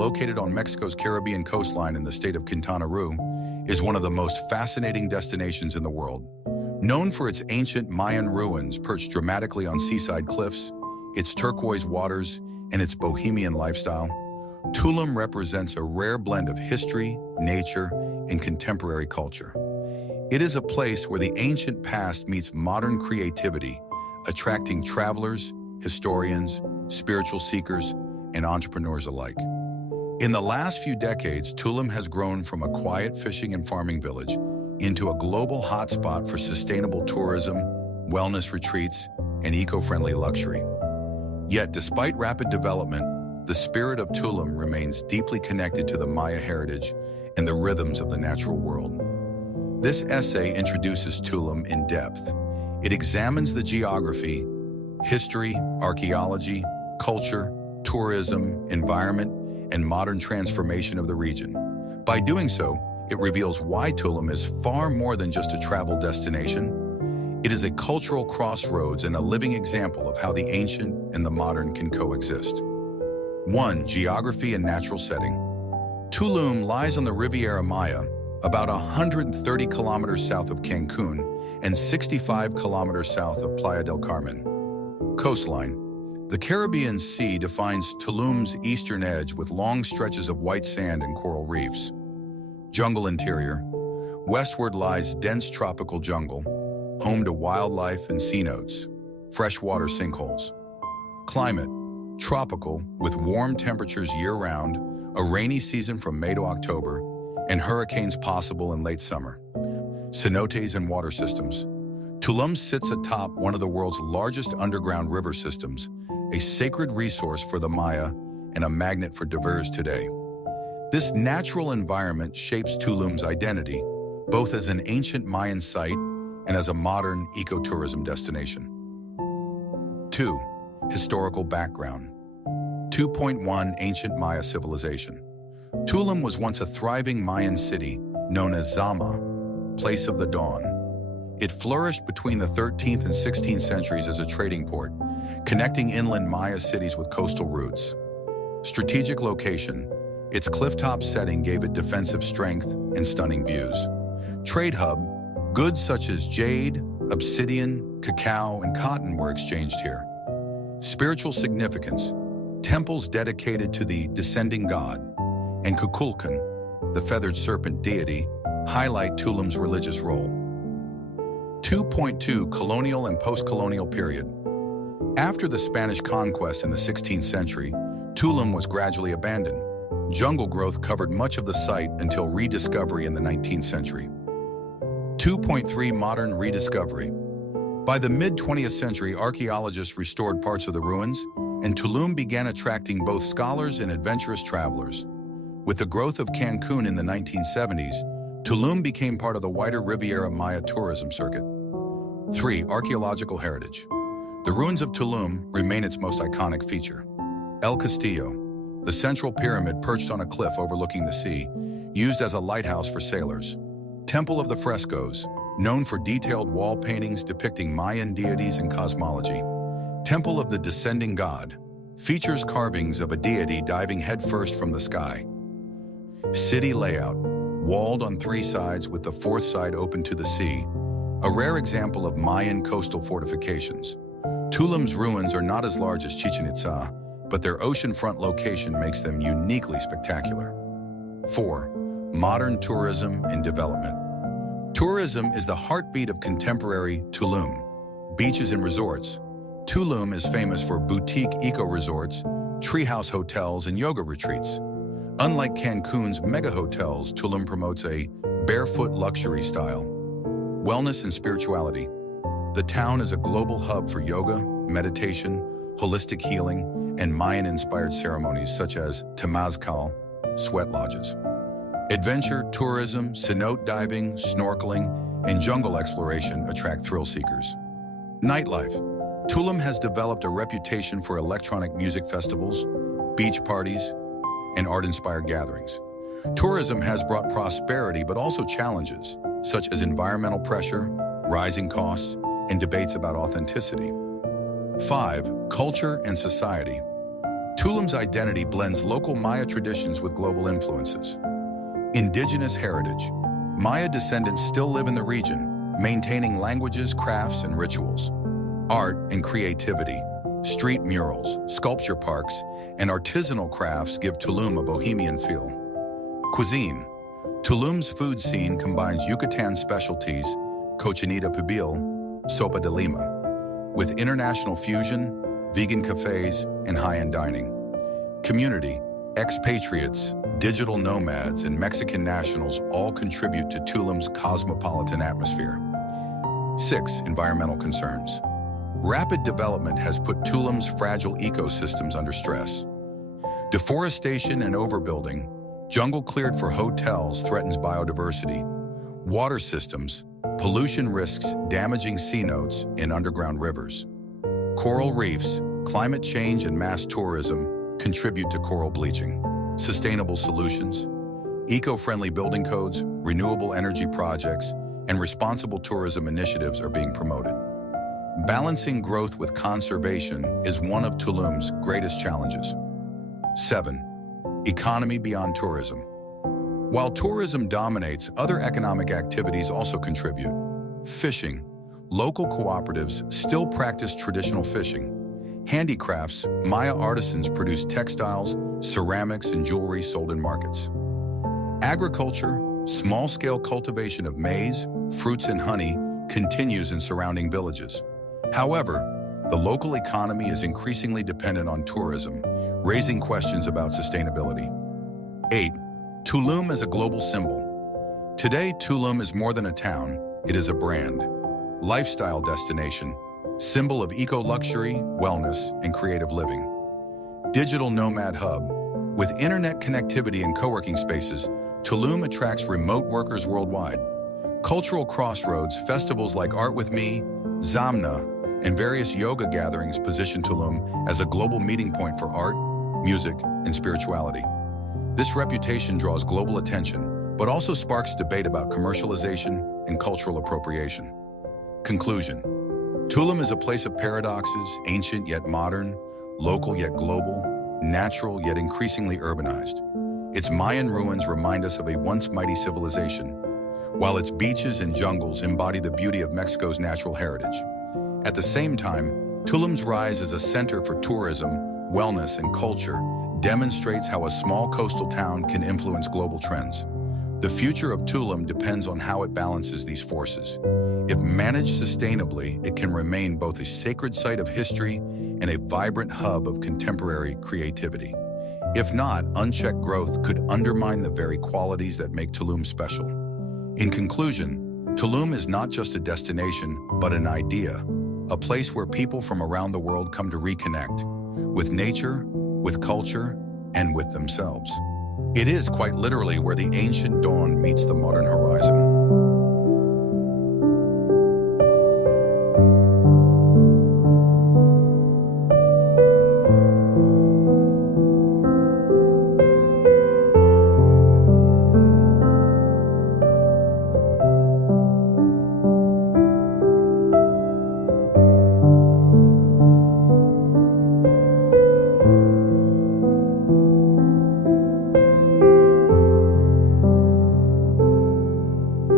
located on Mexico's Caribbean coastline in the state of Quintana Roo, is one of the most fascinating destinations in the world. Known for its ancient Mayan ruins perched dramatically on seaside cliffs, its turquoise waters, and its bohemian lifestyle, Tulum represents a rare blend of history, nature, and contemporary culture. It is a place where the ancient past meets modern creativity, attracting travelers, historians, spiritual seekers, and entrepreneurs alike. In the last few decades, Tulum has grown from a quiet fishing and farming village into a global hotspot for sustainable tourism, wellness retreats, and eco-friendly luxury. Yet, despite rapid development, the spirit of Tulum remains deeply connected to the Maya heritage and the rhythms of the natural world. This essay introduces Tulum in depth. It examines the geography, history, archaeology, culture, tourism, environment, and modern transformation of the region. By doing so, it reveals why Tulum is far more than just a travel destination. It is a cultural crossroads and a living example of how the ancient and the modern can coexist. 1. Geography and natural setting. Tulum lies on the Riviera Maya, about 130 kilometers south of Cancun and 65 kilometers south of Playa del Carmen. Coastline. The Caribbean Sea defines Tulum's eastern edge with long stretches of white sand and coral reefs. Jungle interior. Westward lies dense tropical jungle, home to wildlife and sea notes, freshwater sinkholes. Climate. Tropical, with warm temperatures year-round, a rainy season from May to October, and hurricanes possible in late summer. Cenotes and water systems. Tulum sits atop one of the world's largest underground river systems, a sacred resource for the Maya and a magnet for divers today. This natural environment shapes Tulum's identity, both as an ancient Mayan site and as a modern ecotourism destination. 2. Historical background. 2.1 Ancient Maya civilization. Tulum was once a thriving Mayan city known as Zama, Place of the Dawn. It flourished between the 13th and 16th centuries as a trading port, connecting inland Maya cities with coastal routes. Strategic location. Its clifftop setting gave it defensive strength and stunning views. Trade hub. Goods such as jade, obsidian, cacao, and cotton were exchanged here. Spiritual significance. Temples dedicated to the descending god and Kukulkan, the feathered serpent deity, highlight Tulum's religious role. 2.2 Colonial and post-colonial period. After the Spanish conquest in the 16th century, Tulum was gradually abandoned. Jungle growth covered much of the site until rediscovery in the 19th century. 2.3 Modern rediscovery. By the mid-20th century, archaeologists restored parts of the ruins, and Tulum began attracting both scholars and adventurous travelers. With the growth of Cancun in the 1970s, Tulum became part of the wider Riviera Maya tourism circuit. 3. Archaeological heritage. The ruins of Tulum remain its most iconic feature. El Castillo, the central pyramid perched on a cliff overlooking the sea, used as a lighthouse for sailors. Temple of the Frescoes, known for detailed wall paintings depicting Mayan deities and cosmology. Temple of the Descending God, features carvings of a deity diving headfirst from the sky. City layout, walled on 3 sides with the 4th side open to the sea, a rare example of Mayan coastal fortifications. Tulum's ruins are not as large as Chichen Itza, but their oceanfront location makes them uniquely spectacular. 4. Modern tourism and development. Tourism is the heartbeat of contemporary Tulum. Beaches and resorts. Tulum is famous for boutique eco-resorts, treehouse hotels, and yoga retreats. Unlike Cancun's mega-hotels, Tulum promotes a barefoot luxury style. Wellness and spirituality. The town is a global hub for yoga, meditation, holistic healing, and Mayan-inspired ceremonies such as temazcal, sweat lodges. Adventure, tourism, cenote diving, snorkeling, and jungle exploration attract thrill seekers. Nightlife. Tulum has developed a reputation for electronic music festivals, beach parties, and art-inspired gatherings. Tourism has brought prosperity but also challenges, such as environmental pressure, rising costs, and debates about authenticity. 5. Culture and society. Tulum's identity blends local Maya traditions with global influences. Indigenous heritage. Maya descendants still live in the region, maintaining languages, crafts, and rituals. Art and creativity. Street murals, sculpture parks, and artisanal crafts give Tulum a bohemian feel. Cuisine. Tulum's food scene combines Yucatán specialties, cochinita pibil, sopa de lima, with international fusion, vegan cafes, and high-end dining. Community. Expatriates, digital nomads, and Mexican nationals all contribute to Tulum's cosmopolitan atmosphere. 6. Environmental concerns. Rapid development has put Tulum's fragile ecosystems under stress. Deforestation and overbuilding, jungle cleared for hotels threatens biodiversity. Water systems, pollution risks damaging cenotes in underground rivers. Coral reefs, climate change and mass tourism contribute to coral bleaching. Sustainable solutions, eco-friendly building codes, renewable energy projects, and responsible tourism initiatives are being promoted. Balancing growth with conservation is one of Tulum's greatest challenges. 7. Economy beyond tourism. While tourism dominates, other economic activities also contribute. Fishing. Local cooperatives still practice traditional fishing. Handicrafts, Maya artisans produce textiles, ceramics, and jewelry sold in markets. Agriculture, small-scale cultivation of maize, fruits, and honey continues in surrounding villages. However, the local economy is increasingly dependent on tourism, raising questions about sustainability. 8. Tulum as a global symbol. Today, Tulum is more than a town, it is a brand. Lifestyle destination, symbol of eco-luxury, wellness, and creative living. Digital nomad hub. With internet connectivity and co-working spaces, Tulum attracts remote workers worldwide. Cultural crossroads, festivals like Art With Me, Zamna, and various yoga gatherings position Tulum as a global meeting point for art, music, and spirituality. This reputation draws global attention, but also sparks debate about commercialization and cultural appropriation. Conclusion. Tulum is a place of paradoxes, ancient yet modern, local yet global, natural yet increasingly urbanized. Its Mayan ruins remind us of a once mighty civilization, while its beaches and jungles embody the beauty of Mexico's natural heritage. At the same time, Tulum's rise as a center for tourism, wellness, and culture demonstrates how a small coastal town can influence global trends. The future of Tulum depends on how it balances these forces. If managed sustainably, it can remain both a sacred site of history and a vibrant hub of contemporary creativity. If not, unchecked growth could undermine the very qualities that make Tulum special. In conclusion, Tulum is not just a destination, but an idea, a place where people from around the world come to reconnect with nature, with culture, and with themselves. It is quite literally where the ancient dawn meets the modern horizon.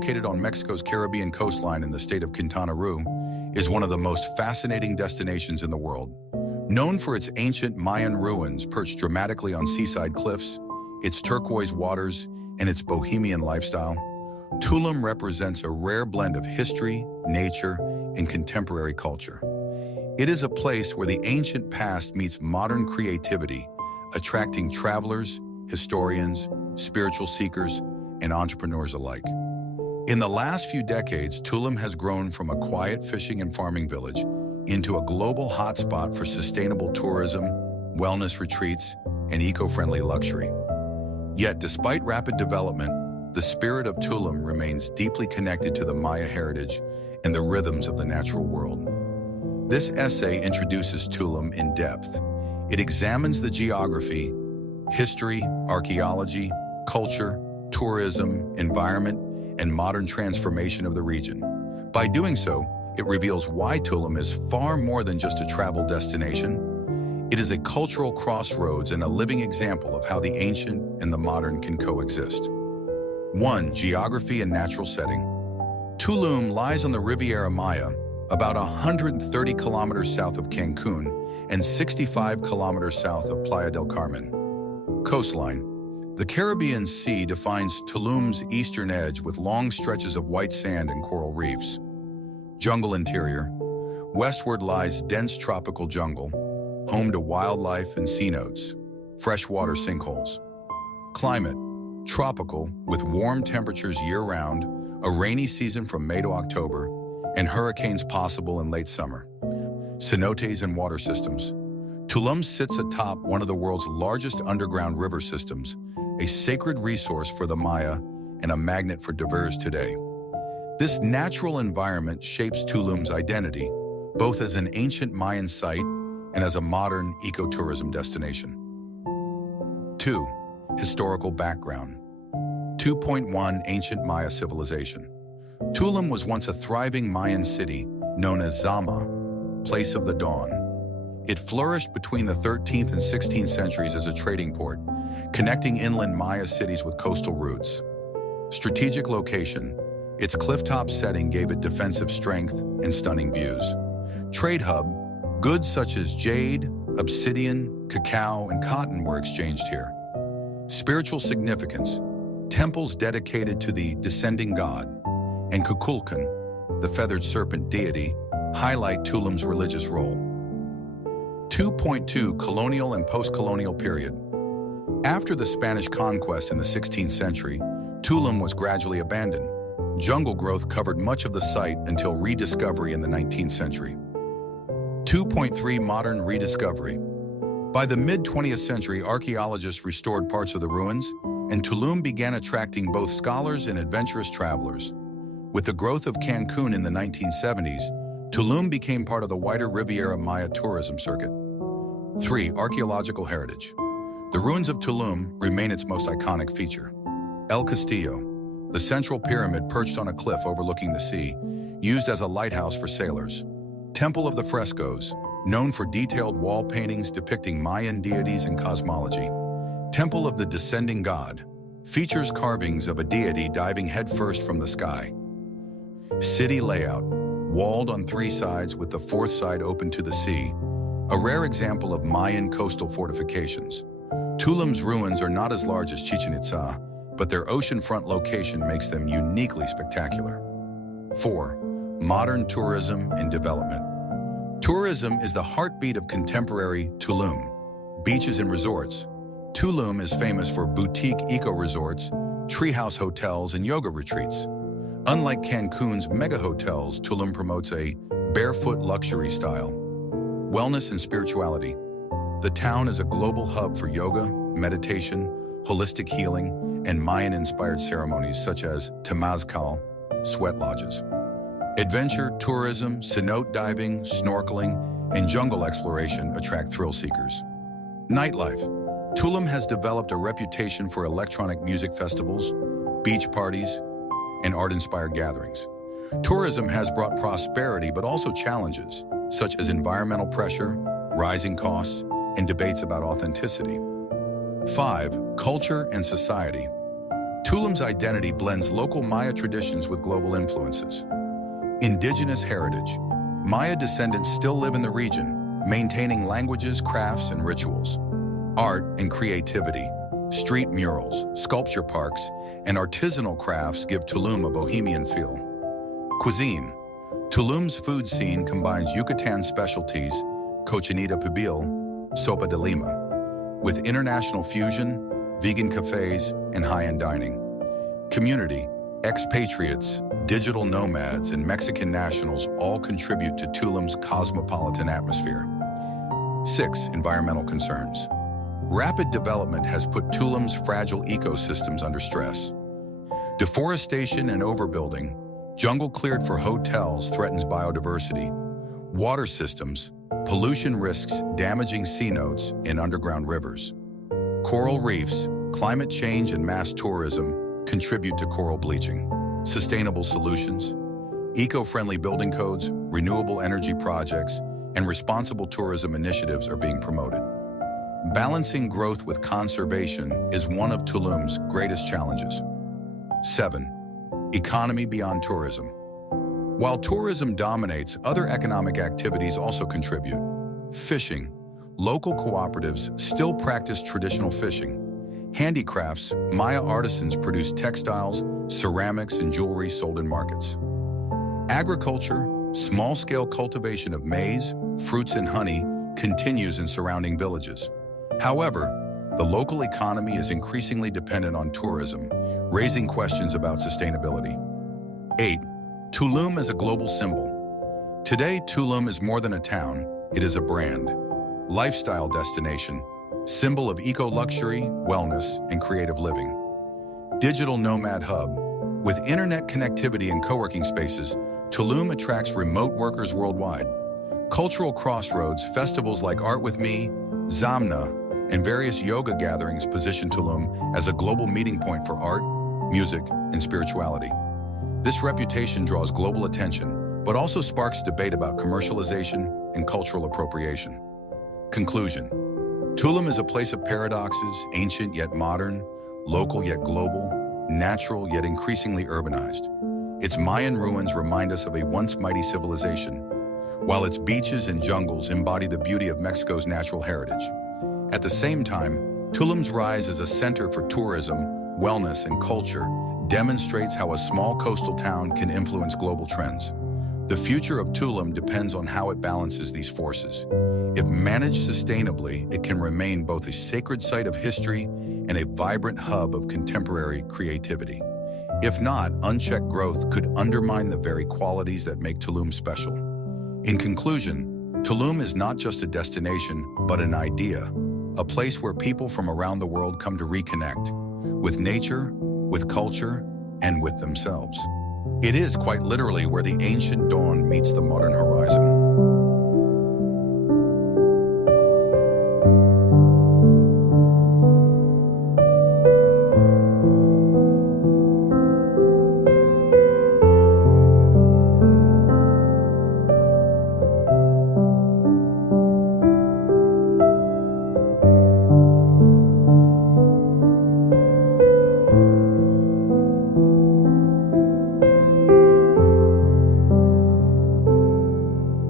located on Mexico's Caribbean coastline in the state of Quintana Roo, is one of the most fascinating destinations in the world. Known for its ancient Mayan ruins perched dramatically on seaside cliffs, its turquoise waters, and its bohemian lifestyle, Tulum represents a rare blend of history, nature, and contemporary culture. It is a place where the ancient past meets modern creativity, attracting travelers, historians, spiritual seekers, and entrepreneurs alike. In the last few decades, Tulum has grown from a quiet fishing and farming village into a global hotspot for sustainable tourism, wellness retreats, and eco-friendly luxury. Yet, despite rapid development, the spirit of Tulum remains deeply connected to the Maya heritage and the rhythms of the natural world. This essay introduces Tulum in depth. It examines the geography, history, archaeology, culture, tourism, environment, and modern transformation of the region. By doing so, it reveals why Tulum is far more than just a travel destination. It is a cultural crossroads and a living example of how the ancient and the modern can coexist. 1. Geography and natural setting. Tulum lies on the Riviera Maya, about 130 kilometers south of Cancun and 65 kilometers south of Playa del Carmen. Coastline. The Caribbean Sea defines Tulum's eastern edge with long stretches of white sand and coral reefs. Jungle interior. Westward lies dense tropical jungle, home to wildlife and cenotes, freshwater sinkholes. Climate. Tropical, with warm temperatures year-round, a rainy season from May to October, and hurricanes possible in late summer. Cenotes and water systems. Tulum sits atop one of the world's largest underground river systems, a sacred resource for the Maya and a magnet for divers today. This natural environment shapes Tulum's identity, both as an ancient Mayan site and as a modern ecotourism destination. 2. Historical background. 2.1 Ancient Maya civilization. Tulum was once a thriving Mayan city known as Zama, place of the dawn. It flourished between the 13th and 16th centuries as a trading port, connecting inland Maya cities with coastal routes. Strategic location. Its clifftop setting gave it defensive strength and stunning views. Trade hub. Goods such as jade, obsidian, cacao, and cotton were exchanged here. Spiritual significance. Temples dedicated to the descending god and Kukulkan, the feathered serpent deity, highlight Tulum's religious role. 2.2 Colonial and post-colonial period. After the Spanish conquest in the 16th century, Tulum was gradually abandoned. Jungle growth covered much of the site until rediscovery in the 19th century. 2.3 Modern rediscovery. By the mid-20th century, archaeologists restored parts of the ruins, and Tulum began attracting both scholars and adventurous travelers. With the growth of Cancun in the 1970s, Tulum became part of the wider Riviera Maya tourism circuit. 3. Archaeological heritage. The ruins of Tulum remain its most iconic feature. El Castillo, the central pyramid perched on a cliff overlooking the sea, used as a lighthouse for sailors. Temple of the Frescoes, known for detailed wall paintings depicting Mayan deities and cosmology. Temple of the Descending God, features carvings of a deity diving headfirst from the sky. City layout, walled on 3 sides with the 4th side open to the sea, a rare example of Mayan coastal fortifications. Tulum's ruins are not as large as Chichen Itza, but their oceanfront location makes them uniquely spectacular. 4. Modern tourism and development. Tourism is the heartbeat of contemporary Tulum. Beaches and resorts. Tulum is famous for boutique eco-resorts, treehouse hotels, and yoga retreats. Unlike Cancun's mega hotels, Tulum promotes a barefoot luxury style. Wellness and spirituality. The town is a global hub for yoga, meditation, holistic healing, and Mayan-inspired ceremonies such as temazcal, sweat lodges. Adventure, tourism, cenote diving, snorkeling, and jungle exploration attract thrill seekers. Nightlife. Tulum has developed a reputation for electronic music festivals, beach parties, and art-inspired gatherings. Tourism has brought prosperity but also challenges, such as environmental pressure, rising costs, and debates about authenticity. 5. Culture and society. Tulum's identity blends local Maya traditions with global influences. Indigenous heritage. Maya descendants still live in the region, maintaining languages, crafts, and rituals. Art and creativity. Street murals, sculpture parks, and artisanal crafts give Tulum a bohemian feel. Cuisine. Tulum's food scene combines Yucatán specialties, cochinita pibil, sopa de lima, with international fusion, vegan cafes, and high-end dining. Community. Expatriates, digital nomads, and Mexican nationals all contribute to Tulum's cosmopolitan atmosphere. 6. Environmental concerns. Rapid development has put Tulum's fragile ecosystems under stress. Deforestation and overbuilding, jungle cleared for hotels threatens biodiversity. Water systems, pollution risks damaging cenotes in underground rivers. Coral reefs, climate change and mass tourism contribute to coral bleaching. Sustainable solutions, eco-friendly building codes, renewable energy projects, and responsible tourism initiatives are being promoted. Balancing growth with conservation is one of Tulum's greatest challenges. 7. Economy beyond tourism. While tourism dominates, other economic activities also contribute. Fishing. Local cooperatives still practice traditional fishing. Handicrafts, Maya artisans produce textiles, ceramics, and jewelry sold in markets. Agriculture, small-scale cultivation of maize, fruits, and honey continues in surrounding villages. However, the local economy is increasingly dependent on tourism, raising questions about sustainability. 8. Tulum as a global symbol. Today, Tulum is more than a town, it is a brand, lifestyle destination, symbol of eco-luxury, wellness, and creative living. Digital nomad hub. With internet connectivity and co-working spaces, Tulum attracts remote workers worldwide. Cultural crossroads, festivals like Art With Me, Zamna, and various yoga gatherings position Tulum as a global meeting point for art, music, and spirituality. This reputation draws global attention, but also sparks debate about commercialization and cultural appropriation. Conclusion. Tulum is a place of paradoxes, ancient yet modern, local yet global, natural yet increasingly urbanized. Its Mayan ruins remind us of a once mighty civilization, while its beaches and jungles embody the beauty of Mexico's natural heritage. At the same time, Tulum's rise as a center for tourism, wellness, and culture demonstrates how a small coastal town can influence global trends. The future of Tulum depends on how it balances these forces. If managed sustainably, it can remain both a sacred site of history and a vibrant hub of contemporary creativity. If not, unchecked growth could undermine the very qualities that make Tulum special. In conclusion, Tulum is not just a destination, but an idea, a place where people from around the world come to reconnect with nature, with culture, and with themselves. It is quite literally where the ancient dawn meets the modern horizon.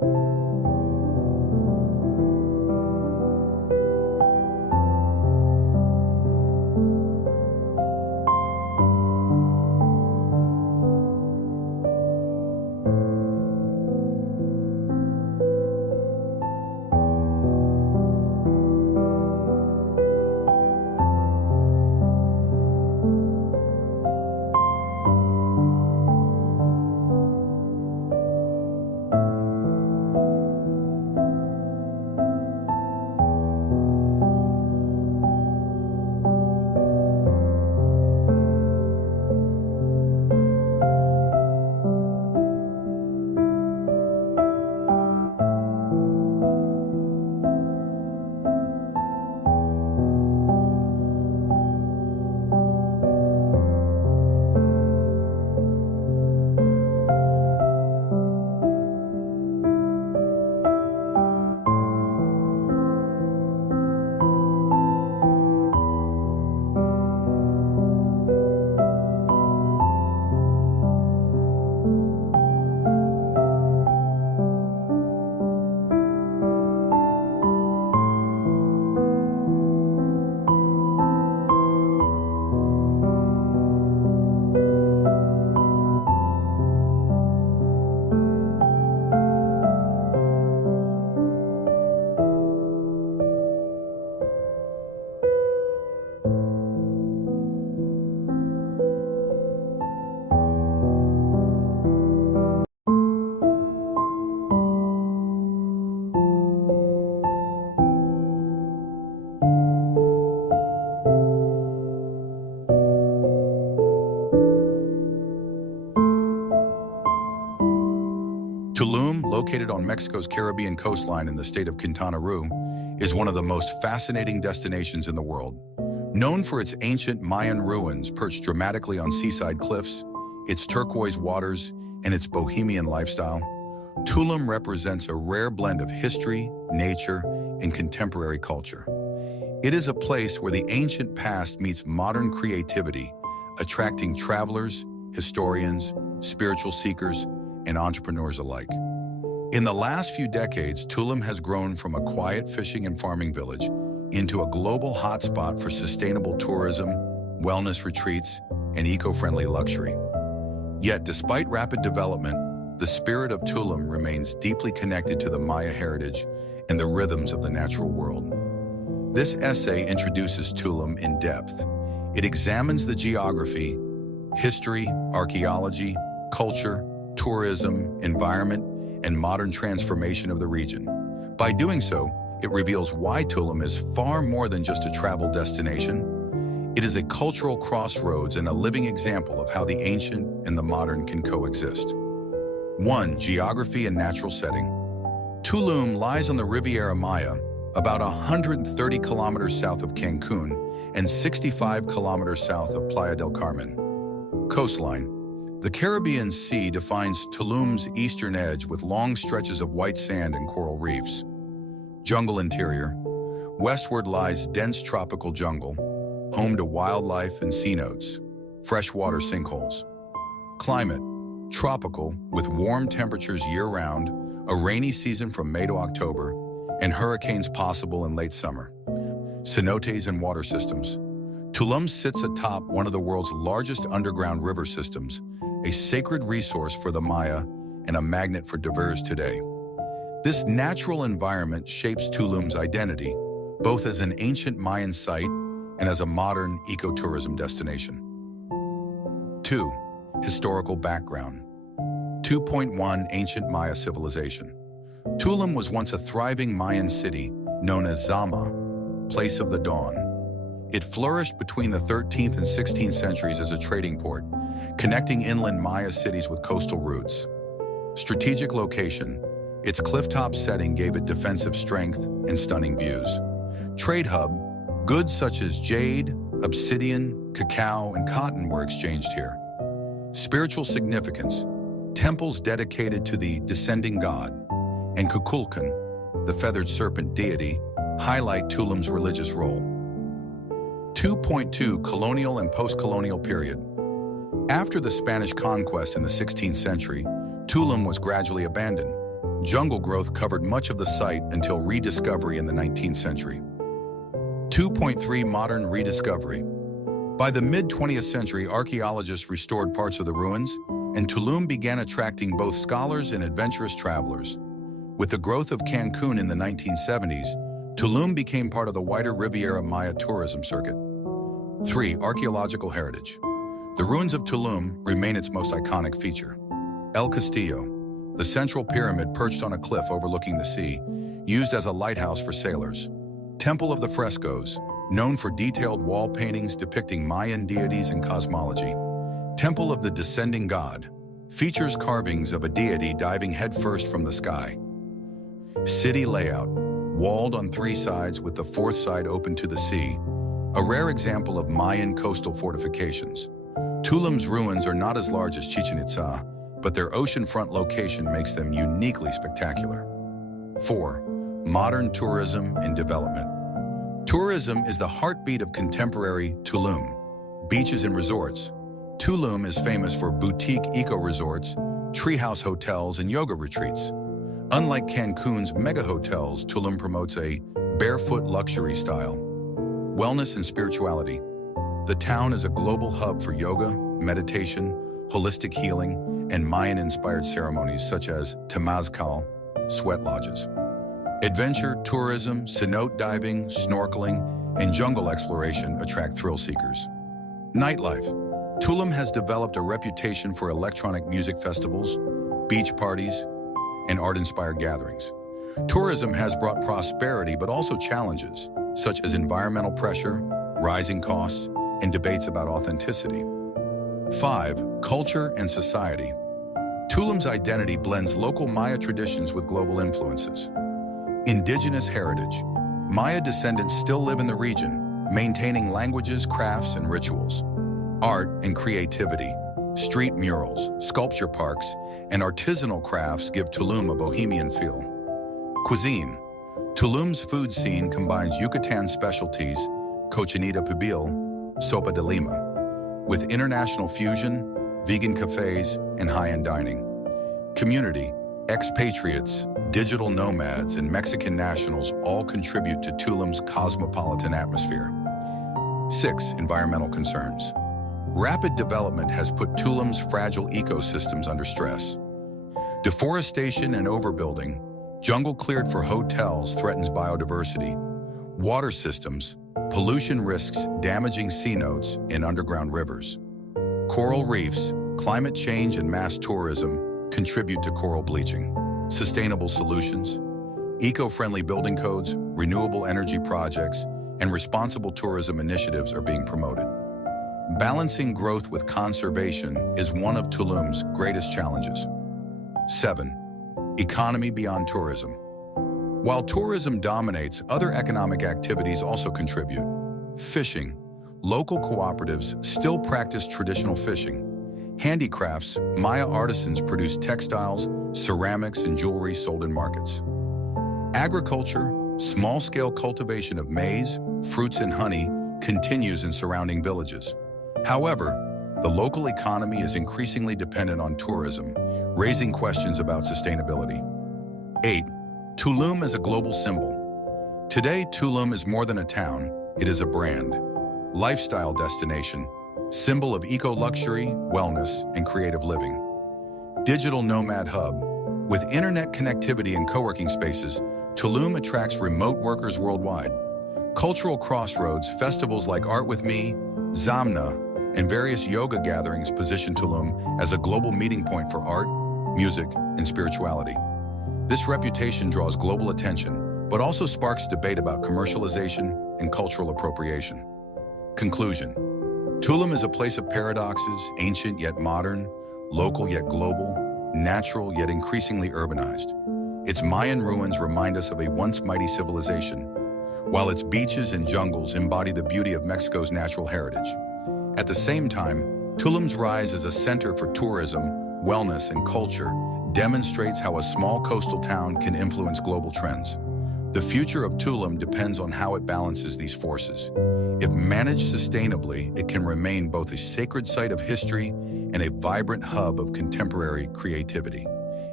Tulum, located on Mexico's Caribbean coastline in the state of Quintana Roo, is one of the most fascinating destinations in the world. Known for its ancient Mayan ruins perched dramatically on seaside cliffs, its turquoise waters, and its bohemian lifestyle, Tulum represents a rare blend of history, nature, and contemporary culture. It is a place where the ancient past meets modern creativity, attracting travelers, historians, spiritual seekers, and entrepreneurs alike. In the last few decades, Tulum has grown from a quiet fishing and farming village into a global hotspot for sustainable tourism, wellness retreats, and eco-friendly luxury. Yet, despite rapid development, the spirit of Tulum remains deeply connected to the Maya heritage and the rhythms of the natural world. This essay introduces Tulum in depth. It examines the geography, history, archaeology, culture, tourism, environment, and modern transformation of the region. By doing so, it reveals why Tulum is far more than just a travel destination. It is a cultural crossroads and a living example of how the ancient and the modern can coexist. 1. Geography and natural setting. Tulum lies on the Riviera Maya, about 130 kilometers south of Cancun and 65 kilometers south of Playa del Carmen. Coastline. The Caribbean Sea defines Tulum's eastern edge with long stretches of white sand and coral reefs. Jungle interior. Westward lies dense tropical jungle, home to wildlife and cenotes, freshwater sinkholes. Climate. Tropical, with warm temperatures year-round, a rainy season from May to October, and hurricanes possible in late summer. Cenotes and water systems. Tulum sits atop one of the world's largest underground river systems, a sacred resource for the Maya and a magnet for divers today. This natural environment shapes Tulum's identity, both as an ancient Mayan site and as a modern ecotourism destination. 2. Historical background. 2.1 Ancient Maya civilization. Tulum was once a thriving Mayan city known as Zama, place of the dawn. It flourished between the 13th and 16th centuries as a trading port, connecting inland Maya cities with coastal routes. Strategic location. Its clifftop setting gave it defensive strength and stunning views. Trade hub. Goods such as jade, obsidian, cacao, and cotton were exchanged here. Spiritual significance. Temples dedicated to the descending god, and Kukulkan, the feathered serpent deity, highlight Tulum's religious role. 2.2 Colonial and post-colonial period. After the Spanish conquest in the 16th century, Tulum was gradually abandoned. Jungle growth covered much of the site until rediscovery in the 19th century. 2.3 Modern rediscovery. By the mid-20th century, archaeologists restored parts of the ruins, and Tulum began attracting both scholars and adventurous travelers. With the growth of Cancun in the 1970s, Tulum became part of the wider Riviera Maya tourism circuit. 3. Archaeological heritage. The ruins of Tulum remain its most iconic feature. El Castillo, the central pyramid perched on a cliff overlooking the sea, used as a lighthouse for sailors. Temple of the Frescoes, known for detailed wall paintings depicting Mayan deities and cosmology. Temple of the Descending God, features carvings of a deity diving headfirst from the sky. City layout, walled on 3 sides with the 4th side open to the sea, a rare example of Mayan coastal fortifications. Tulum's ruins are not as large as Chichen Itza, but their oceanfront location makes them uniquely spectacular. 4. Modern tourism and development. Tourism is the heartbeat of contemporary Tulum. Beaches and resorts. Tulum is famous for boutique eco-resorts, treehouse hotels, and yoga retreats. Unlike Cancun's mega hotels, Tulum promotes a barefoot luxury style. Wellness and spirituality. The town is a global hub for yoga, meditation, holistic healing, and Mayan-inspired ceremonies such as temazcal, sweat lodges. Adventure, tourism, cenote diving, snorkeling, and jungle exploration attract thrill seekers. Nightlife. Tulum has developed a reputation for electronic music festivals, beach parties, and art-inspired gatherings. Tourism has brought prosperity but also challenges, such as environmental pressure, rising costs, and debates about authenticity. 5. Culture and society. Tulum's identity blends local Maya traditions with global influences. Indigenous heritage. Maya descendants still live in the region, maintaining languages, crafts, and rituals. Art and creativity. Street murals, sculpture parks, and artisanal crafts give Tulum a bohemian feel. Cuisine. Tulum's food scene combines Yucatán specialties, cochinita pibil, sopa de lima, with international fusion, vegan cafes, and high-end dining. Community. Expatriates, digital nomads, and Mexican nationals all contribute to Tulum's cosmopolitan atmosphere. 6. Environmental concerns. Rapid development has put Tulum's fragile ecosystems under stress. Deforestation and overbuilding, jungle cleared for hotels threatens biodiversity. Water systems, pollution risks damaging cenotes and underground rivers. Coral reefs, climate change and mass tourism contribute to coral bleaching. Sustainable solutions, eco-friendly building codes, renewable energy projects, and responsible tourism initiatives are being promoted. Balancing growth with conservation is one of Tulum's greatest challenges. 7. Economy beyond tourism. While tourism dominates, other economic activities also contribute. Fishing. Local cooperatives still practice traditional fishing. Handicrafts, Maya artisans produce textiles, ceramics, and jewelry sold in markets. Agriculture, small-scale cultivation of maize, fruits, and honey continues in surrounding villages. However, the local economy is increasingly dependent on tourism, raising questions about sustainability. 8. Tulum as a global symbol. Today, Tulum is more than a town, it is a brand. Lifestyle destination, symbol of eco-luxury, wellness, and creative living. Digital nomad hub. With internet connectivity and co-working spaces, Tulum attracts remote workers worldwide. Cultural crossroads, festivals like Art With Me, Zamna, and various yoga gatherings position Tulum as a global meeting point for art, music, and spirituality. This reputation draws global attention, but also sparks debate about commercialization and cultural appropriation. Conclusion. Tulum is a place of paradoxes, ancient yet modern, local yet global, natural yet increasingly urbanized. Its Mayan ruins remind us of a once mighty civilization, while its beaches and jungles embody the beauty of Mexico's natural heritage. At the same time, Tulum's rise as a center for tourism, wellness, and culture demonstrates how a small coastal town can influence global trends. The future of Tulum depends on how it balances these forces. If managed sustainably, it can remain both a sacred site of history and a vibrant hub of contemporary creativity.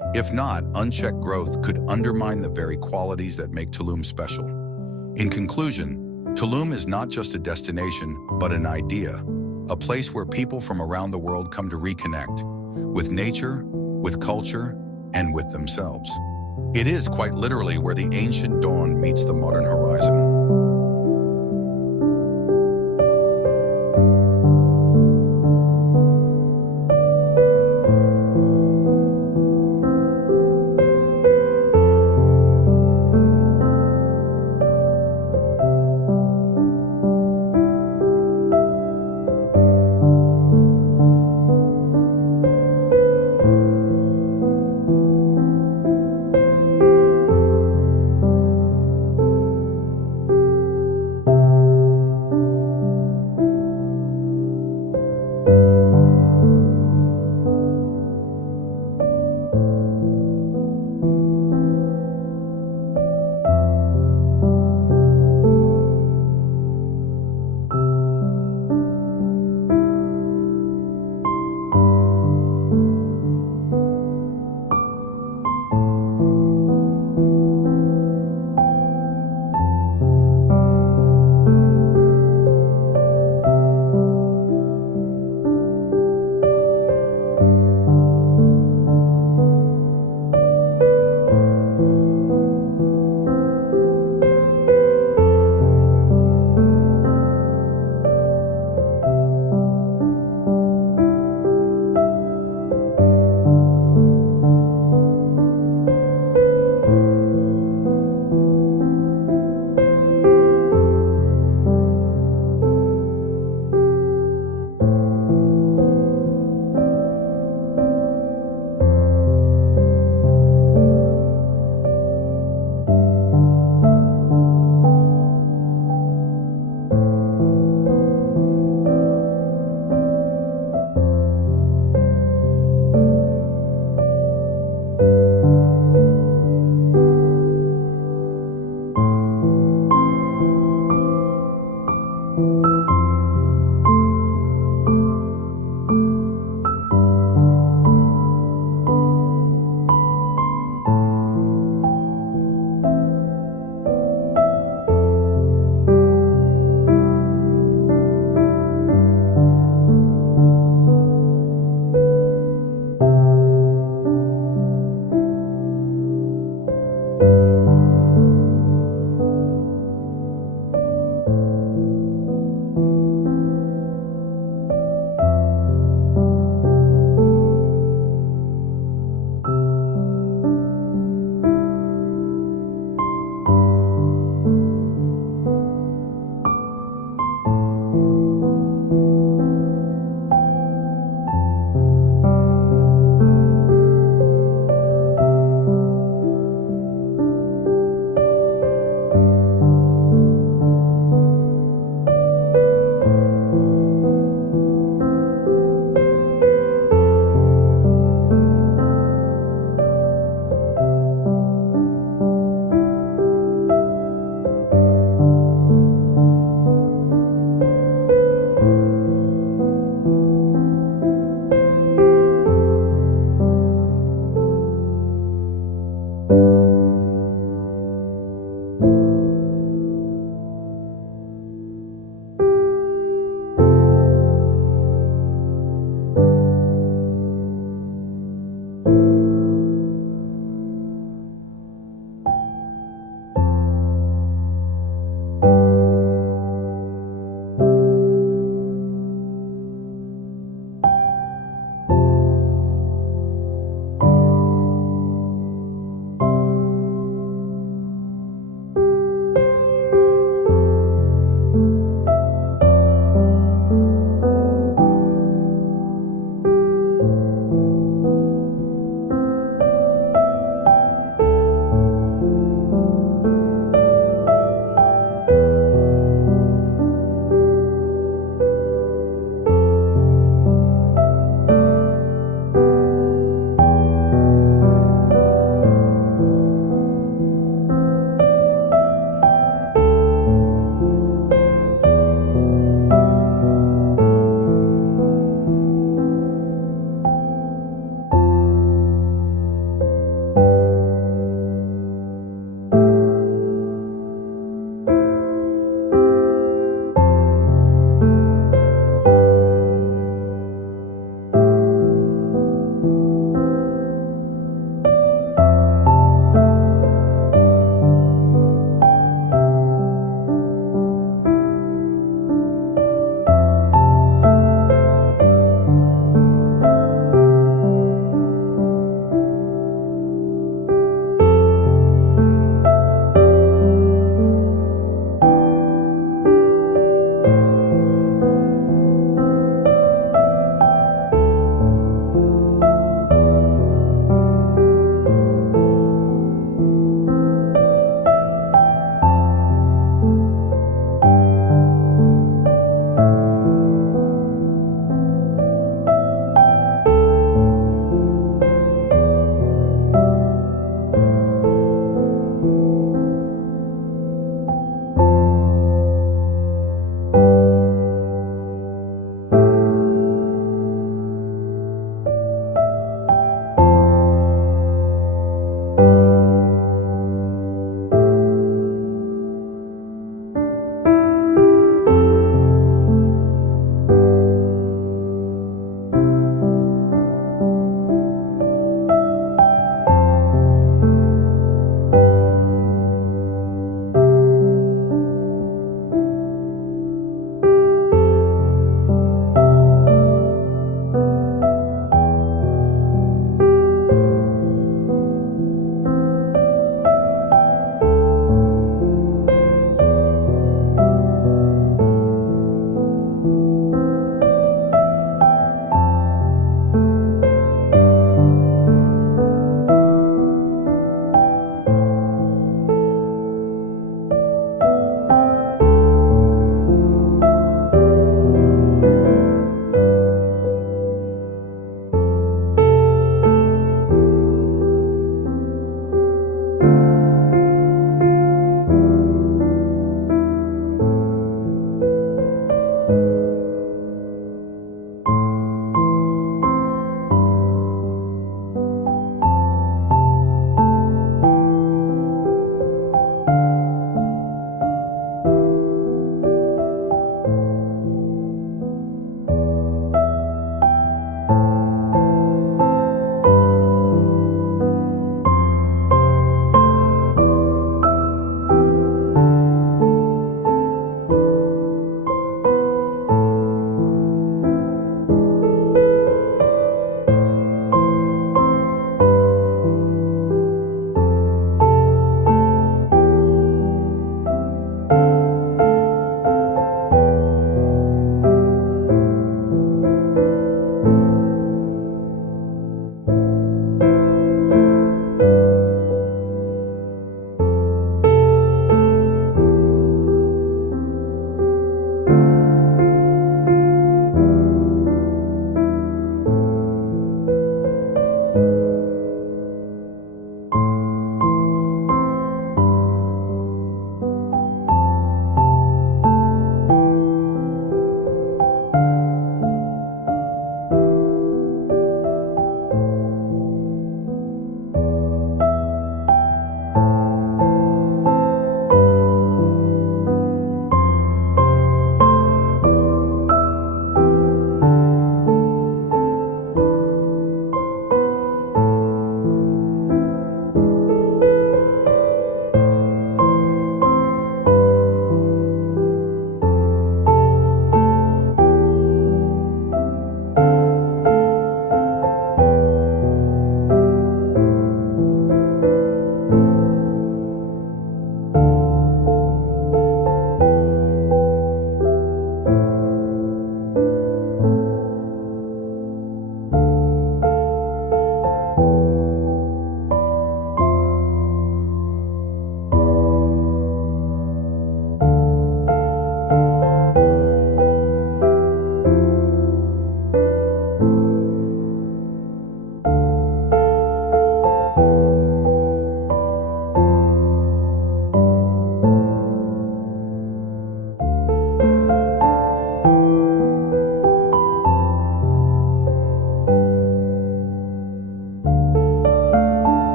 If not, unchecked growth could undermine the very qualities that make Tulum special. In conclusion, Tulum is not just a destination, but an idea, a place where people from around the world come to reconnect with nature, with culture, and with themselves. It is quite literally where the ancient dawn meets the modern horizon.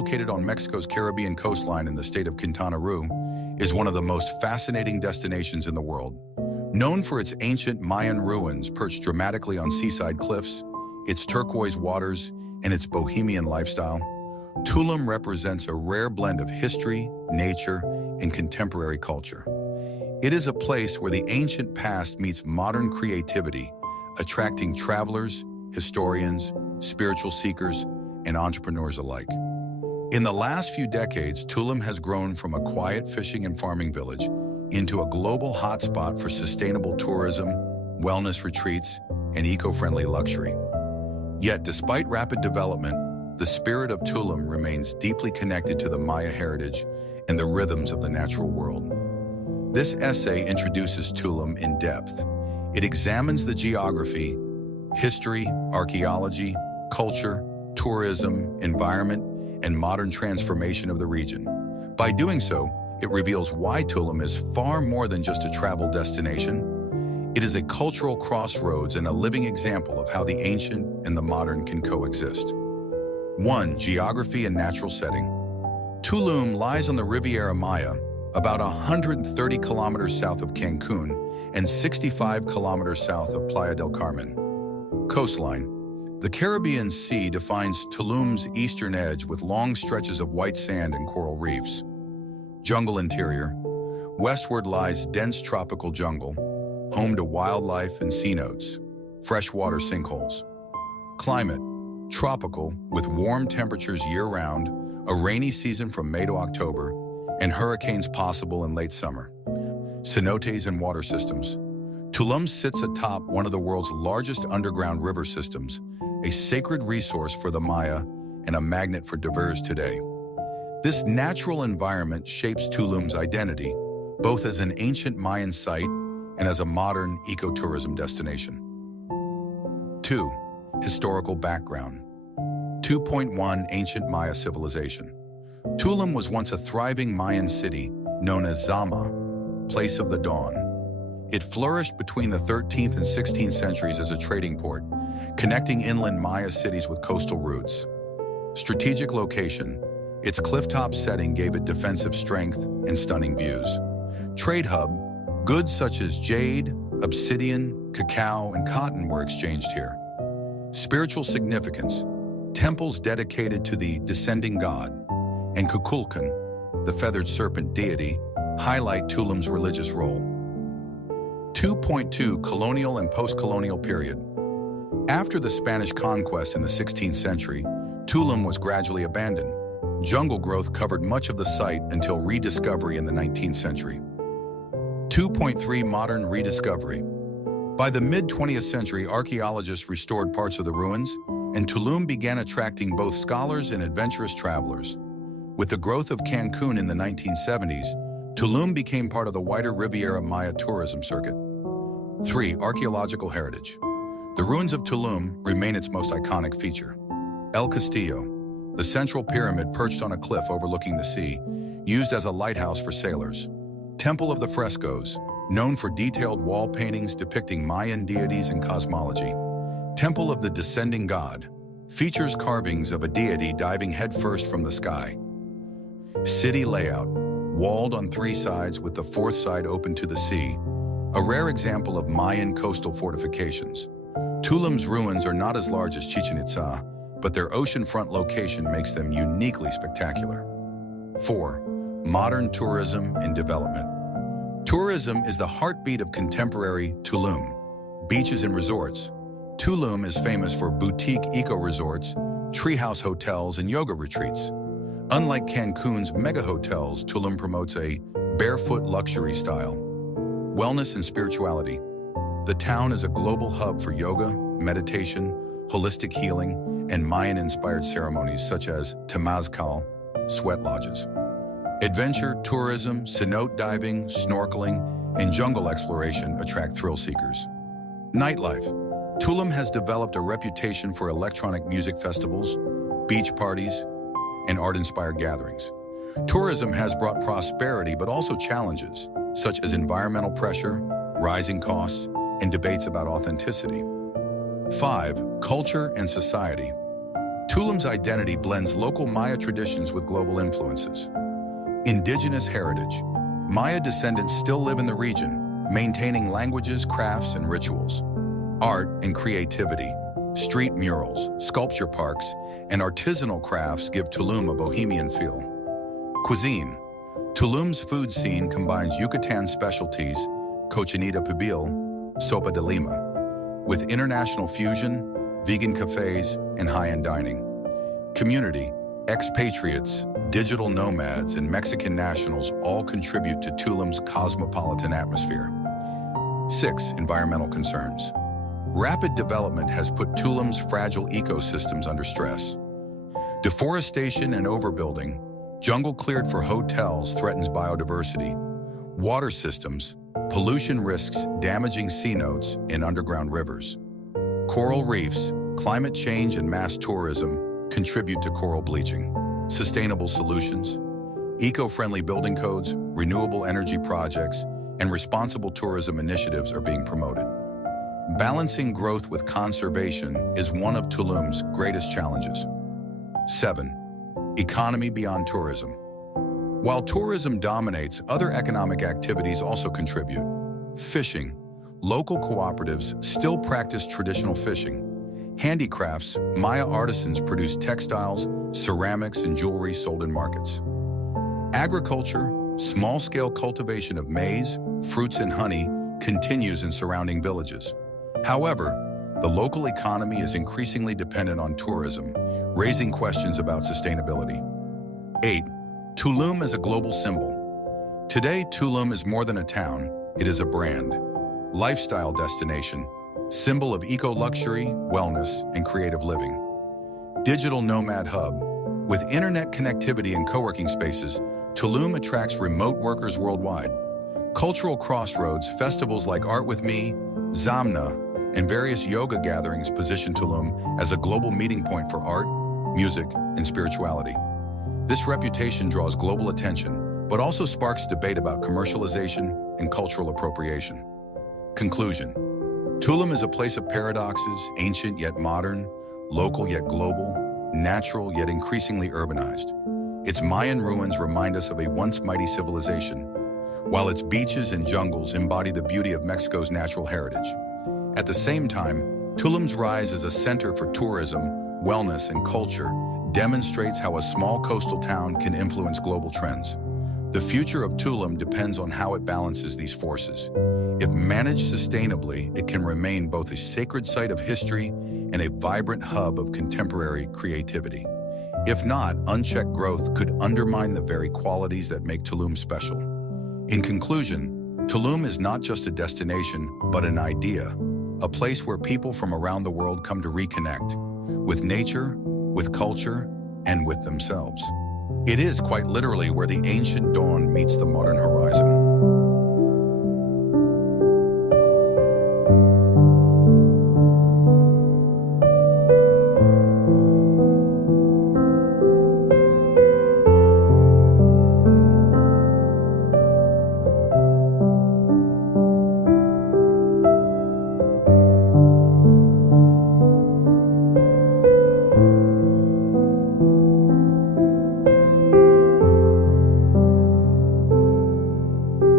located on Mexico's Caribbean coastline in the state of Quintana Roo, is one of the most fascinating destinations in the world. Known for its ancient Mayan ruins perched dramatically on seaside cliffs, its turquoise waters, and its bohemian lifestyle, Tulum represents a rare blend of history, nature, and contemporary culture. It is a place where the ancient past meets modern creativity, attracting travelers, historians, spiritual seekers, and entrepreneurs alike. In the last few decades, Tulum has grown from a quiet fishing and farming village into a global hotspot for sustainable tourism, wellness retreats, and eco-friendly luxury. Yet, despite rapid development, the spirit of Tulum remains deeply connected to the Maya heritage and the rhythms of the natural world. This essay introduces Tulum in depth. It examines the geography, history, archaeology, culture, tourism, environment, and modern transformation of the region. By doing so, it reveals why Tulum is far more than just a travel destination. It is a cultural crossroads and a living example of how the ancient and the modern can coexist. 1. Geography and natural setting. Tulum lies on the Riviera Maya, about 130 kilometers south of Cancun and 65 kilometers south of Playa del Carmen. Coastline. The Caribbean Sea defines Tulum's eastern edge with long stretches of white sand and coral reefs. Jungle interior. Westward lies dense tropical jungle, home to wildlife and sea notes, freshwater sinkholes. Climate. Tropical, with warm temperatures year-round, a rainy season from May to October, and hurricanes possible in late summer. Cenotes and water systems. Tulum sits atop one of the world's largest underground river systems, a sacred resource for the Maya and a magnet for divers today. This natural environment shapes Tulum's identity, both as an ancient Mayan site and as a modern ecotourism destination. 2. Historical background. 2.1 Ancient Maya civilization. Tulum was once a thriving Mayan city known as Zama, Place of the Dawn. It flourished between the 13th and 16th centuries as a trading port, connecting inland Maya cities with coastal routes. Strategic location. Its clifftop setting gave it defensive strength and stunning views. Trade hub. Goods such as jade, obsidian, cacao, and cotton were exchanged here. Spiritual significance. Temples dedicated to the descending god and Kukulkan, the feathered serpent deity, highlight Tulum's religious role. 2.2 Colonial and post-colonial period. After the Spanish conquest in the 16th century, Tulum was gradually abandoned. Jungle growth covered much of the site until rediscovery in the 19th century. 2.3 Modern rediscovery. By the mid-20th century, archaeologists restored parts of the ruins, and Tulum began attracting both scholars and adventurous travelers. With the growth of Cancun in the 1970s, Tulum became part of the wider Riviera Maya tourism circuit. 3. Archaeological heritage. The ruins of Tulum remain its most iconic feature. El Castillo, the central pyramid perched on a cliff overlooking the sea, used as a lighthouse for sailors. Temple of the Frescoes, known for detailed wall paintings depicting Mayan deities and cosmology. Temple of the Descending God, features carvings of a deity diving headfirst from the sky. City layout, walled on 3 sides with the 4th side open to the sea, a rare example of Mayan coastal fortifications. Tulum's ruins are not as large as Chichen Itza, but their oceanfront location makes them uniquely spectacular. 4. Modern tourism and development. Tourism is the heartbeat of contemporary Tulum. Beaches and resorts. Tulum is famous for boutique eco-resorts, treehouse hotels, and yoga retreats. Unlike Cancun's mega hotels, Tulum promotes a barefoot luxury style. Wellness and spirituality. The town is a global hub for yoga, meditation, holistic healing, and Mayan-inspired ceremonies such as temazcal, sweat lodges. Adventure, tourism, cenote diving, snorkeling, and jungle exploration attract thrill seekers. Nightlife. Tulum has developed a reputation for electronic music festivals, beach parties, and art-inspired gatherings. Tourism has brought prosperity but also challenges, such as environmental pressure, rising costs, and debates about authenticity. 5. Culture and society. Tulum's identity blends local Maya traditions with global influences. Indigenous heritage. Maya descendants still live in the region, maintaining languages, crafts, and rituals. Art and creativity. Street murals, sculpture parks, and artisanal crafts give Tulum a bohemian feel. Cuisine. Tulum's food scene combines Yucatán specialties, cochinita pibil, sopa de lima, with international fusion, vegan cafes, and high-end dining. Community. Expatriates, digital nomads, and Mexican nationals all contribute to Tulum's cosmopolitan atmosphere. 6. Environmental concerns. Rapid development has put Tulum's fragile ecosystems under stress. Deforestation and overbuilding, jungle cleared for hotels threatens biodiversity. Water systems, pollution risks damaging cenotes in underground rivers. Coral reefs, climate change and mass tourism contribute to coral bleaching. Sustainable solutions, eco-friendly building codes, renewable energy projects, and responsible tourism initiatives are being promoted. Balancing growth with conservation is one of Tulum's greatest challenges. 7. Economy beyond tourism. While tourism dominates, other economic activities also contribute. Fishing. Local cooperatives still practice traditional fishing. Handicrafts, Maya artisans produce textiles, ceramics, and jewelry sold in markets. Agriculture, small-scale cultivation of maize, fruits, and honey continues in surrounding villages. However, the local economy is increasingly dependent on tourism, raising questions about sustainability. 8. Tulum as a global symbol. Today, Tulum is more than a town, it is a brand. Lifestyle destination, symbol of eco-luxury, wellness, and creative living. Digital nomad hub. With internet connectivity and co-working spaces, Tulum attracts remote workers worldwide. Cultural crossroads, festivals like Art With Me, Zamna, and various yoga gatherings position Tulum as a global meeting point for art, music, and spirituality. This reputation draws global attention, but also sparks debate about commercialization and cultural appropriation. Conclusion. Tulum is a place of paradoxes, ancient yet modern, local yet global, natural yet increasingly urbanized. Its Mayan ruins remind us of a once mighty civilization, while its beaches and jungles embody the beauty of Mexico's natural heritage. At the same time, Tulum's rise as a center for tourism, wellness, and culture demonstrates how a small coastal town can influence global trends. The future of Tulum depends on how it balances these forces. If managed sustainably, it can remain both a sacred site of history and a vibrant hub of contemporary creativity. If not, unchecked growth could undermine the very qualities that make Tulum special. In conclusion, Tulum is not just a destination, but an idea, a place where people from around the world come to reconnect with nature, with culture, and with themselves. It is quite literally where the ancient dawn meets the modern horizon.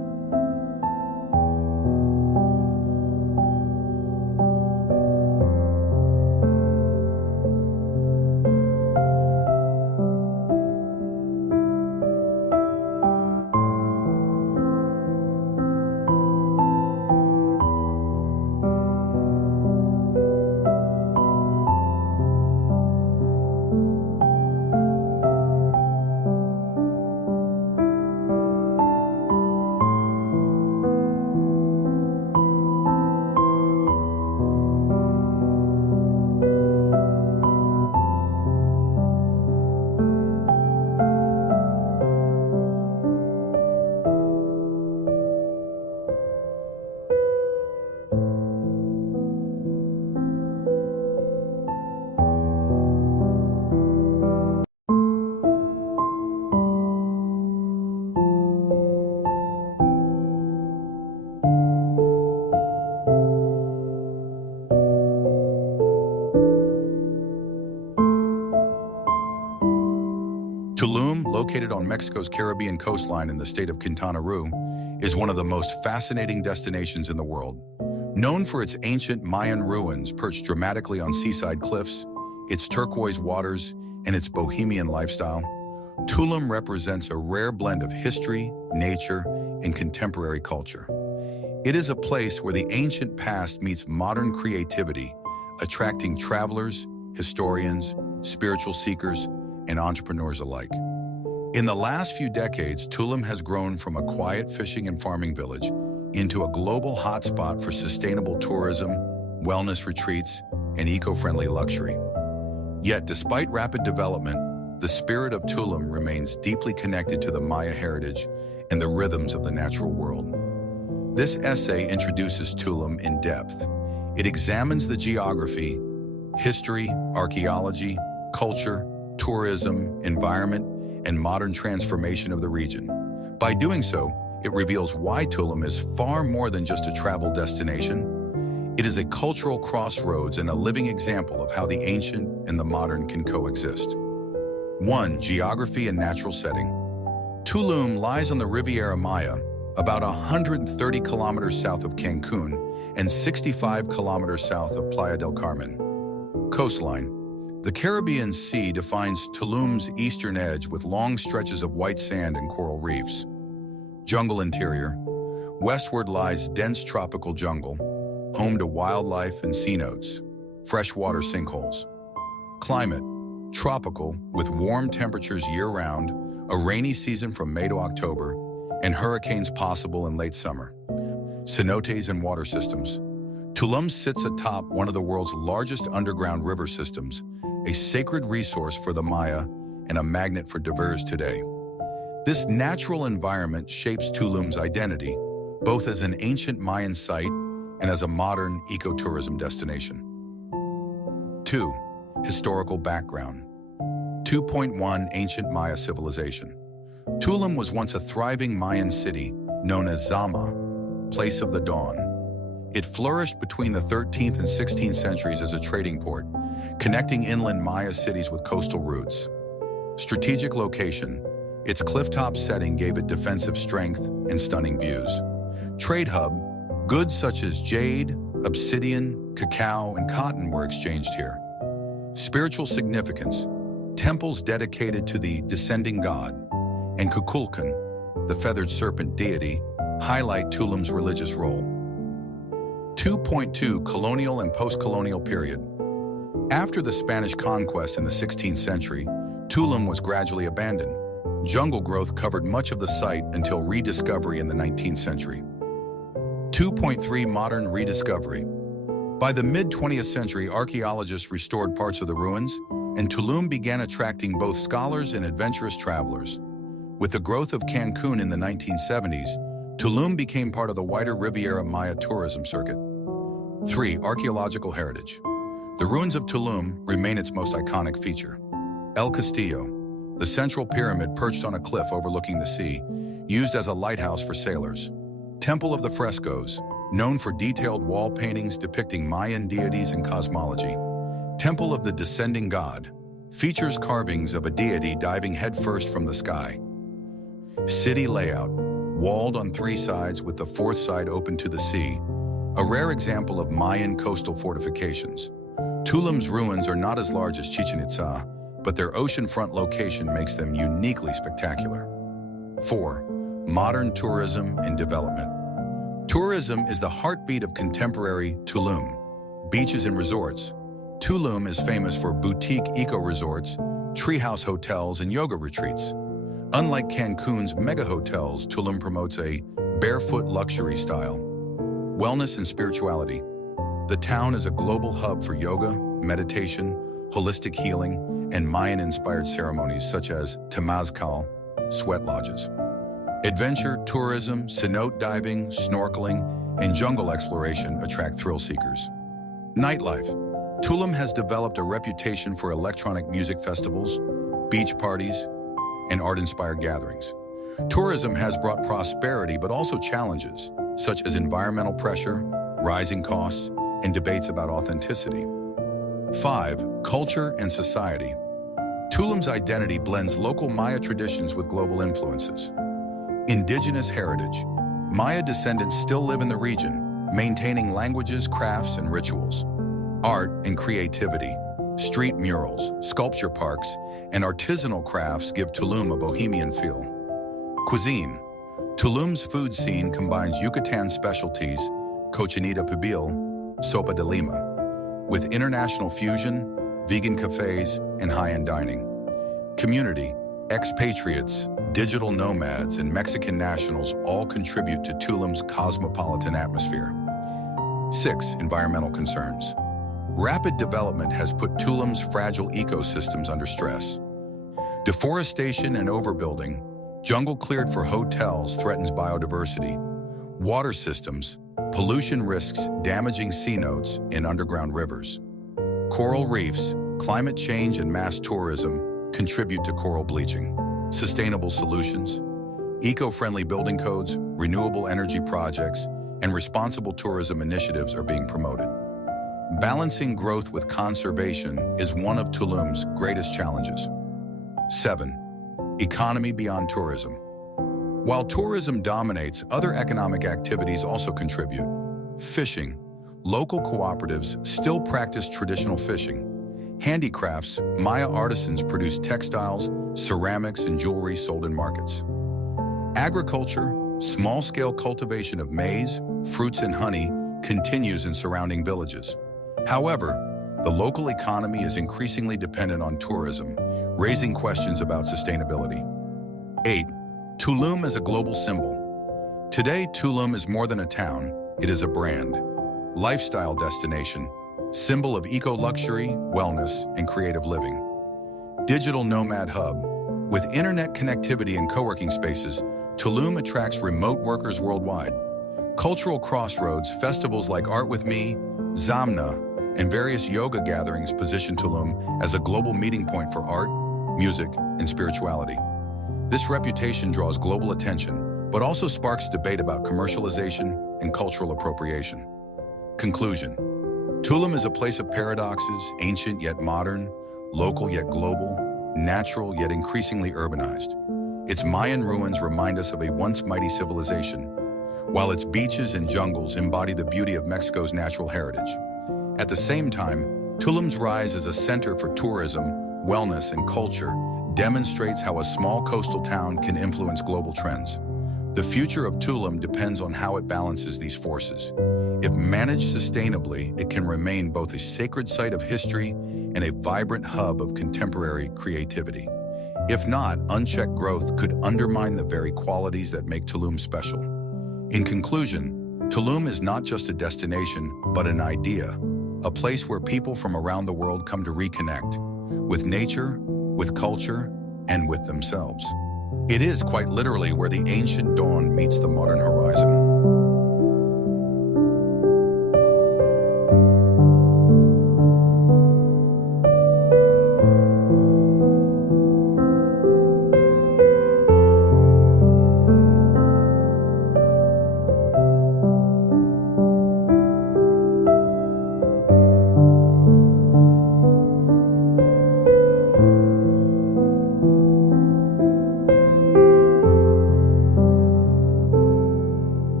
located on Mexico's Caribbean coastline in the state of Quintana Roo, is one of the most fascinating destinations in the world. Known for its ancient Mayan ruins perched dramatically on seaside cliffs, its turquoise waters, and its bohemian lifestyle, Tulum represents a rare blend of history, nature, and contemporary culture. It is a place where the ancient past meets modern creativity, attracting travelers, historians, spiritual seekers, and entrepreneurs alike. In the last few decades, Tulum has grown from a quiet fishing and farming village into a global hotspot for sustainable tourism, wellness retreats, and eco-friendly luxury. Yet, despite rapid development, the spirit of Tulum remains deeply connected to the Maya heritage and the rhythms of the natural world. This essay introduces Tulum in depth. It examines the geography, history, archaeology, culture, tourism, environment, and modern transformation of the region. By doing so, it reveals why Tulum is far more than just a travel destination. It is a cultural crossroads and a living example of how the ancient and the modern can coexist. 1. Geography and natural setting. Tulum lies on the Riviera Maya, about 130 kilometers south of Cancun and 65 kilometers south of Playa del Carmen. Coastline. The Caribbean Sea defines Tulum's eastern edge with long stretches of white sand and coral reefs. Jungle interior. Westward lies dense tropical jungle, home to wildlife and cenotes, freshwater sinkholes. Climate. Tropical, with warm temperatures year-round, a rainy season from May to October, and hurricanes possible in late summer. Cenotes and water systems. Tulum sits atop one of the world's largest underground river systems, a sacred resource for the Maya and a magnet for divers today. This natural environment shapes Tulum's identity, both as an ancient Mayan site and as a modern ecotourism destination. 2. Historical background. 2.1 Ancient Maya civilization. Tulum was once a thriving Mayan city known as Zama, Place of the Dawn. It flourished between the 13th and 16th centuries as a trading port, connecting inland Maya cities with coastal routes. Strategic location. Its clifftop setting gave it defensive strength and stunning views. Trade hub. Goods such as jade, obsidian, cacao, and cotton were exchanged here. Spiritual significance. Temples dedicated to the descending god and Kukulkan, the feathered serpent deity, highlight Tulum's religious role. 2.2 Colonial and post-colonial period. After the Spanish conquest in the 16th century, Tulum was gradually abandoned. Jungle growth covered much of the site until rediscovery in the 19th century. 2.3 Modern rediscovery. By the mid-20th century, archaeologists restored parts of the ruins, and Tulum began attracting both scholars and adventurous travelers. With the growth of Cancun in the 1970s, Tulum became part of the wider Riviera Maya tourism circuit. 3. Archaeological heritage. The ruins of Tulum remain its most iconic feature. El Castillo, the central pyramid perched on a cliff overlooking the sea, used as a lighthouse for sailors. Temple of the Frescoes, known for detailed wall paintings depicting Mayan deities and cosmology. Temple of the Descending God, features carvings of a deity diving headfirst from the sky. City layout, walled on 3 sides with the 4th side open to the sea, a rare example of Mayan coastal fortifications. Tulum's ruins are not as large as Chichen Itza, but their oceanfront location makes them uniquely spectacular. 4. Modern tourism and development. Tourism is the heartbeat of contemporary Tulum. Beaches and resorts. Tulum is famous for boutique eco-resorts, treehouse hotels, and yoga retreats. Unlike Cancun's mega hotels, Tulum promotes a barefoot luxury style. Wellness and spirituality. The town is a global hub for yoga, meditation, holistic healing, and Mayan-inspired ceremonies such as temazcal, sweat lodges. Adventure, tourism, cenote diving, snorkeling, and jungle exploration attract thrill seekers. Nightlife. Tulum has developed a reputation for electronic music festivals, beach parties, and art-inspired gatherings. Tourism has brought prosperity but also challenges, such as environmental pressure, rising costs, and debates about authenticity. 5. Culture and society. Tulum's identity blends local Maya traditions with global influences. Indigenous heritage. Maya descendants still live in the region, maintaining languages, crafts, and rituals. Art and creativity. Street murals, sculpture parks, and artisanal crafts give Tulum a bohemian feel. Cuisine. Tulum's food scene combines Yucatán specialties, cochinita pibil, sopa de lima, with international fusion, vegan cafes, and high-end dining. Community. Expatriates, digital nomads, and Mexican nationals all contribute to Tulum's cosmopolitan atmosphere. 6. Environmental concerns. Rapid development has put Tulum's fragile ecosystems under stress. Deforestation and overbuilding, jungle cleared for hotels threatens biodiversity. Water systems, pollution risks damaging sea notes in underground rivers. Coral reefs, climate change and mass tourism contribute to coral bleaching. Sustainable solutions, eco-friendly building codes, renewable energy projects, and responsible tourism initiatives are being promoted. Balancing growth with conservation is one of Tulum's greatest challenges. 7. Economy beyond tourism. While tourism dominates, other economic activities also contribute. Fishing. Local cooperatives still practice traditional fishing. Handicrafts, Maya artisans produce textiles, ceramics, and jewelry sold in markets. Agriculture, small-scale cultivation of maize, fruits, and honey continues in surrounding villages. However, the local economy is increasingly dependent on tourism, raising questions about sustainability. 8. Tulum as a global symbol. Today, Tulum is more than a town, it is a brand. Lifestyle destination, symbol of eco-luxury, wellness, and creative living. Digital nomad hub. With internet connectivity and co-working spaces, Tulum attracts remote workers worldwide. Cultural crossroads, festivals like Art With Me, Zamna, and various yoga gatherings position Tulum as a global meeting point for art, music, and spirituality. This reputation draws global attention, but also sparks debate about commercialization and cultural appropriation. Conclusion. Tulum is a place of paradoxes, ancient yet modern, local yet global, natural yet increasingly urbanized. Its Mayan ruins remind us of a once mighty civilization, while its beaches and jungles embody the beauty of Mexico's natural heritage. At the same time, Tulum's rise as a center for tourism, wellness, and culture demonstrates how a small coastal town can influence global trends. The future of Tulum depends on how it balances these forces. If managed sustainably, it can remain both a sacred site of history and a vibrant hub of contemporary creativity. If not, unchecked growth could undermine the very qualities that make Tulum special. In conclusion, Tulum is not just a destination, but an idea, a place where people from around the world come to reconnect with nature, with culture, and with themselves. It is quite literally where the ancient dawn meets the modern horizon.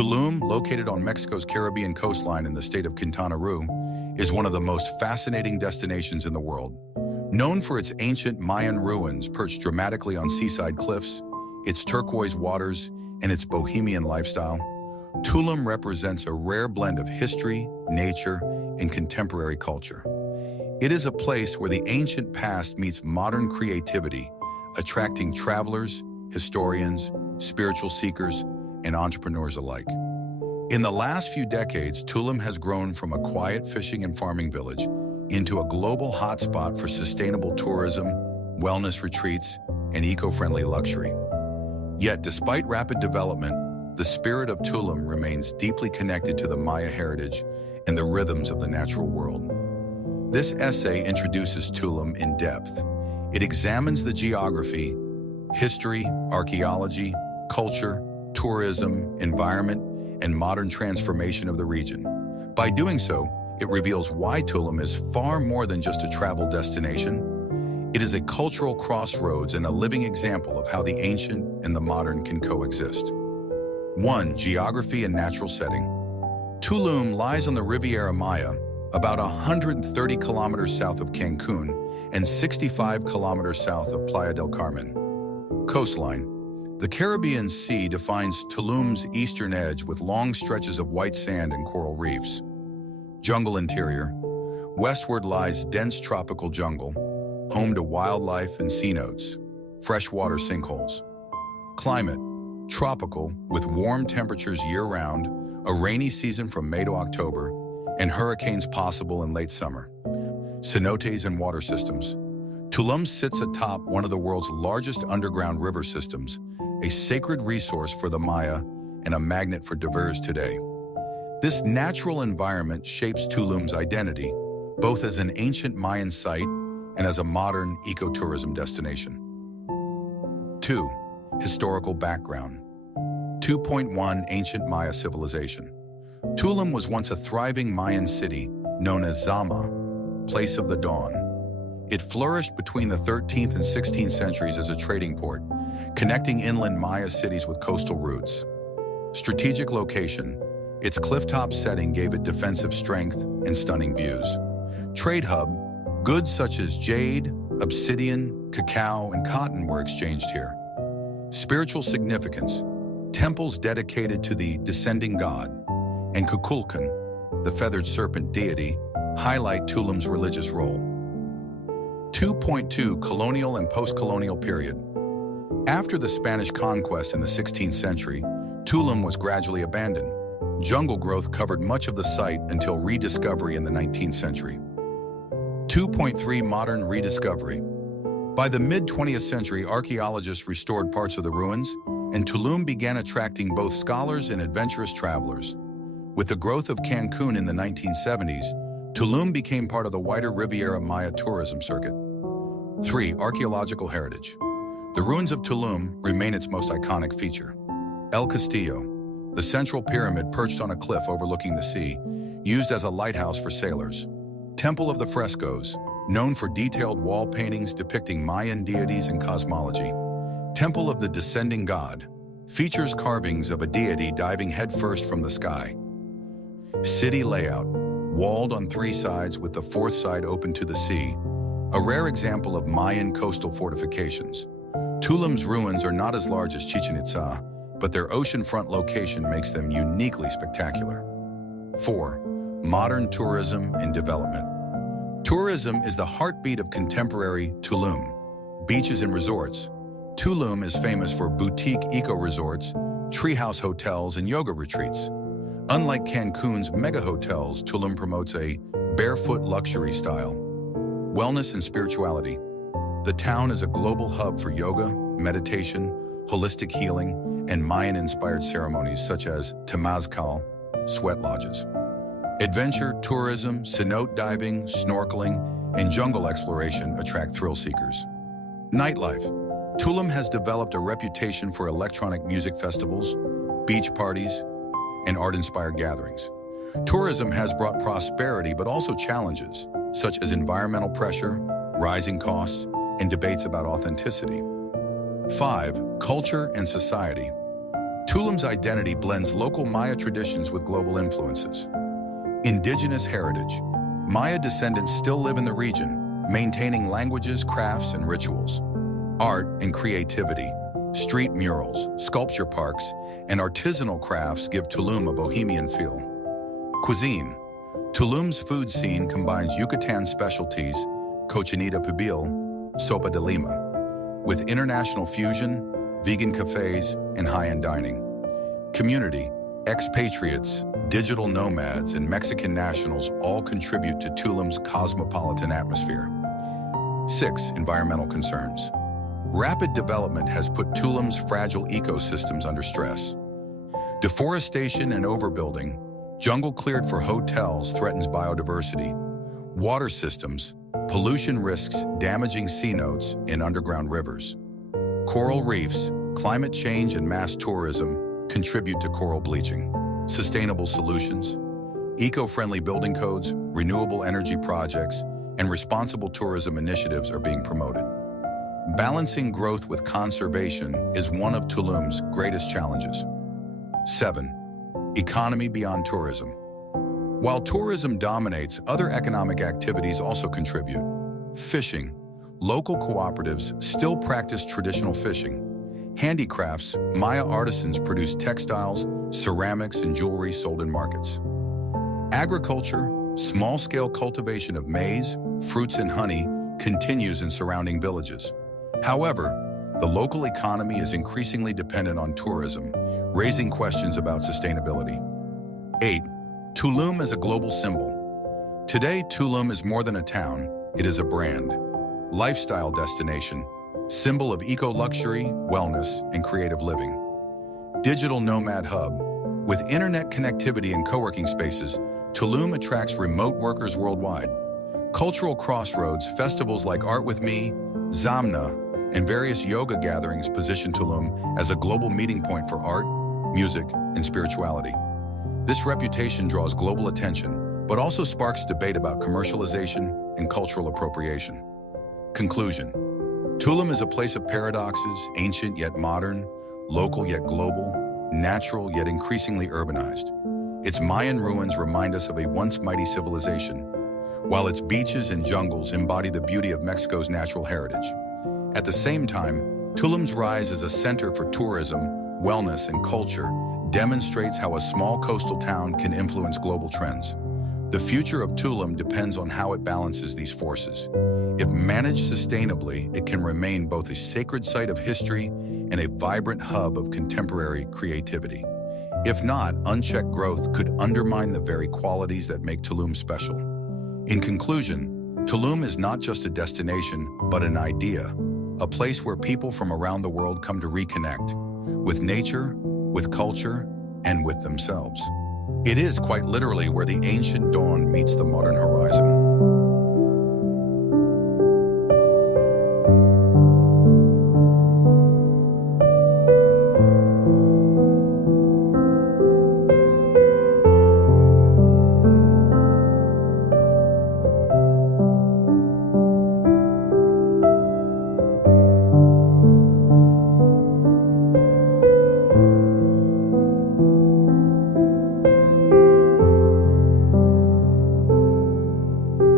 Tulum, located on Mexico's Caribbean coastline in the state of Quintana Roo, is one of the most fascinating destinations in the world. Known for its ancient Mayan ruins perched dramatically on seaside cliffs, its turquoise waters, and its bohemian lifestyle, Tulum represents a rare blend of history, nature, and contemporary culture. It is a place where the ancient past meets modern creativity, attracting travelers, historians, spiritual seekers, and entrepreneurs alike. In the last few decades, Tulum has grown from a quiet fishing and farming village into a global hotspot for sustainable tourism, wellness retreats, and eco-friendly luxury. Yet, despite rapid development, the spirit of Tulum remains deeply connected to the Maya heritage and the rhythms of the natural world. This essay introduces Tulum in depth. It examines the geography, history, archaeology, culture, tourism, environment, and modern transformation of the region. By doing so, it reveals why Tulum is far more than just a travel destination. It is a cultural crossroads and a living example of how the ancient and the modern can coexist. 1. Geography and natural setting. Tulum lies on the Riviera Maya, about 130 kilometers south of Cancun and 65 kilometers south of Playa del Carmen. Coastline. The Caribbean Sea defines Tulum's eastern edge with long stretches of white sand and coral reefs. Jungle interior. Westward lies dense tropical jungle, home to wildlife and sea notes, freshwater sinkholes. Climate. Tropical, with warm temperatures year-round, a rainy season from May to October, and hurricanes possible in late summer. Cenotes and water systems. Tulum sits atop one of the world's largest underground river systems, a sacred resource for the Maya and a magnet for divers today. This natural environment shapes Tulum's identity, both as an ancient Mayan site and as a modern ecotourism destination. 2. Historical background. 2.1 Ancient Maya civilization. Tulum was once a thriving Mayan city known as Zama, place of the dawn. It flourished between the 13th and 16th centuries as a trading port, connecting inland Maya cities with coastal routes. Strategic location. Its clifftop setting gave it defensive strength and stunning views. Trade hub. Goods such as jade, obsidian, cacao, and cotton were exchanged here. Spiritual significance. Temples dedicated to the descending god and Kukulkan, the feathered serpent deity, highlight Tulum's religious role. 2.2 Colonial and post-colonial period. After the Spanish conquest in the 16th century, Tulum was gradually abandoned. Jungle growth covered much of the site until rediscovery in the 19th century. 2.3 Modern rediscovery. By the mid-20th century, archaeologists restored parts of the ruins, and Tulum began attracting both scholars and adventurous travelers. With the growth of Cancun in the 1970s, Tulum became part of the wider Riviera Maya tourism circuit. 3. Archaeological heritage. The ruins of Tulum remain its most iconic feature. El Castillo, the central pyramid perched on a cliff overlooking the sea, used as a lighthouse for sailors. Temple of the Frescoes, known for detailed wall paintings depicting Mayan deities and cosmology. Temple of the Descending God, features carvings of a deity diving headfirst from the sky. City layout, walled on 3 sides with the 4th side open to the sea, a rare example of Mayan coastal fortifications. Tulum's ruins are not as large as Chichen Itza, but their oceanfront location makes them uniquely spectacular. 4. Modern tourism and development. Tourism is the heartbeat of contemporary Tulum. Beaches and resorts. Tulum is famous for boutique eco-resorts, treehouse hotels, and yoga retreats. Unlike Cancun's mega hotels, Tulum promotes a barefoot luxury style. Wellness and spirituality. The town is a global hub for yoga, meditation, holistic healing, and Mayan-inspired ceremonies such as temazcal, sweat lodges. Adventure, tourism, cenote diving, snorkeling, and jungle exploration attract thrill seekers. Nightlife. Tulum has developed a reputation for electronic music festivals, beach parties, and art-inspired gatherings. Tourism has brought prosperity but also challenges, such as environmental pressure, rising costs, and debates about authenticity. 5. Culture and society. Tulum's identity blends local Maya traditions with global influences. Indigenous heritage. Maya descendants still live in the region, maintaining languages, crafts, and rituals. Art and creativity. Street murals, sculpture parks, and artisanal crafts give Tulum a bohemian feel. Cuisine. Tulum's food scene combines Yucatán specialties, cochinita pibil, sopa de lima, with international fusion, vegan cafes, and high-end dining. Community. Expatriates, digital nomads, and Mexican nationals all contribute to Tulum's cosmopolitan atmosphere. 6. Environmental concerns. Rapid development has put Tulum's fragile ecosystems under stress. Deforestation and overbuilding, jungle cleared for hotels threatens biodiversity. Water systems, pollution risks damaging cenotes in underground rivers. Coral reefs, climate change and mass tourism contribute to coral bleaching. Sustainable solutions, eco-friendly building codes, renewable energy projects, and responsible tourism initiatives are being promoted. Balancing growth with conservation is one of Tulum's greatest challenges. 7. Economy beyond tourism. While tourism dominates, other economic activities also contribute. Fishing. Local cooperatives still practice traditional fishing. Handicrafts, Maya artisans produce textiles, ceramics, and jewelry sold in markets. Agriculture, small-scale cultivation of maize, fruits, and honey continues in surrounding villages. However, the local economy is increasingly dependent on tourism, raising questions about sustainability. 8. Tulum as a global symbol. Today, Tulum is more than a town, it is a brand. Lifestyle destination, symbol of eco-luxury, wellness, and creative living. Digital nomad hub. With internet connectivity and co-working spaces, Tulum attracts remote workers worldwide. Cultural crossroads, festivals like Art With Me, Zamna, and various yoga gatherings position Tulum as a global meeting point for art, music, and spirituality. This reputation draws global attention, but also sparks debate about commercialization and cultural appropriation. Conclusion. Tulum is a place of paradoxes, ancient yet modern, local yet global, natural yet increasingly urbanized. Its Mayan ruins remind us of a once mighty civilization, while its beaches and jungles embody the beauty of Mexico's natural heritage. At the same time, Tulum's rise as a center for tourism, wellness, and culture demonstrates how a small coastal town can influence global trends. The future of Tulum depends on how it balances these forces. If managed sustainably, it can remain both a sacred site of history and a vibrant hub of contemporary creativity. If not, unchecked growth could undermine the very qualities that make Tulum special. In conclusion, Tulum is not just a destination, but an idea, a place where people from around the world come to reconnect with nature, with culture, and with themselves. It is quite literally where the ancient dawn meets the modern horizon.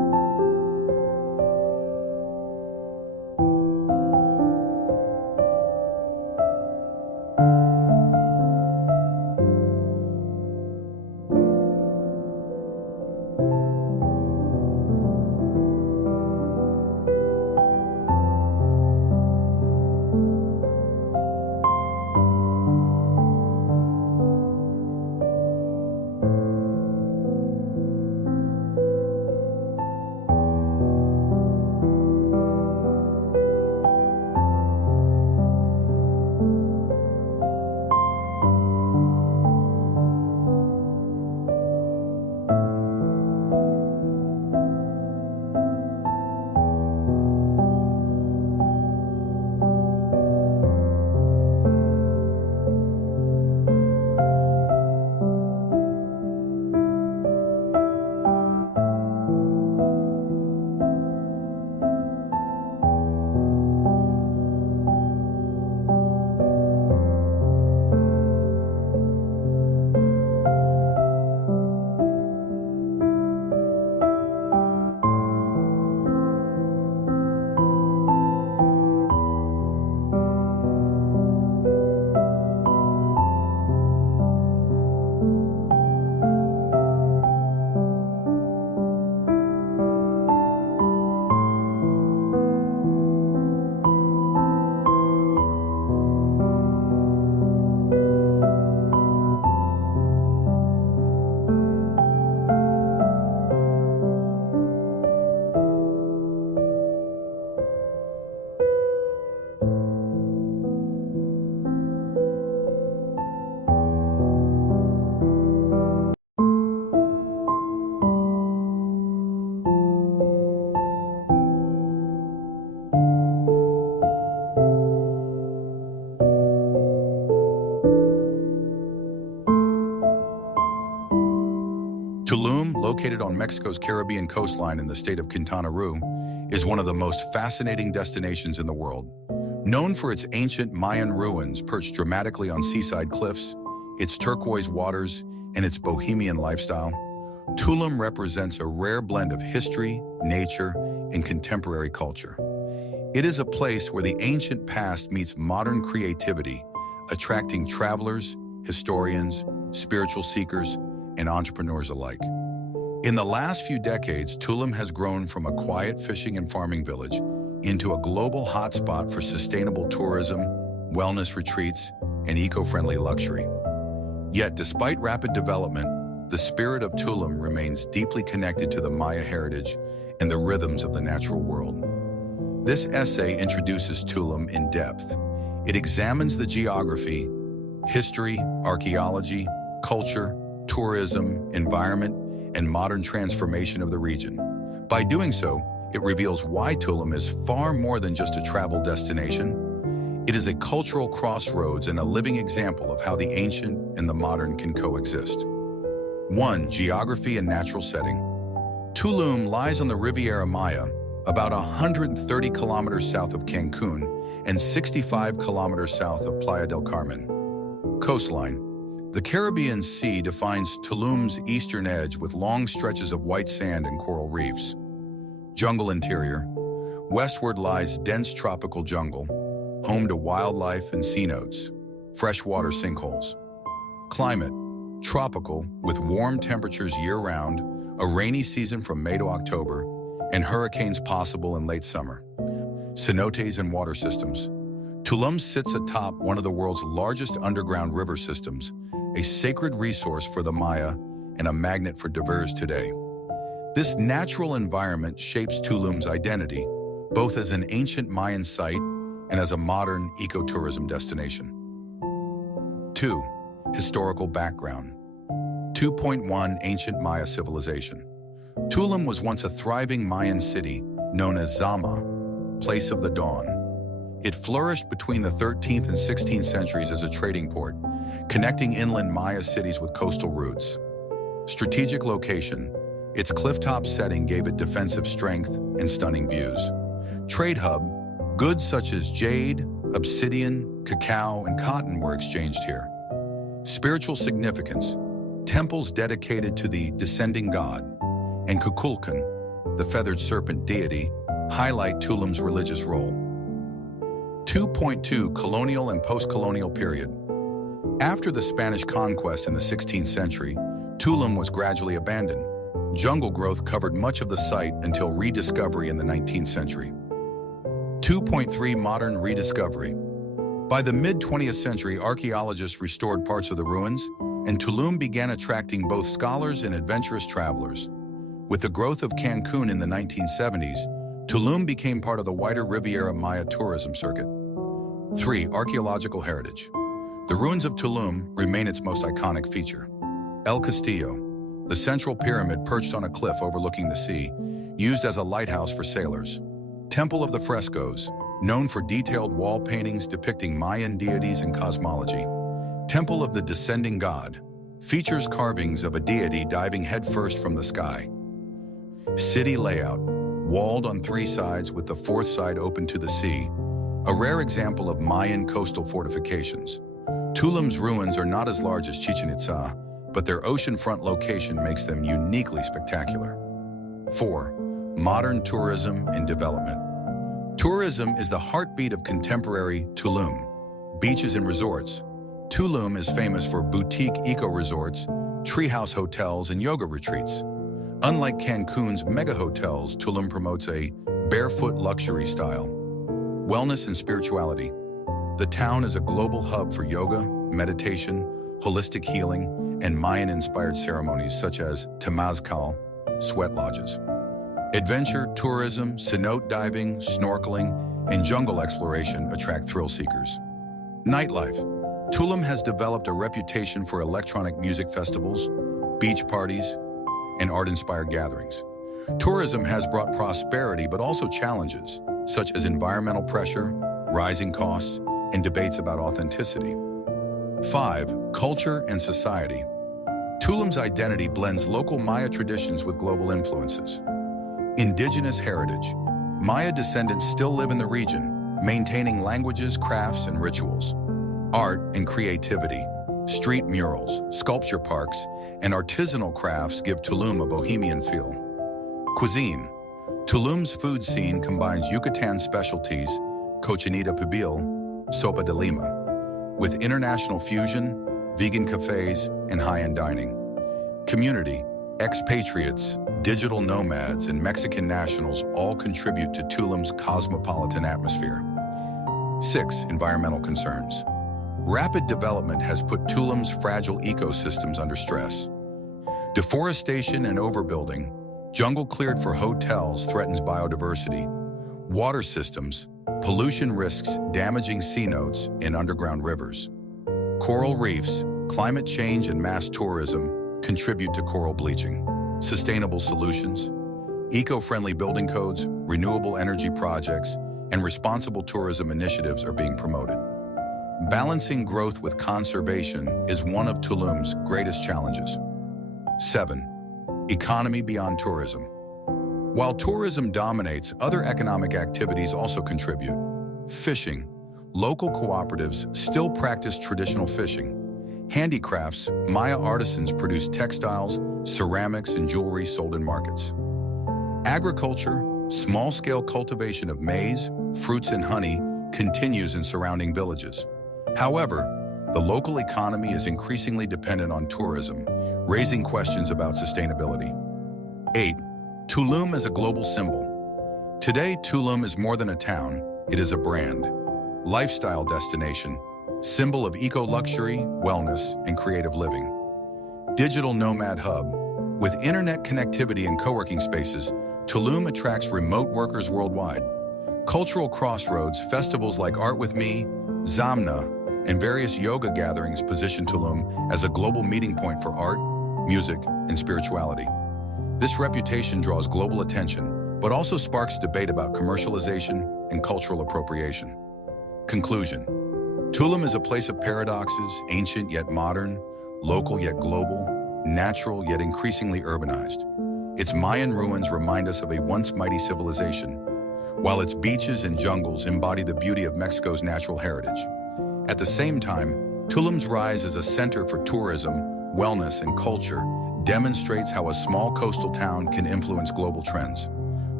Tulum, located on Mexico's Caribbean coastline in the state of Quintana Roo, is one of the most fascinating destinations in the world. Known for its ancient Mayan ruins perched dramatically on seaside cliffs, its turquoise waters, and its bohemian lifestyle, Tulum represents a rare blend of history, nature, and contemporary culture. It is a place where the ancient past meets modern creativity, attracting travelers, historians, spiritual seekers, and entrepreneurs alike. In the last few decades, Tulum has grown from a quiet fishing and farming village into a global hotspot for sustainable tourism, wellness retreats, and eco-friendly luxury. Yet, despite rapid development, the spirit of Tulum remains deeply connected to the Maya heritage and the rhythms of the natural world. This essay introduces Tulum in depth. It examines the geography, history, archaeology, culture, tourism, environment, and modern transformation of the region. By doing so, it reveals why Tulum is far more than just a travel destination. It is a cultural crossroads and a living example of how the ancient and the modern can coexist. 1. Geography and natural setting. Tulum lies on the Riviera Maya, about 130 kilometers south of Cancun and 65 kilometers south of Playa del Carmen. Coastline. The Caribbean Sea defines Tulum's eastern edge with long stretches of white sand and coral reefs. Jungle interior. Westward lies dense tropical jungle, home to wildlife and sea notes, freshwater sinkholes. Climate. Tropical, with warm temperatures year-round, a rainy season from May to October, and hurricanes possible in late summer. Cenotes and water systems. Tulum sits atop one of the world's largest underground river systems, a sacred resource for the Maya and a magnet for divers today. This natural environment shapes Tulum's identity, both as an ancient Mayan site and as a modern ecotourism destination. 2. Historical background. 2.1 Ancient Maya civilization. Tulum was once a thriving Mayan city known as Zama, place of the dawn. It flourished between the 13th and 16th centuries as a trading port, connecting inland Maya cities with coastal routes. Strategic location. Its clifftop setting gave it defensive strength and stunning views. Trade hub. Goods such as jade, obsidian, cacao, and cotton were exchanged here. Spiritual significance. Temples dedicated to the descending god, and Kukulkan, the feathered serpent deity, highlight Tulum's religious role. 2.2 Colonial and post-colonial period. After the Spanish conquest in the 16th century, Tulum was gradually abandoned. Jungle growth covered much of the site until rediscovery in the 19th century. 2.3 Modern rediscovery. By the mid-20th century, archaeologists restored parts of the ruins, and Tulum began attracting both scholars and adventurous travelers. With the growth of Cancun in the 1970s, Tulum became part of the wider Riviera Maya tourism circuit. 3. Archaeological heritage. The ruins of Tulum remain its most iconic feature. El Castillo, the central pyramid perched on a cliff overlooking the sea, used as a lighthouse for sailors. Temple of the Frescoes, known for detailed wall paintings depicting Mayan deities and cosmology. Temple of the Descending God, features carvings of a deity diving headfirst from the sky. City layout, walled on 3 sides with the 4th side open to the sea, a rare example of Mayan coastal fortifications. Tulum's ruins are not as large as Chichen Itza, but their oceanfront location makes them uniquely spectacular. 4. Modern tourism and development. Tourism is the heartbeat of contemporary Tulum. Beaches and resorts. Tulum is famous for boutique eco-resorts, treehouse hotels, and yoga retreats. Unlike Cancun's mega-hotels, Tulum promotes a barefoot luxury style. Wellness and spirituality. The town is a global hub for yoga, meditation, holistic healing, and Mayan-inspired ceremonies such as temazcal, sweat lodges. Adventure, tourism, cenote diving, snorkeling, and jungle exploration attract thrill seekers. Nightlife. Tulum has developed a reputation for electronic music festivals, beach parties, and art-inspired gatherings. Tourism has brought prosperity but also challenges, such as environmental pressure, rising costs, and debates about authenticity. 5. Culture and society. Tulum's identity blends local Maya traditions with global influences. Indigenous heritage. Maya descendants still live in the region, maintaining languages, crafts, and rituals. Art and creativity. Street murals, sculpture parks, and artisanal crafts give Tulum a bohemian feel. Cuisine. Tulum's food scene combines Yucatán specialties, cochinita pibil, sopa de lima, with international fusion, vegan cafes, and high-end dining. Community. Expatriates, digital nomads, and Mexican nationals all contribute to Tulum's cosmopolitan atmosphere. 6. Environmental concerns. Rapid development has put Tulum's fragile ecosystems under stress. Deforestation and overbuilding, jungle cleared for hotels threatens biodiversity. Water systems, pollution risks damaging cenotes and underground rivers. Coral reefs, climate change and mass tourism contribute to coral bleaching. Sustainable solutions, eco-friendly building codes, renewable energy projects, and responsible tourism initiatives are being promoted. Balancing growth with conservation is one of Tulum's greatest challenges. 7. Economy beyond tourism. While tourism dominates, other economic activities also contribute. Fishing. Local cooperatives still practice traditional fishing. Handicrafts, Maya artisans produce textiles, ceramics, and jewelry sold in markets. Agriculture, small-scale cultivation of maize, fruits, and honey continues in surrounding villages. However, the local economy is increasingly dependent on tourism, raising questions about sustainability. 8. Tulum as a global symbol. Today, Tulum is more than a town, it is a brand, lifestyle destination, symbol of eco-luxury, wellness, and creative living. Digital nomad hub. With internet connectivity and co-working spaces, Tulum attracts remote workers worldwide. Cultural crossroads, festivals like Art With Me, Zamna, and various yoga gatherings position Tulum as a global meeting point for art, music, and spirituality. This reputation draws global attention, but also sparks debate about commercialization and cultural appropriation. Conclusion. Tulum is a place of paradoxes, ancient yet modern, local yet global, natural yet increasingly urbanized. Its Mayan ruins remind us of a once mighty civilization, while its beaches and jungles embody the beauty of Mexico's natural heritage. At the same time, Tulum's rise as a center for tourism, wellness, and culture demonstrates how a small coastal town can influence global trends.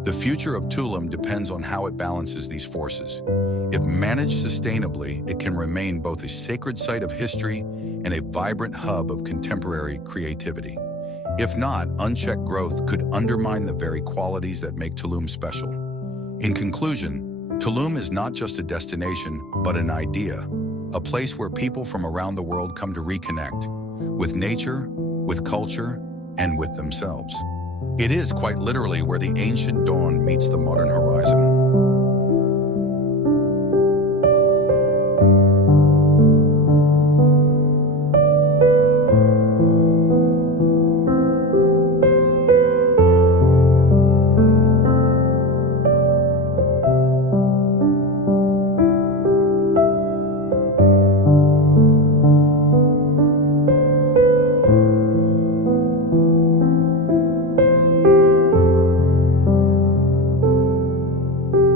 The future of Tulum depends on how it balances these forces. If managed sustainably, it can remain both a sacred site of history and a vibrant hub of contemporary creativity. If not, unchecked growth could undermine the very qualities that make Tulum special. In conclusion, Tulum is not just a destination, but an idea, a place where people from around the world come to reconnect with nature, with culture, and with themselves. It is quite literally where the ancient dawn meets the modern horizon.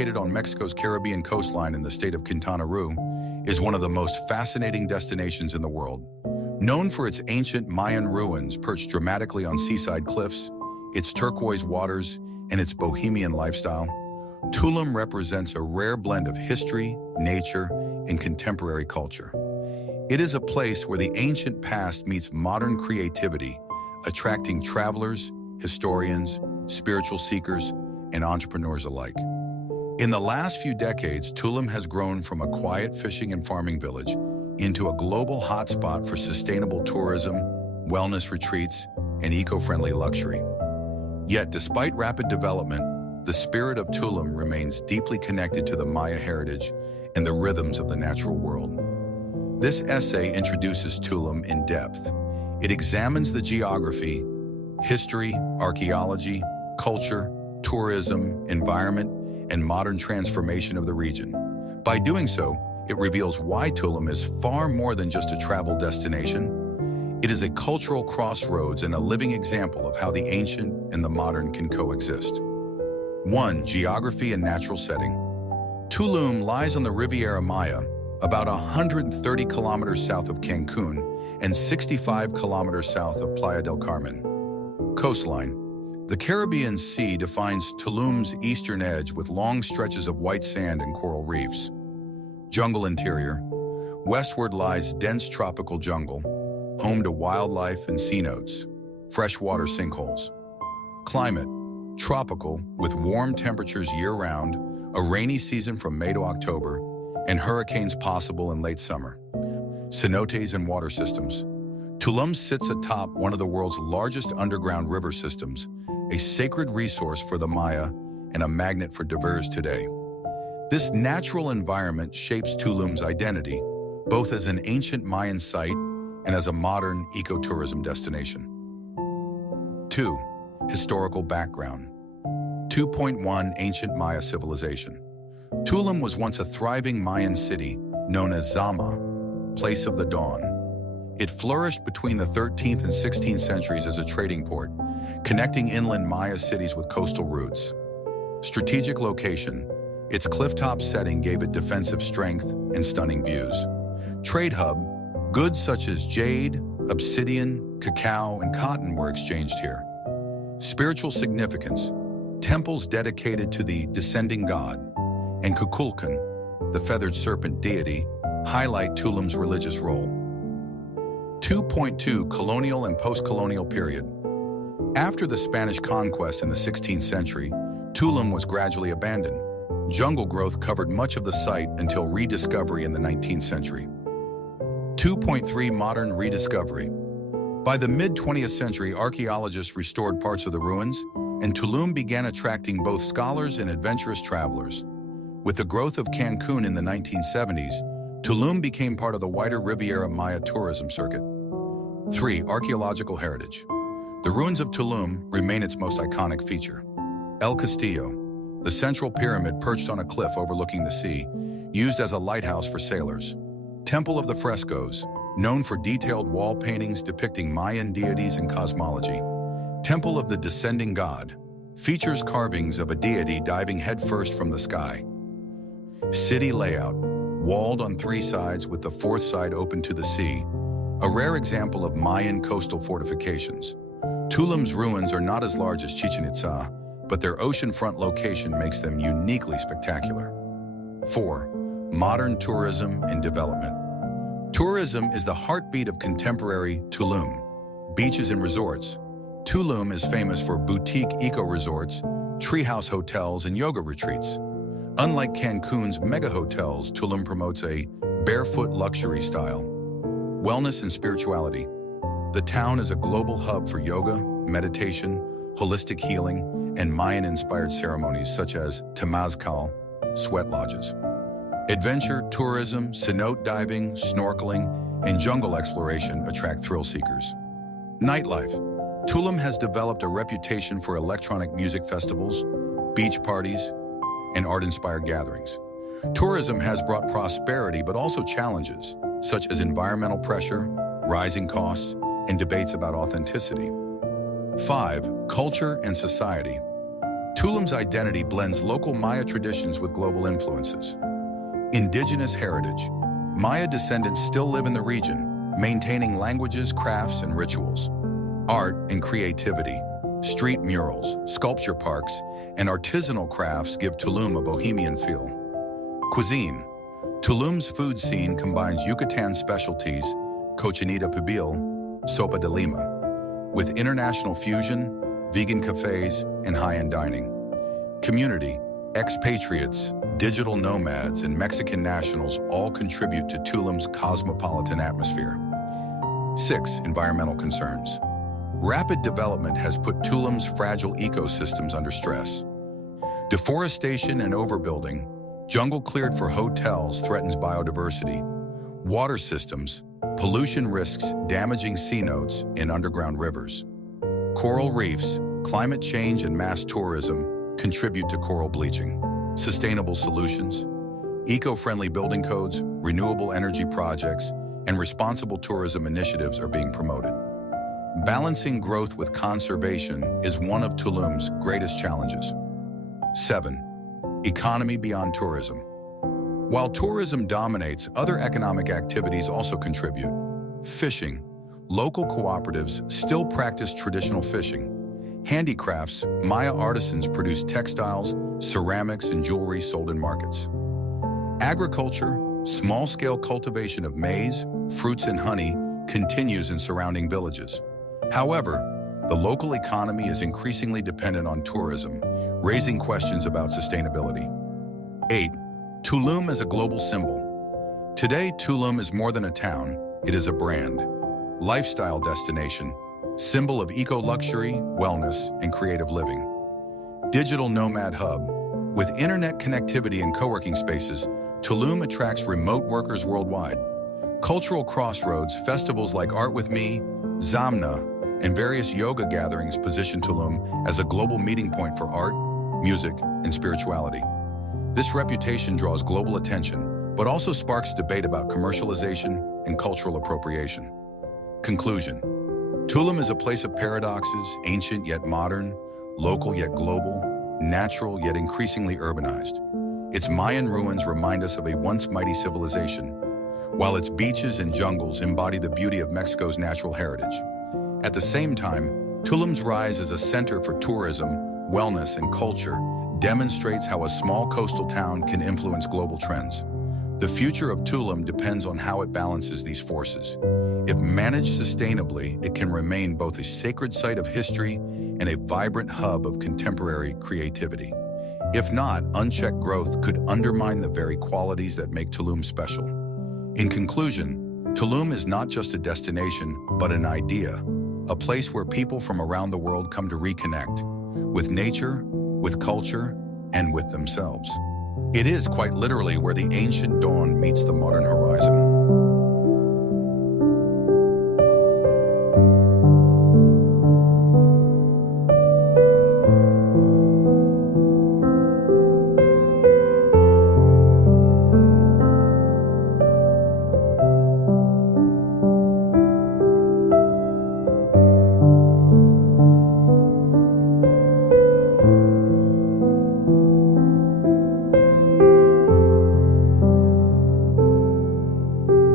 located on Mexico's Caribbean coastline in the state of Quintana Roo, is one of the most fascinating destinations in the world. Known for its ancient Mayan ruins perched dramatically on seaside cliffs, its turquoise waters, and its bohemian lifestyle, Tulum represents a rare blend of history, nature, and contemporary culture. It is a place where the ancient past meets modern creativity, attracting travelers, historians, spiritual seekers, and entrepreneurs alike. In the last few decades, Tulum has grown from a quiet fishing and farming village into a global hotspot for sustainable tourism, wellness retreats, and eco-friendly luxury. Yet, despite rapid development, the spirit of Tulum remains deeply connected to the Maya heritage and the rhythms of the natural world. This essay introduces Tulum in depth. It examines the geography, history, archaeology, culture, tourism, environment, and modern transformation of the region. By doing so, it reveals why Tulum is far more than just a travel destination. It is a cultural crossroads and a living example of how the ancient and the modern can coexist. 1. Geography and natural setting. Tulum lies on the Riviera Maya, about 130 kilometers south of Cancun and 65 kilometers south of Playa del Carmen. Coastline. The Caribbean Sea defines Tulum's eastern edge with long stretches of white sand and coral reefs. Jungle interior. Westward lies dense tropical jungle, home to wildlife and sea notes, freshwater sinkholes. Climate. Tropical, with warm temperatures year-round, a rainy season from May to October, and hurricanes possible in late summer. Cenotes and water systems. Tulum sits atop one of the world's largest underground river systems, a sacred resource for the Maya and a magnet for divers today. This natural environment shapes Tulum's identity, both as an ancient Mayan site and as a modern ecotourism destination. 2. Historical background. 2.1 Ancient Maya civilization. Tulum was once a thriving Mayan city known as Zama, place of the dawn. It flourished between the 13th and 16th centuries as a trading port, connecting inland Maya cities with coastal routes. Strategic location. Its clifftop setting gave it defensive strength and stunning views. Trade hub. Goods such as jade, obsidian, cacao, and cotton were exchanged here. Spiritual significance. Temples dedicated to the descending god and Kukulkan, the feathered serpent deity, highlight Tulum's religious role. 2.2 Colonial and post-colonial period. After the Spanish conquest in the 16th century, Tulum was gradually abandoned. Jungle growth covered much of the site until rediscovery in the 19th century. 2.3 Modern rediscovery. By the mid-20th century, archaeologists restored parts of the ruins, and Tulum began attracting both scholars and adventurous travelers. With the growth of Cancun in the 1970s, Tulum became part of the wider Riviera Maya tourism circuit. 3. Archaeological heritage. The ruins of Tulum remain its most iconic feature. El Castillo, the central pyramid perched on a cliff overlooking the sea, used as a lighthouse for sailors. Temple of the Frescoes, known for detailed wall paintings depicting Mayan deities and cosmology. Temple of the Descending God, features carvings of a deity diving headfirst from the sky. City layout, walled on 3 sides with the 4th side open to the sea, a rare example of Mayan coastal fortifications. Tulum's ruins are not as large as Chichen Itza, but their oceanfront location makes them uniquely spectacular. 4. Modern tourism and development. Tourism is the heartbeat of contemporary Tulum. Beaches and resorts. Tulum is famous for boutique eco-resorts, treehouse hotels, and yoga retreats. Unlike Cancun's mega hotels, Tulum promotes a barefoot luxury style. Wellness and spirituality. The town is a global hub for yoga, meditation, holistic healing, and Mayan-inspired ceremonies such as temazcal, sweat lodges. Adventure, tourism, cenote diving, snorkeling, and jungle exploration attract thrill seekers. Nightlife. Tulum has developed a reputation for electronic music festivals, beach parties, and art-inspired gatherings. Tourism has brought prosperity but also challenges, such as environmental pressure, rising costs, and debates about authenticity. 5. Culture and society. Tulum's identity blends local Maya traditions with global influences. Indigenous heritage. Maya descendants still live in the region, maintaining languages, crafts, and rituals. Art and creativity. Street murals, sculpture parks, and artisanal crafts give Tulum a bohemian feel. Cuisine. Tulum's food scene combines Yucatán specialties, cochinita pibil, sopa de lima, with international fusion, vegan cafes, and high-end dining. Community. Expatriates, digital nomads, and Mexican nationals all contribute to Tulum's cosmopolitan atmosphere. 6. Environmental concerns. Rapid development has put Tulum's fragile ecosystems under stress. Deforestation and overbuilding, jungle cleared for hotels threatens biodiversity. Water systems, pollution risks damaging cenotes in underground rivers. Coral reefs, climate change and mass tourism contribute to coral bleaching. Sustainable solutions, eco-friendly building codes, renewable energy projects, and responsible tourism initiatives are being promoted. Balancing growth with conservation is one of Tulum's greatest challenges. 7. Economy beyond tourism. While tourism dominates, other economic activities also contribute. Fishing. Local cooperatives still practice traditional fishing. Handicrafts, Maya artisans produce textiles, ceramics, and jewelry sold in markets. Agriculture, small-scale cultivation of maize, fruits, and honey continues in surrounding villages. However, the local economy is increasingly dependent on tourism, raising questions about sustainability. 8. Tulum as a global symbol. Today, Tulum is more than a town, it is a brand, lifestyle destination, symbol of eco-luxury, wellness, and creative living. Digital nomad hub. With internet connectivity and co-working spaces, Tulum attracts remote workers worldwide. Cultural crossroads, festivals like Art With Me, Zamna, and various yoga gatherings position Tulum as a global meeting point for art, music, and spirituality. This reputation draws global attention, but also sparks debate about commercialization and cultural appropriation. Conclusion. Tulum is a place of paradoxes, ancient yet modern, local yet global, natural yet increasingly urbanized. Its Mayan ruins remind us of a once mighty civilization, while its beaches and jungles embody the beauty of Mexico's natural heritage. At the same time, Tulum's rise as a center for tourism, wellness, and culture demonstrates how a small coastal town can influence global trends. The future of Tulum depends on how it balances these forces. If managed sustainably, it can remain both a sacred site of history and a vibrant hub of contemporary creativity. If not, unchecked growth could undermine the very qualities that make Tulum special. In conclusion, Tulum is not just a destination, but an idea, a place where people from around the world come to reconnect with nature, with culture, and with themselves. It is quite literally where the ancient dawn meets the modern horizon.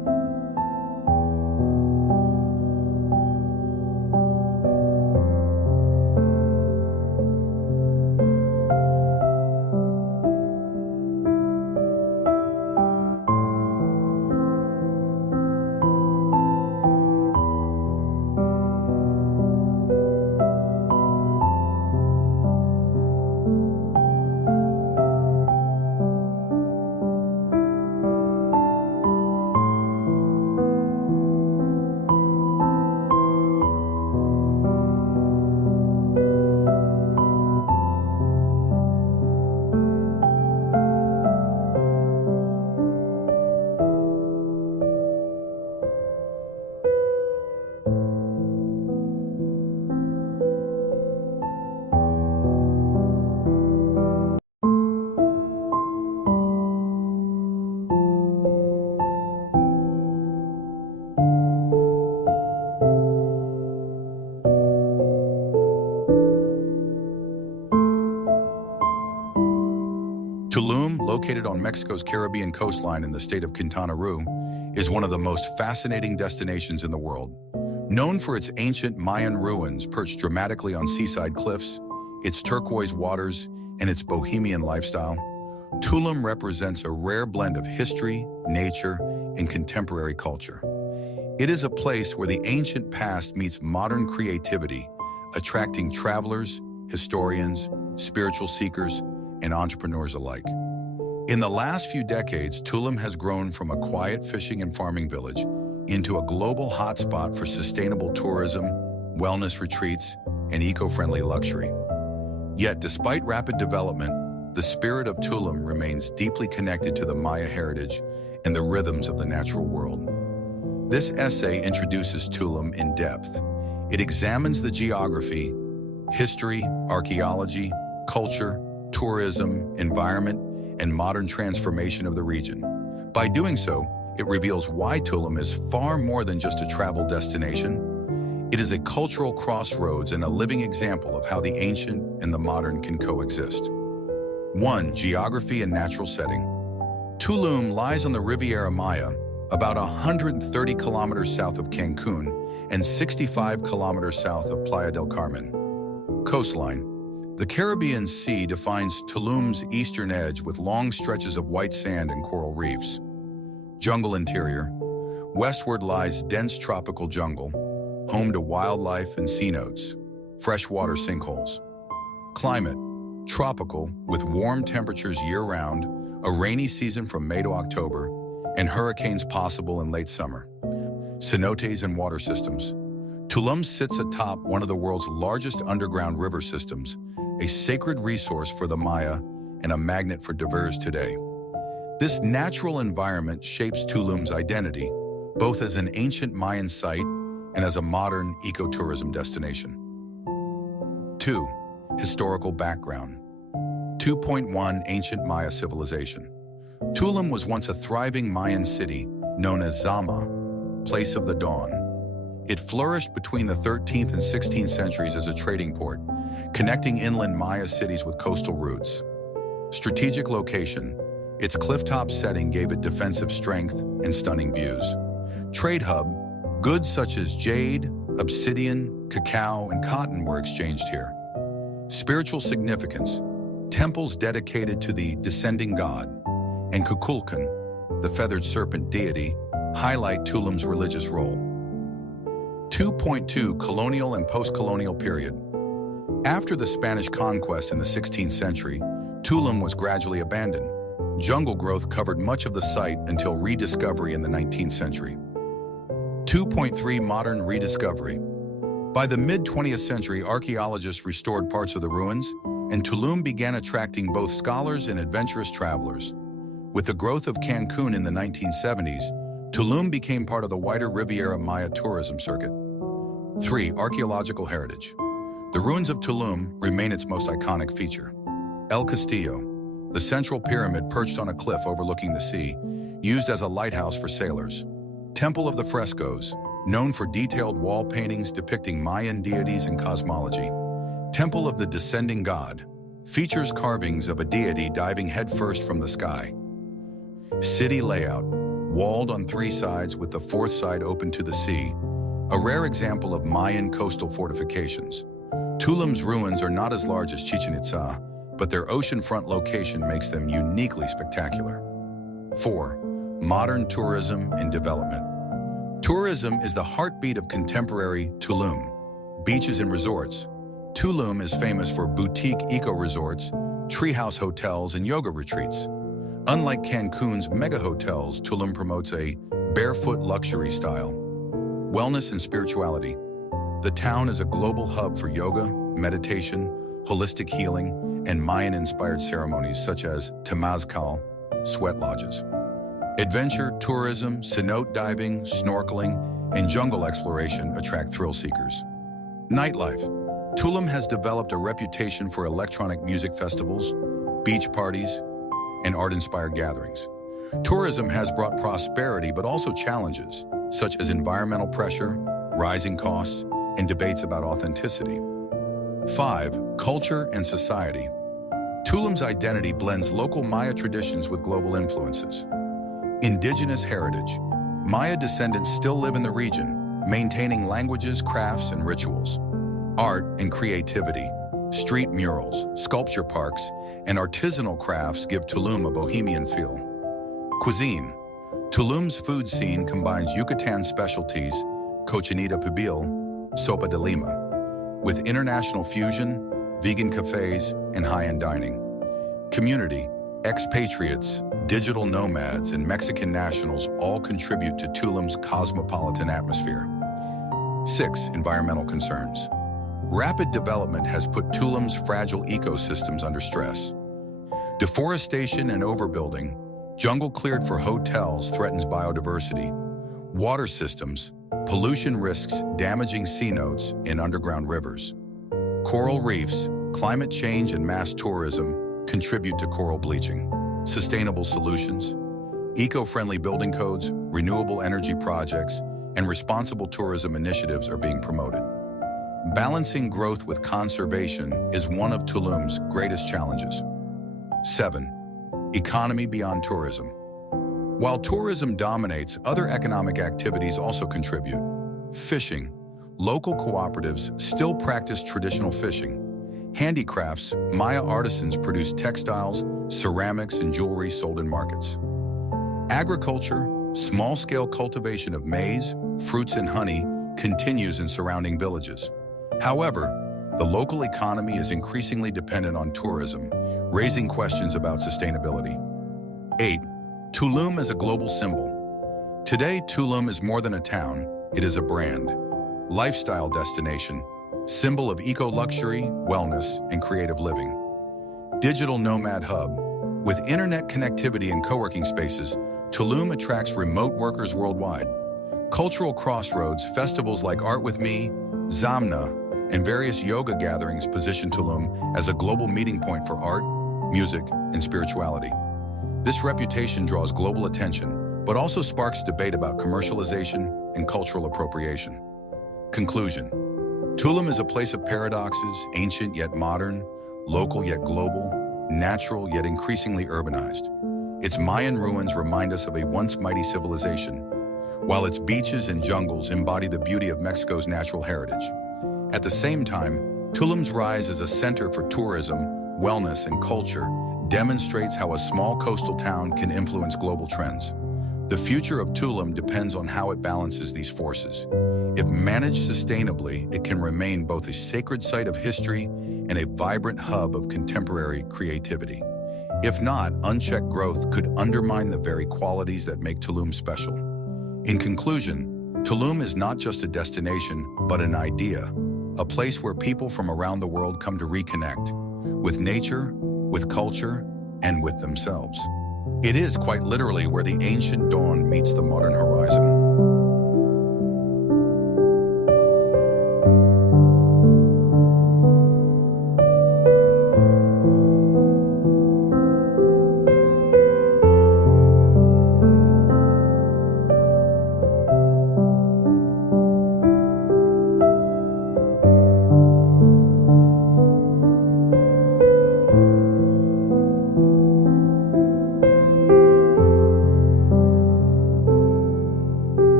Tulum, located on Mexico's Caribbean coastline in the state of Quintana Roo, is one of the most fascinating destinations in the world. Known for its ancient Mayan ruins perched dramatically on seaside cliffs, its turquoise waters, and its bohemian lifestyle, Tulum represents a rare blend of history, nature, and contemporary culture. It is a place where the ancient past meets modern creativity, attracting travelers, historians, spiritual seekers, and entrepreneurs alike. In the last few decades, Tulum has grown from a quiet fishing and farming village into a global hotspot for sustainable tourism, wellness retreats, and eco-friendly luxury. Yet, despite rapid development, the spirit of Tulum remains deeply connected to the Maya heritage and the rhythms of the natural world. This essay introduces Tulum in depth. It examines the geography, history, archaeology, culture, tourism, environment, and modern transformation of the region. By doing so, it reveals why Tulum is far more than just a travel destination. It is a cultural crossroads and a living example of how the ancient and the modern can coexist. 1. Geography and natural setting. Tulum lies on the Riviera Maya, about 130 kilometers south of Cancun and 65 kilometers south of Playa del Carmen. Coastline. The Caribbean Sea defines Tulum's eastern edge with long stretches of white sand and coral reefs. Jungle interior. Westward lies dense tropical jungle, home to wildlife and sea notes, freshwater sinkholes. Climate. Tropical, with warm temperatures year-round, a rainy season from May to October, and hurricanes possible in late summer. Cenotes and water systems. Tulum sits atop one of the world's largest underground river systems, a sacred resource for the Maya and a magnet for divers today. This natural environment shapes Tulum's identity, both as an ancient Mayan site and as a modern ecotourism destination. 2. Historical background. 2.1 Ancient Maya civilization. Tulum was once a thriving Mayan city known as Zama, place of the dawn. It flourished between the 13th and 16th centuries as a trading port, connecting inland Maya cities with coastal routes. Strategic location. Its clifftop setting gave it defensive strength and stunning views. Trade hub. Goods such as jade, obsidian, cacao, and cotton were exchanged here. Spiritual significance. Temples dedicated to the descending god and Kukulkan, the feathered serpent deity, highlight Tulum's religious role. 2.2 Colonial and post-colonial period. After the Spanish conquest in the 16th century, Tulum was gradually abandoned. Jungle growth covered much of the site until rediscovery in the 19th century. 2.3 Modern rediscovery. By the mid-20th century, archaeologists restored parts of the ruins, and Tulum began attracting both scholars and adventurous travelers. With the growth of Cancun in the 1970s, Tulum became part of the wider Riviera Maya tourism circuit. 3. Archaeological heritage. The ruins of Tulum remain its most iconic feature. El Castillo, the central pyramid perched on a cliff overlooking the sea, used as a lighthouse for sailors. Temple of the Frescoes, known for detailed wall paintings depicting Mayan deities and cosmology. Temple of the Descending God, features carvings of a deity diving headfirst from the sky. City layout, walled on 3 sides with the 4th side open to the sea, a rare example of Mayan coastal fortifications. Tulum's ruins are not as large as Chichen Itza, but their oceanfront location makes them uniquely spectacular. 4. Modern tourism and development. Tourism is the heartbeat of contemporary Tulum. Beaches and resorts. Tulum is famous for boutique eco-resorts, treehouse hotels, and yoga retreats. Unlike Cancun's mega hotels, Tulum promotes a barefoot luxury style. Wellness and spirituality. The town is a global hub for yoga, meditation, holistic healing, and Mayan-inspired ceremonies such as temazcal, sweat lodges. Adventure, tourism, cenote diving, snorkeling, and jungle exploration attract thrill seekers. Nightlife. Tulum has developed a reputation for electronic music festivals, beach parties, and art-inspired gatherings. Tourism has brought prosperity but also challenges, such as environmental pressure, rising costs, and debates about authenticity. 5. Culture and society. Tulum's identity blends local Maya traditions with global influences. Indigenous heritage. Maya descendants still live in the region, maintaining languages, crafts, and rituals. Art and creativity. Street murals, sculpture parks, and artisanal crafts give Tulum a bohemian feel. Cuisine. Tulum's food scene combines Yucatán specialties, cochinita pibil, sopa de lima, with international fusion, vegan cafes, and high-end dining. Community. Expatriates, digital nomads, and Mexican nationals all contribute to Tulum's cosmopolitan atmosphere. 6. Environmental concerns. Rapid development has put Tulum's fragile ecosystems under stress. Deforestation and overbuilding, jungle cleared for hotels threatens biodiversity. Water systems, pollution risks damaging cenotes in underground rivers. Coral reefs, climate change and mass tourism contribute to coral bleaching. Sustainable solutions, eco-friendly building codes, renewable energy projects, and responsible tourism initiatives are being promoted. Balancing growth with conservation is one of Tulum's greatest challenges. 7. Economy beyond tourism. While tourism dominates, other economic activities also contribute. Fishing. Local cooperatives still practice traditional fishing. Handicrafts, Maya artisans produce textiles, ceramics, and jewelry sold in markets. Agriculture, small-scale cultivation of maize, fruits, and honey continues in surrounding villages. However, the local economy is increasingly dependent on tourism, raising questions about sustainability. 8. Tulum as a global symbol. Today, Tulum is more than a town, it is a brand, lifestyle destination, symbol of eco-luxury, wellness, and creative living. Digital nomad hub. With internet connectivity and co-working spaces, Tulum attracts remote workers worldwide. Cultural crossroads, festivals like Art With Me, Zamna, and various yoga gatherings position Tulum as a global meeting point for art, music, and spirituality. This reputation draws global attention, but also sparks debate about commercialization and cultural appropriation. Conclusion. Tulum is a place of paradoxes, ancient yet modern, local yet global, natural yet increasingly urbanized. Its Mayan ruins remind us of a once mighty civilization, while its beaches and jungles embody the beauty of Mexico's natural heritage. At the same time, Tulum's rise as a center for tourism, wellness, and culture demonstrates how a small coastal town can influence global trends. The future of Tulum depends on how it balances these forces. If managed sustainably, it can remain both a sacred site of history and a vibrant hub of contemporary creativity. If not, unchecked growth could undermine the very qualities that make Tulum special. In conclusion, Tulum is not just a destination, but an idea, a place where people from around the world come to reconnect with nature, with culture, and with themselves. It is quite literally where the ancient dawn meets the modern horizon.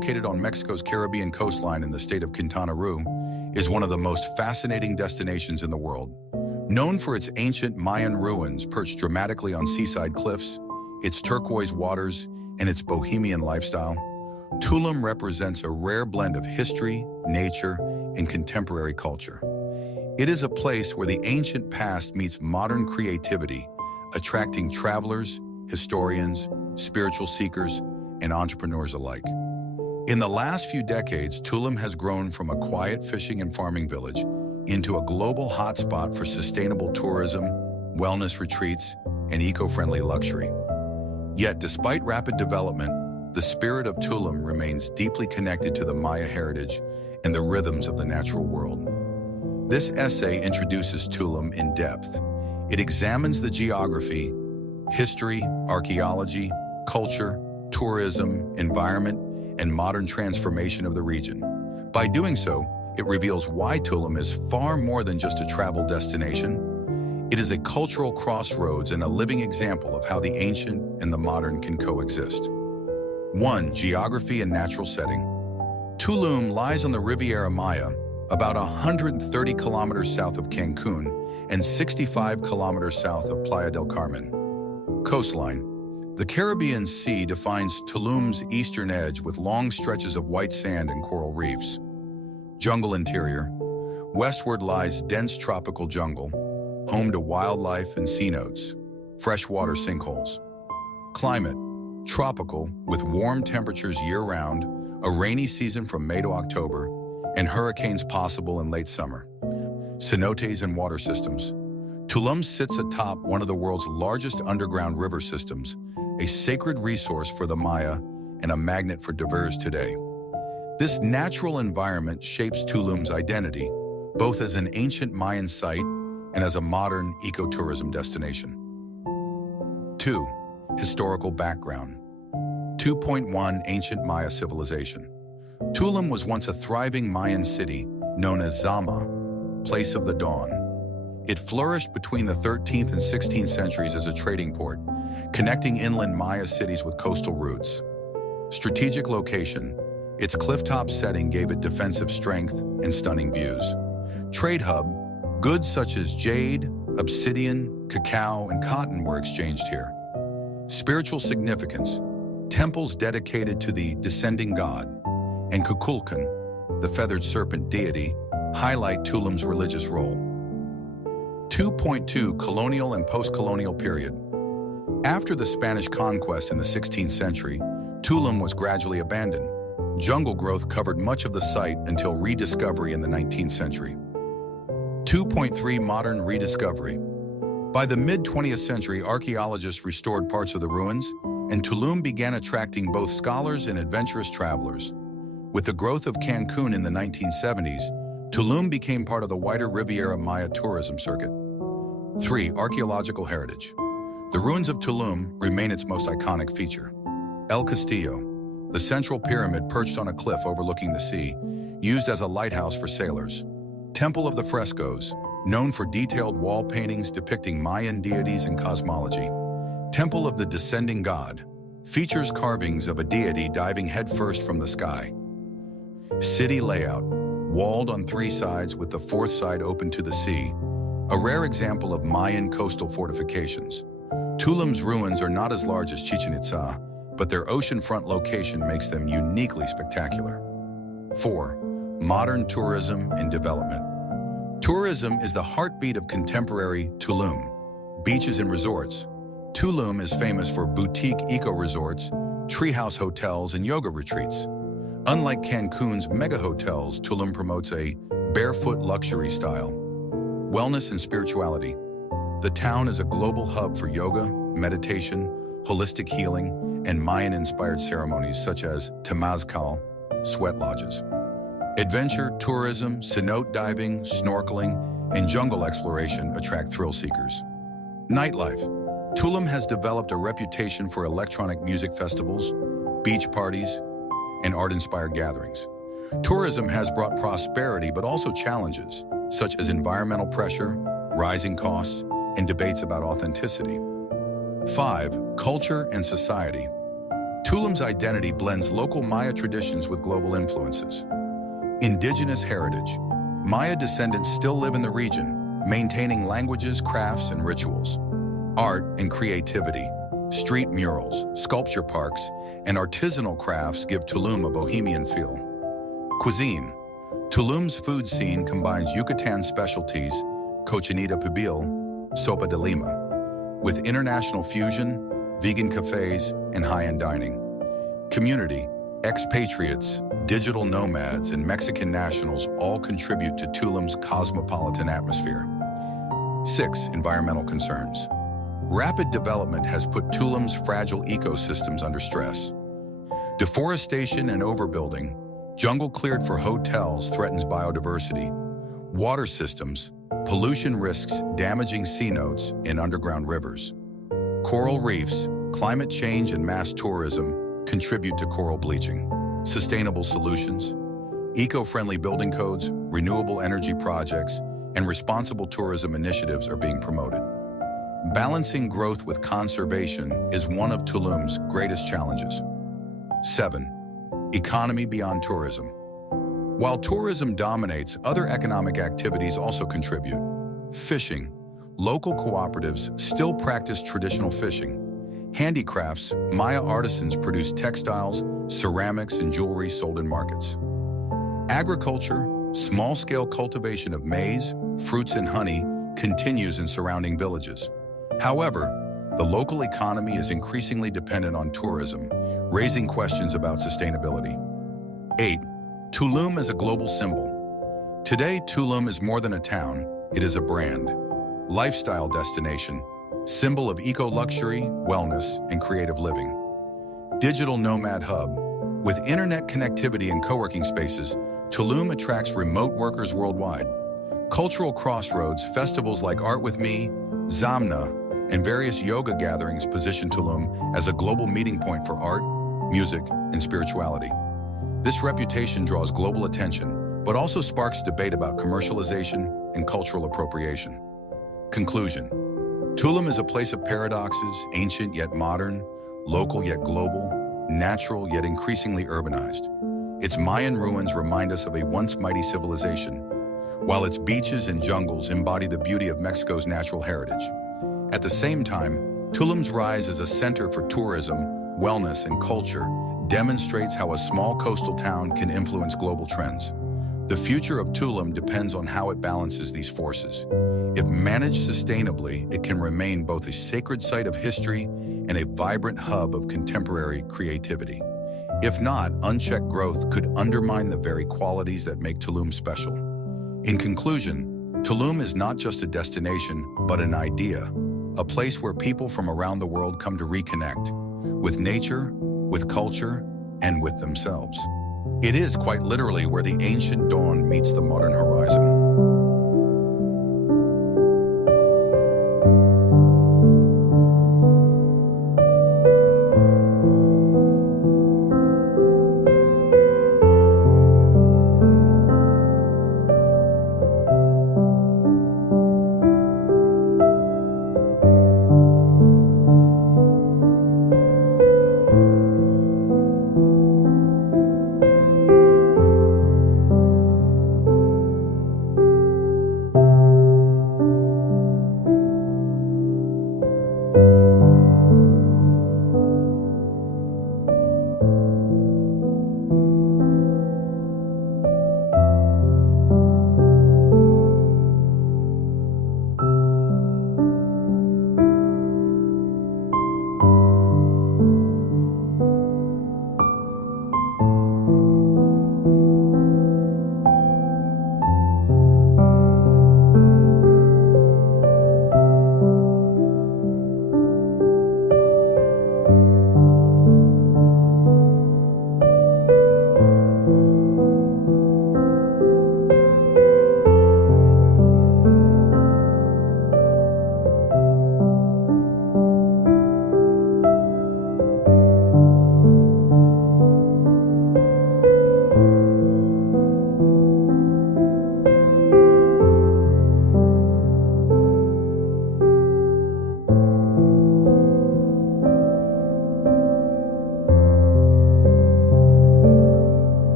located on Mexico's Caribbean coastline in the state of Quintana Roo, is one of the most fascinating destinations in the world. Known for its ancient Mayan ruins perched dramatically on seaside cliffs, its turquoise waters, and its bohemian lifestyle, Tulum represents a rare blend of history, nature, and contemporary culture. It is a place where the ancient past meets modern creativity, attracting travelers, historians, spiritual seekers, and entrepreneurs alike. In the last few decades, Tulum has grown from a quiet fishing and farming village into a global hotspot for sustainable tourism, wellness retreats, and eco-friendly luxury. Yet, despite rapid development, the spirit of Tulum remains deeply connected to the Maya heritage and the rhythms of the natural world. This essay introduces Tulum in depth. It examines the geography, history, archaeology, culture, tourism, environment, and modern transformation of the region. By doing so, it reveals why Tulum is far more than just a travel destination. It is a cultural crossroads and a living example of how the ancient and the modern can coexist. 1. Geography and natural setting. Tulum lies on the Riviera Maya, about 130 kilometers south of Cancun and 65 kilometers south of Playa del Carmen. Coastline. The Caribbean Sea defines Tulum's eastern edge with long stretches of white sand and coral reefs. Jungle interior. Westward lies dense tropical jungle, home to wildlife and sea notes, freshwater sinkholes. Climate. Tropical, with warm temperatures year-round, a rainy season from May to October, and hurricanes possible in late summer. Cenotes and water systems. Tulum sits atop one of the world's largest underground river systems, a sacred resource for the Maya and a magnet for divers today. This natural environment shapes Tulum's identity, both as an ancient Mayan site and as a modern ecotourism destination. 2. Historical background. 2.1 Ancient Maya civilization. Tulum was once a thriving Mayan city known as Zama, place of the dawn. It flourished between the 13th and 16th centuries as a trading port, connecting inland Maya cities with coastal routes. Strategic location. Its clifftop setting gave it defensive strength and stunning views. Trade hub. Goods such as jade, obsidian, cacao, and cotton were exchanged here. Spiritual significance. Temples dedicated to the descending god and Kukulkan, the feathered serpent deity, highlight Tulum's religious role. 2.2 Colonial and post-colonial period. After the Spanish conquest in the 16th century, Tulum was gradually abandoned. Jungle growth covered much of the site until rediscovery in the 19th century. 2.3 Modern rediscovery. By the mid-20th century, archaeologists restored parts of the ruins, and Tulum began attracting both scholars and adventurous travelers. With the growth of Cancun in the 1970s, Tulum became part of the wider Riviera Maya tourism circuit. 3. Archaeological heritage. The ruins of Tulum remain its most iconic feature. El Castillo, the central pyramid perched on a cliff overlooking the sea, used as a lighthouse for sailors. Temple of the Frescoes, known for detailed wall paintings depicting Mayan deities and cosmology. Temple of the Descending God, features carvings of a deity diving headfirst from the sky. City layout, walled on 3 sides with the 4th side open to the sea, a rare example of Mayan coastal fortifications. Tulum's ruins are not as large as Chichen Itza, but their oceanfront location makes them uniquely spectacular. 4. Modern tourism and development. Tourism is the heartbeat of contemporary Tulum. Beaches and resorts. Tulum is famous for boutique eco-resorts, treehouse hotels, and yoga retreats. Unlike Cancun's mega hotels, Tulum promotes a barefoot luxury style. Wellness and spirituality. The town is a global hub for yoga, meditation, holistic healing, and Mayan-inspired ceremonies such as temazcal, sweat lodges. Adventure, tourism, cenote diving, snorkeling, and jungle exploration attract thrill seekers. Nightlife. Tulum has developed a reputation for electronic music festivals, beach parties, and art-inspired gatherings. Tourism has brought prosperity but also challenges, such as environmental pressure, rising costs, and debates about authenticity. 5. Culture and society. Tulum's identity blends local Maya traditions with global influences. Indigenous heritage. Maya descendants still live in the region, maintaining languages, crafts, and rituals. Art and creativity. Street murals, sculpture parks, and artisanal crafts give Tulum a bohemian feel. Cuisine. Tulum's food scene combines Yucatán specialties, cochinita pibil, sopa de lima, with international fusion, vegan cafes, and high-end dining. Community. Expatriates, digital nomads, and Mexican nationals all contribute to Tulum's cosmopolitan atmosphere. 6. Environmental concerns. Rapid development has put Tulum's fragile ecosystems under stress. Deforestation and overbuilding, jungle cleared for hotels threatens biodiversity. Water systems, pollution risks damaging cenotes in underground rivers. Coral reefs, climate change and mass tourism contribute to coral bleaching. Sustainable solutions, eco-friendly building codes, renewable energy projects, and responsible tourism initiatives are being promoted. Balancing growth with conservation is one of Tulum's greatest challenges. 7. Economy beyond tourism. While tourism dominates, other economic activities also contribute. Fishing. Local cooperatives still practice traditional fishing. Handicrafts, Maya artisans produce textiles, ceramics, and jewelry sold in markets. Agriculture, small-scale cultivation of maize, fruits, and honey continues in surrounding villages. However, the local economy is increasingly dependent on tourism, raising questions about sustainability. 8. Tulum as a global symbol. Today, Tulum is more than a town, it is a brand, lifestyle destination, symbol of eco-luxury, wellness, and creative living. Digital nomad hub. With internet connectivity and co-working spaces, Tulum attracts remote workers worldwide. Cultural crossroads, festivals like Art With Me, Zamna, and various yoga gatherings position Tulum as a global meeting point for art, music, and spirituality. This reputation draws global attention, but also sparks debate about commercialization and cultural appropriation. Conclusion. Tulum is a place of paradoxes, ancient yet modern, local yet global, natural yet increasingly urbanized. Its Mayan ruins remind us of a once mighty civilization, while its beaches and jungles embody the beauty of Mexico's natural heritage. At the same time, Tulum's rise as a center for tourism, wellness, and culture demonstrates how a small coastal town can influence global trends. The future of Tulum depends on how it balances these forces. If managed sustainably, it can remain both a sacred site of history and a vibrant hub of contemporary creativity. If not, unchecked growth could undermine the very qualities that make Tulum special. In conclusion, Tulum is not just a destination, but an idea, a place where people from around the world come to reconnect with nature, with culture, and with themselves. It is quite literally where the ancient dawn meets the modern horizon.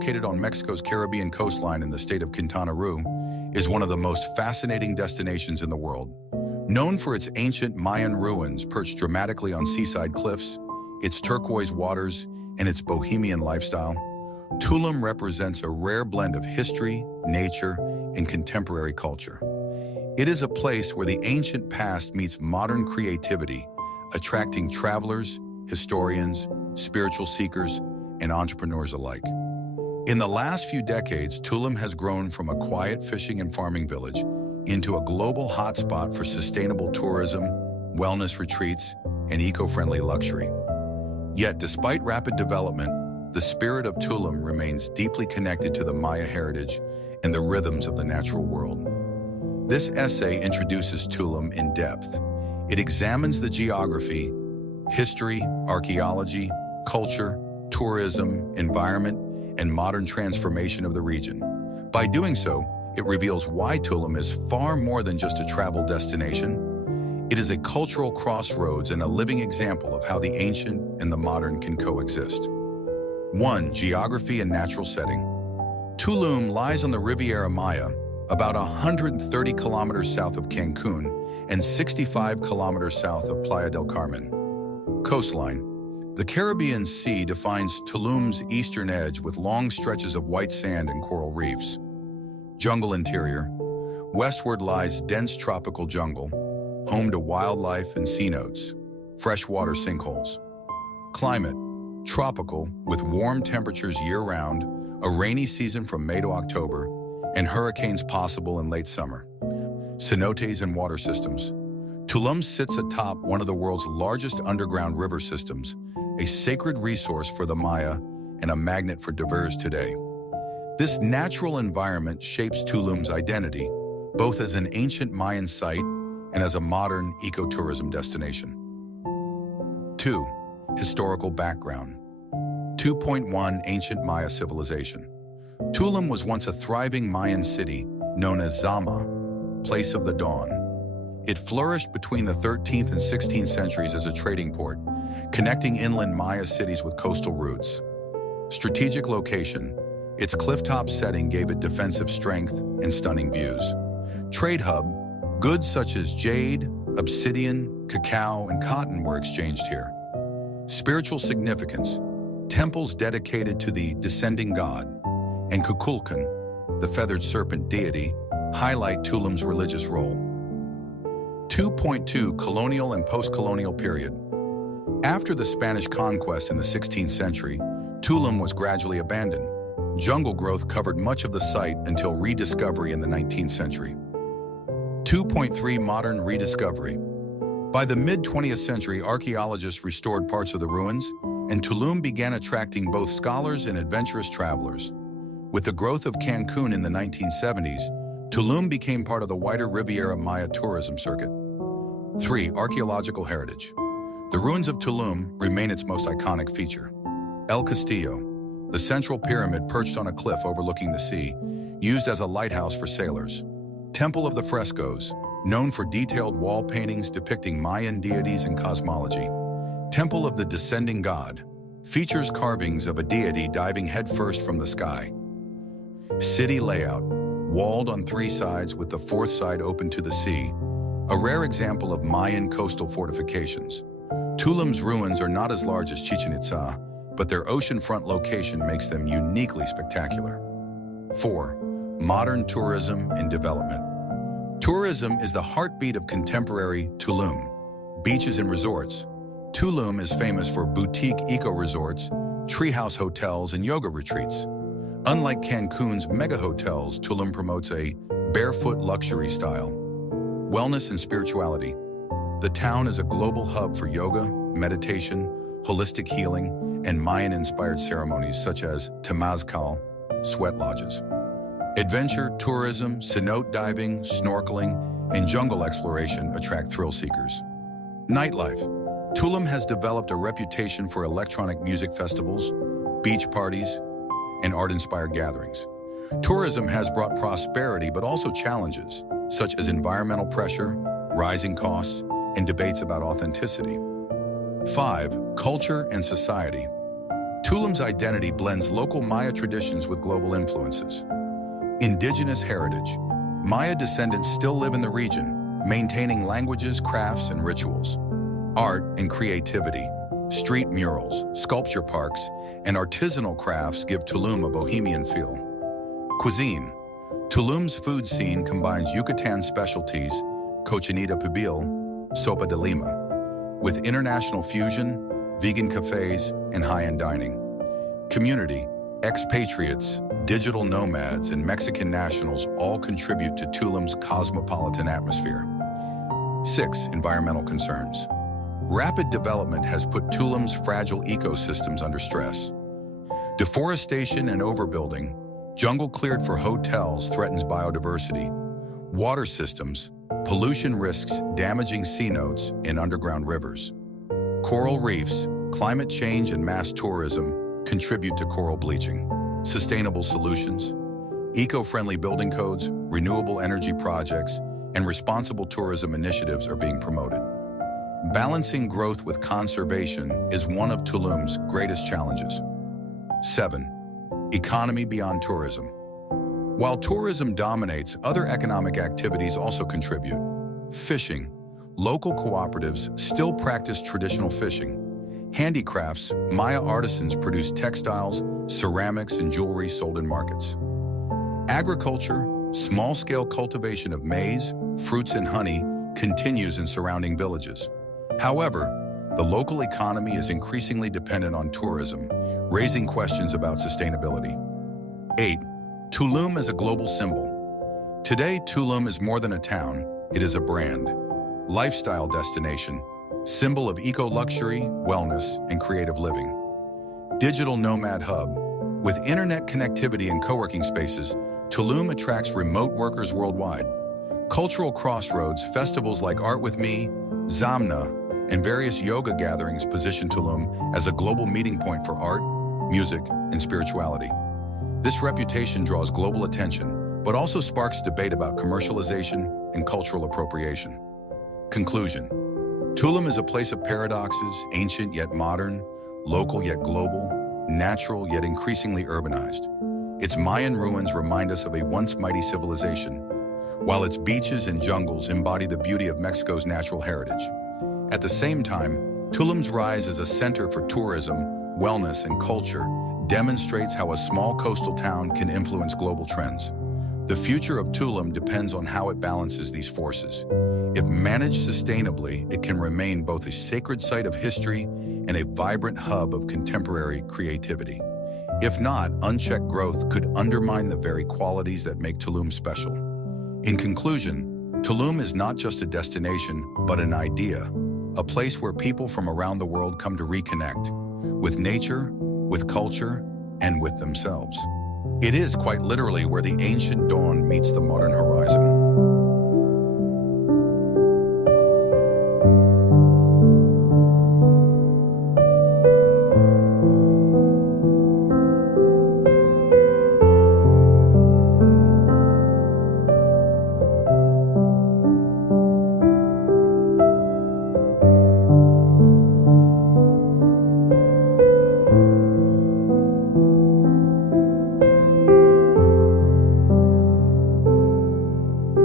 located on Mexico's Caribbean coastline in the state of Quintana Roo, is one of the most fascinating destinations in the world. Known for its ancient Mayan ruins perched dramatically on seaside cliffs, its turquoise waters, and its bohemian lifestyle, Tulum represents a rare blend of history, nature, and contemporary culture. It is a place where the ancient past meets modern creativity, attracting travelers, historians, spiritual seekers, and entrepreneurs alike. In the last few decades, Tulum has grown from a quiet fishing and farming village into a global hotspot for sustainable tourism, wellness retreats, and eco-friendly luxury. Yet, despite rapid development, the spirit of Tulum remains deeply connected to the Maya heritage and the rhythms of the natural world. This essay introduces Tulum in depth. It examines the geography, history, archaeology, culture, tourism, environment, and modern transformation of the region. By doing so, it reveals why Tulum is far more than just a travel destination. It is a cultural crossroads and a living example of how the ancient and the modern can coexist. 1. Geography and natural setting. Tulum lies on the Riviera Maya, about 130 kilometers south of Cancun and 65 kilometers south of Playa del Carmen. Coastline. The Caribbean Sea defines Tulum's eastern edge with long stretches of white sand and coral reefs. Jungle interior. Westward lies dense tropical jungle, home to wildlife and sea notes, freshwater sinkholes. Climate. Tropical, with warm temperatures year-round, a rainy season from May to October, and hurricanes possible in late summer. Cenotes and water systems. Tulum sits atop one of the world's largest underground river systems, a sacred resource for the Maya and a magnet for divers today. This natural environment shapes Tulum's identity, both as an ancient Mayan site and as a modern ecotourism destination. 2. Historical background. 2.1 Ancient Maya civilization. Tulum was once a thriving Mayan city known as Zama, place of the dawn. It flourished between the 13th and 16th centuries as a trading port, connecting inland Maya cities with coastal routes. Strategic location. Its clifftop setting gave it defensive strength and stunning views. Trade hub. Goods such as jade, obsidian, cacao, and cotton were exchanged here. Spiritual significance. Temples dedicated to the descending god and Kukulkan, the feathered serpent deity, highlight Tulum's religious role. 2.2 Colonial and post-colonial period. After the Spanish conquest in the 16th century, Tulum was gradually abandoned. Jungle growth covered much of the site until rediscovery in the 19th century. 2.3 Modern rediscovery. By the mid-20th century, archaeologists restored parts of the ruins, and Tulum began attracting both scholars and adventurous travelers. With the growth of Cancun in the 1970s, Tulum became part of the wider Riviera Maya tourism circuit. 3. Archaeological heritage. The ruins of Tulum remain its most iconic feature. El Castillo, the central pyramid perched on a cliff overlooking the sea, used as a lighthouse for sailors. Temple of the Frescoes, known for detailed wall paintings depicting Mayan deities and cosmology. Temple of the Descending God, features carvings of a deity diving headfirst from the sky. City layout, walled on 3 sides with the 4th side open to the sea, a rare example of Mayan coastal fortifications. Tulum's ruins are not as large as Chichen Itza, but their oceanfront location makes them uniquely spectacular. 4. Modern tourism and development. Tourism is the heartbeat of contemporary Tulum. Beaches and resorts. Tulum is famous for boutique eco-resorts, treehouse hotels, and yoga retreats. Unlike Cancun's mega hotels, Tulum promotes a barefoot luxury style. Wellness and spirituality. The town is a global hub for yoga, meditation, holistic healing, and Mayan-inspired ceremonies such as temazcal, sweat lodges. Adventure, tourism, cenote diving, snorkeling, and jungle exploration attract thrill seekers. Nightlife. Tulum has developed a reputation for electronic music festivals, beach parties, and art-inspired gatherings. Tourism has brought prosperity but also challenges, such as environmental pressure, rising costs, and debates about authenticity. 5. Culture and society. Tulum's identity blends local Maya traditions with global influences. Indigenous heritage. Maya descendants still live in the region, maintaining languages, crafts, and rituals. Art and creativity. Street murals, sculpture parks, and artisanal crafts give Tulum a bohemian feel. Cuisine. Tulum's food scene combines Yucatán specialties, cochinita pibil, sopa de lima, with international fusion, vegan cafes, and high-end dining. Community. Expatriates, digital nomads, and Mexican nationals all contribute to Tulum's cosmopolitan atmosphere. 6. Environmental concerns. Rapid development has put Tulum's fragile ecosystems under stress. Deforestation and overbuilding, jungle cleared for hotels threatens biodiversity. Water systems, pollution risks damaging cenotes and underground rivers. Coral reefs, climate change and mass tourism contribute to coral bleaching. Sustainable solutions, eco-friendly building codes, renewable energy projects, and responsible tourism initiatives are being promoted. Balancing growth with conservation is one of Tulum's greatest challenges. 7. Economy beyond tourism. While tourism dominates, other economic activities also contribute. Fishing. Local cooperatives still practice traditional fishing. Handicrafts, Maya artisans produce textiles, ceramics, and jewelry sold in markets. Agriculture, small-scale cultivation of maize, fruits, and honey continues in surrounding villages. However, the local economy is increasingly dependent on tourism, raising questions about sustainability. 8. Tulum as a global symbol. Today, Tulum is more than a town, it is a brand. Lifestyle destination, symbol of eco-luxury, wellness, and creative living. Digital nomad hub. With internet connectivity and co-working spaces, Tulum attracts remote workers worldwide. Cultural crossroads, festivals like Art With Me, Zamna, and various yoga gatherings position Tulum as a global meeting point for art, music, and spirituality. This reputation draws global attention, but also sparks debate about commercialization and cultural appropriation. Conclusion. Tulum is a place of paradoxes, ancient yet modern, local yet global, natural yet increasingly urbanized. Its Mayan ruins remind us of a once mighty civilization, while its beaches and jungles embody the beauty of Mexico's natural heritage. At the same time, Tulum's rise as a center for tourism, wellness, and culture demonstrates how a small coastal town can influence global trends. The future of Tulum depends on how it balances these forces. If managed sustainably, it can remain both a sacred site of history and a vibrant hub of contemporary creativity. If not, unchecked growth could undermine the very qualities that make Tulum special. In conclusion, Tulum is not just a destination, but an idea, a place where people from around the world come to reconnect with nature, with culture, and with themselves. It is quite literally where the ancient dawn meets the modern horizon.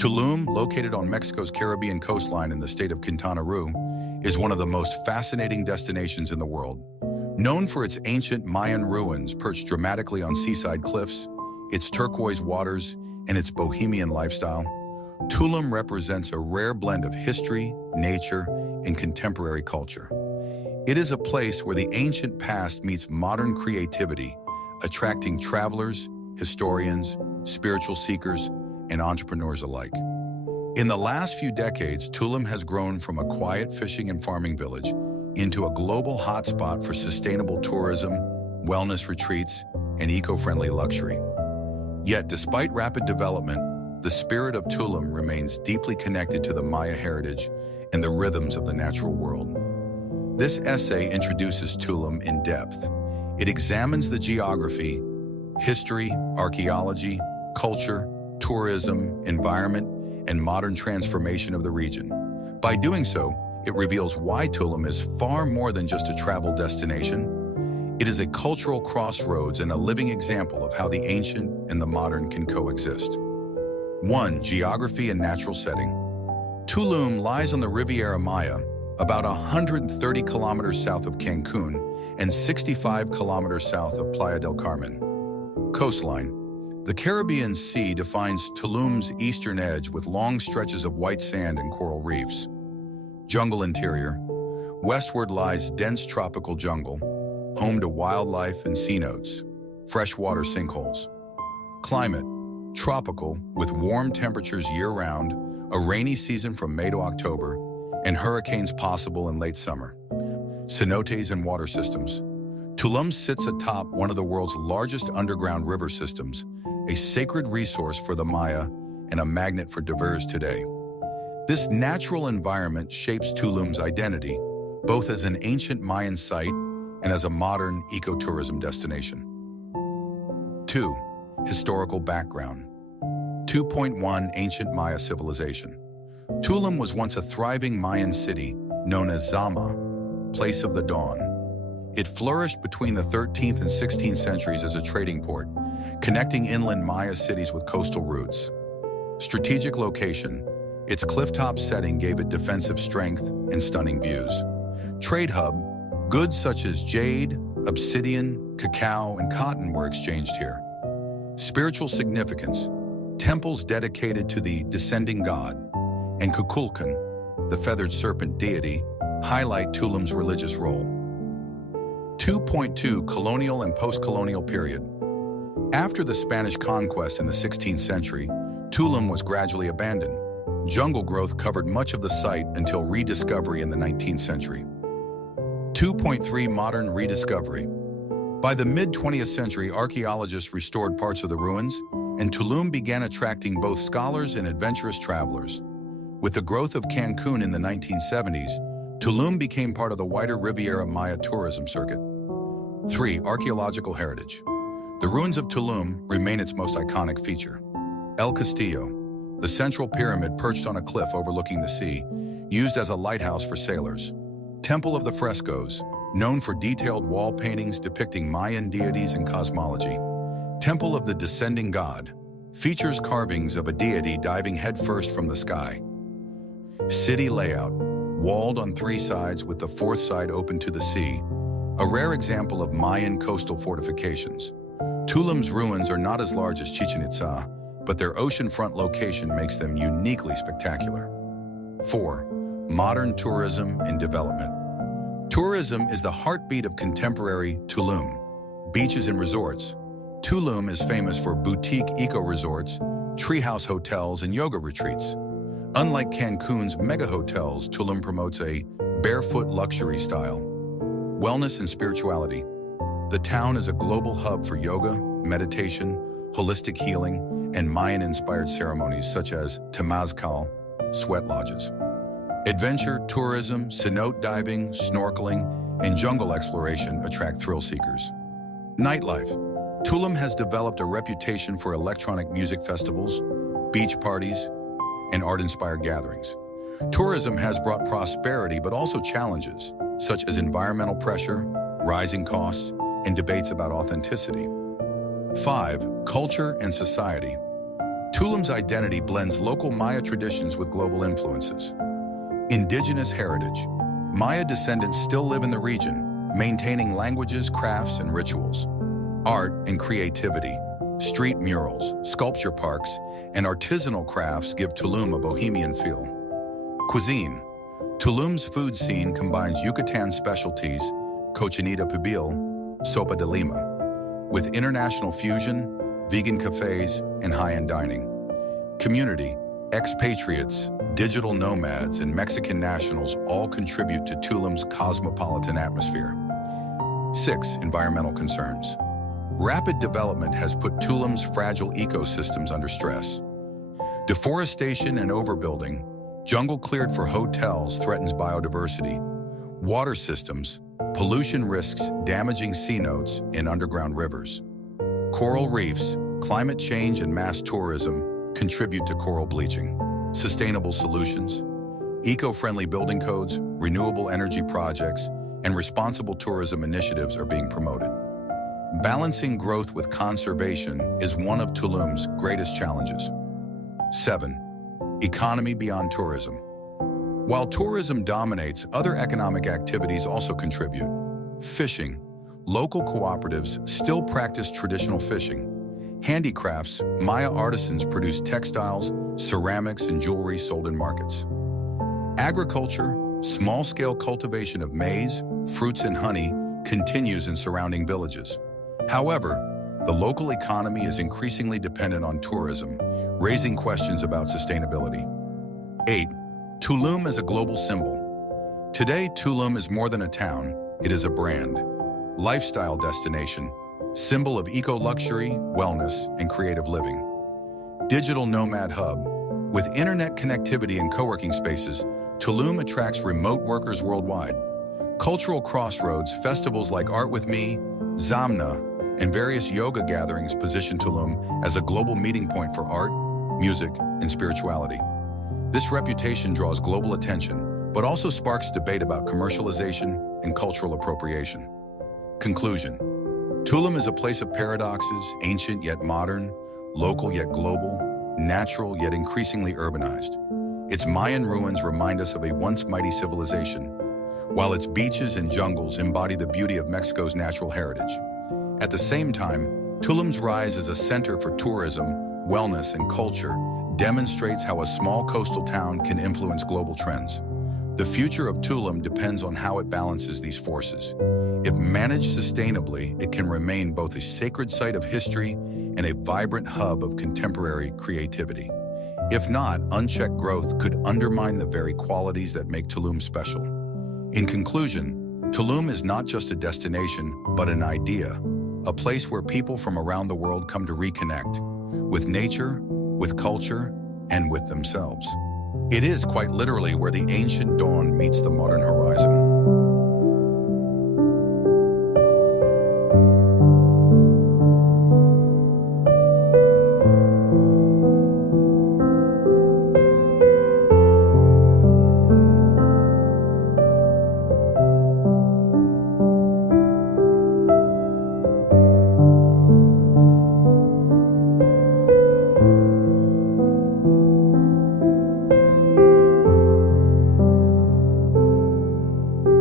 Tulum, located on Mexico's Caribbean coastline in the state of Quintana Roo, is one of the most fascinating destinations in the world. Known for its ancient Mayan ruins perched dramatically on seaside cliffs, its turquoise waters, and its bohemian lifestyle, Tulum represents a rare blend of history, nature, and contemporary culture. It is a place where the ancient past meets modern creativity, attracting travelers, historians, spiritual seekers, and entrepreneurs alike. In the last few decades, Tulum has grown from a quiet fishing and farming village into a global hotspot for sustainable tourism, wellness retreats, and eco-friendly luxury. Yet, despite rapid development, the spirit of Tulum remains deeply connected to the Maya heritage and the rhythms of the natural world. This essay introduces Tulum in depth. It examines the geography, history, archaeology, culture, tourism, environment, and modern transformation of the region. By doing so, it reveals why Tulum is far more than just a travel destination. It is a cultural crossroads and a living example of how the ancient and the modern can coexist. 1. Geography and natural setting. Tulum lies on the Riviera Maya, about 130 kilometers south of Cancun and 65 kilometers south of Playa del Carmen. Coastline. The Caribbean Sea defines Tulum's eastern edge with long stretches of white sand and coral reefs. Jungle interior. Westward lies dense tropical jungle, home to wildlife and cenotes, freshwater sinkholes. Climate. Tropical, with warm temperatures year-round, a rainy season from May to October, and hurricanes possible in late summer. Cenotes and water systems. Tulum sits atop one of the world's largest underground river systems, a sacred resource for the Maya and a magnet for divers today. This natural environment shapes Tulum's identity, both as an ancient Mayan site and as a modern ecotourism destination. 2. Historical background. 2.1 Ancient Maya civilization. Tulum was once a thriving Mayan city known as Zama, place of the dawn. It flourished between the 13th and 16th centuries as a trading port, connecting inland Maya cities with coastal routes. Strategic location. Its clifftop setting gave it defensive strength and stunning views. Trade hub. Goods such as jade, obsidian, cacao, and cotton were exchanged here. Spiritual significance. Temples dedicated to the descending god and Kukulkan, the feathered serpent deity, highlight Tulum's religious role. 2.2 Colonial and post-colonial period. After the Spanish conquest in the 16th century, Tulum was gradually abandoned. Jungle growth covered much of the site until rediscovery in the 19th century. 2.3 Modern rediscovery. By the mid-20th century, archaeologists restored parts of the ruins, and Tulum began attracting both scholars and adventurous travelers. With the growth of Cancun in the 1970s, Tulum became part of the wider Riviera Maya tourism circuit. 3. Archaeological heritage. The ruins of Tulum remain its most iconic feature. El Castillo, the central pyramid perched on a cliff overlooking the sea, used as a lighthouse for sailors. Temple of the Frescoes, known for detailed wall paintings depicting Mayan deities and cosmology. Temple of the Descending God, features carvings of a deity diving headfirst from the sky. City layout, walled on 3 sides with the 4th side open to the sea, a rare example of Mayan coastal fortifications. Tulum's ruins are not as large as Chichen Itza, but their oceanfront location makes them uniquely spectacular. 4. Modern tourism and development. Tourism is the heartbeat of contemporary Tulum. Beaches and resorts. Tulum is famous for boutique eco-resorts, treehouse hotels, and yoga retreats. Unlike Cancun's mega hotels, Tulum promotes a barefoot luxury style. Wellness and spirituality. The town is a global hub for yoga, meditation, holistic healing, and Mayan-inspired ceremonies such as temazcal, sweat lodges. Adventure, tourism, cenote diving, snorkeling, and jungle exploration attract thrill seekers. Nightlife. Tulum has developed a reputation for electronic music festivals, beach parties, and art-inspired gatherings. Tourism has brought prosperity but also challenges, such as environmental pressure, rising costs, and debates about authenticity. 5. Culture and society. Tulum's identity blends local Maya traditions with global influences. Indigenous heritage. Maya descendants still live in the region, maintaining languages, crafts, and rituals. Art and creativity. Street murals, sculpture parks, and artisanal crafts give Tulum a bohemian feel. Cuisine. Tulum's food scene combines Yucatán specialties, cochinita pibil, sopa de lima, with international fusion, vegan cafes, and high-end dining. Community. Expatriates, digital nomads, and Mexican nationals all contribute to Tulum's cosmopolitan atmosphere. 6. Environmental concerns. Rapid development has put Tulum's fragile ecosystems under stress. Deforestation and overbuilding, jungle cleared for hotels threatens biodiversity. Water systems, pollution risks damaging sea notes in underground rivers. Coral reefs, climate change and mass tourism contribute to coral bleaching. Sustainable solutions. Eco-friendly building codes, renewable energy projects, and responsible tourism initiatives are being promoted. Balancing growth with conservation is one of Tulum's greatest challenges. 7. Economy beyond tourism. While tourism dominates, other economic activities also contribute. Fishing. Local cooperatives still practice traditional fishing. Handicrafts, Maya artisans produce textiles, ceramics, and jewelry sold in markets. Agriculture, small-scale cultivation of maize, fruits, and honey continues in surrounding villages. However, the local economy is increasingly dependent on tourism, raising questions about sustainability. 8. Tulum as a global symbol. Today, Tulum is more than a town, it is a brand. Lifestyle destination, symbol of eco-luxury, wellness, and creative living. Digital nomad hub. With internet connectivity and co-working spaces, Tulum attracts remote workers worldwide. Cultural crossroads, festivals like Art With Me, Zamna, and various yoga gatherings position Tulum as a global meeting point for art, music, and spirituality. This reputation draws global attention, but also sparks debate about commercialization and cultural appropriation. Conclusion. Tulum is a place of paradoxes, ancient yet modern, local yet global, natural yet increasingly urbanized. Its Mayan ruins remind us of a once mighty civilization, while its beaches and jungles embody the beauty of Mexico's natural heritage. At the same time, Tulum's rise as a center for tourism, wellness, and culture demonstrates how a small coastal town can influence global trends. The future of Tulum depends on how it balances these forces. If managed sustainably, it can remain both a sacred site of history and a vibrant hub of contemporary creativity. If not, unchecked growth could undermine the very qualities that make Tulum special. In conclusion, Tulum is not just a destination, but an idea, a place where people from around the world come to reconnect with nature, with culture, and with themselves. It is quite literally where the ancient dawn meets the modern horizon.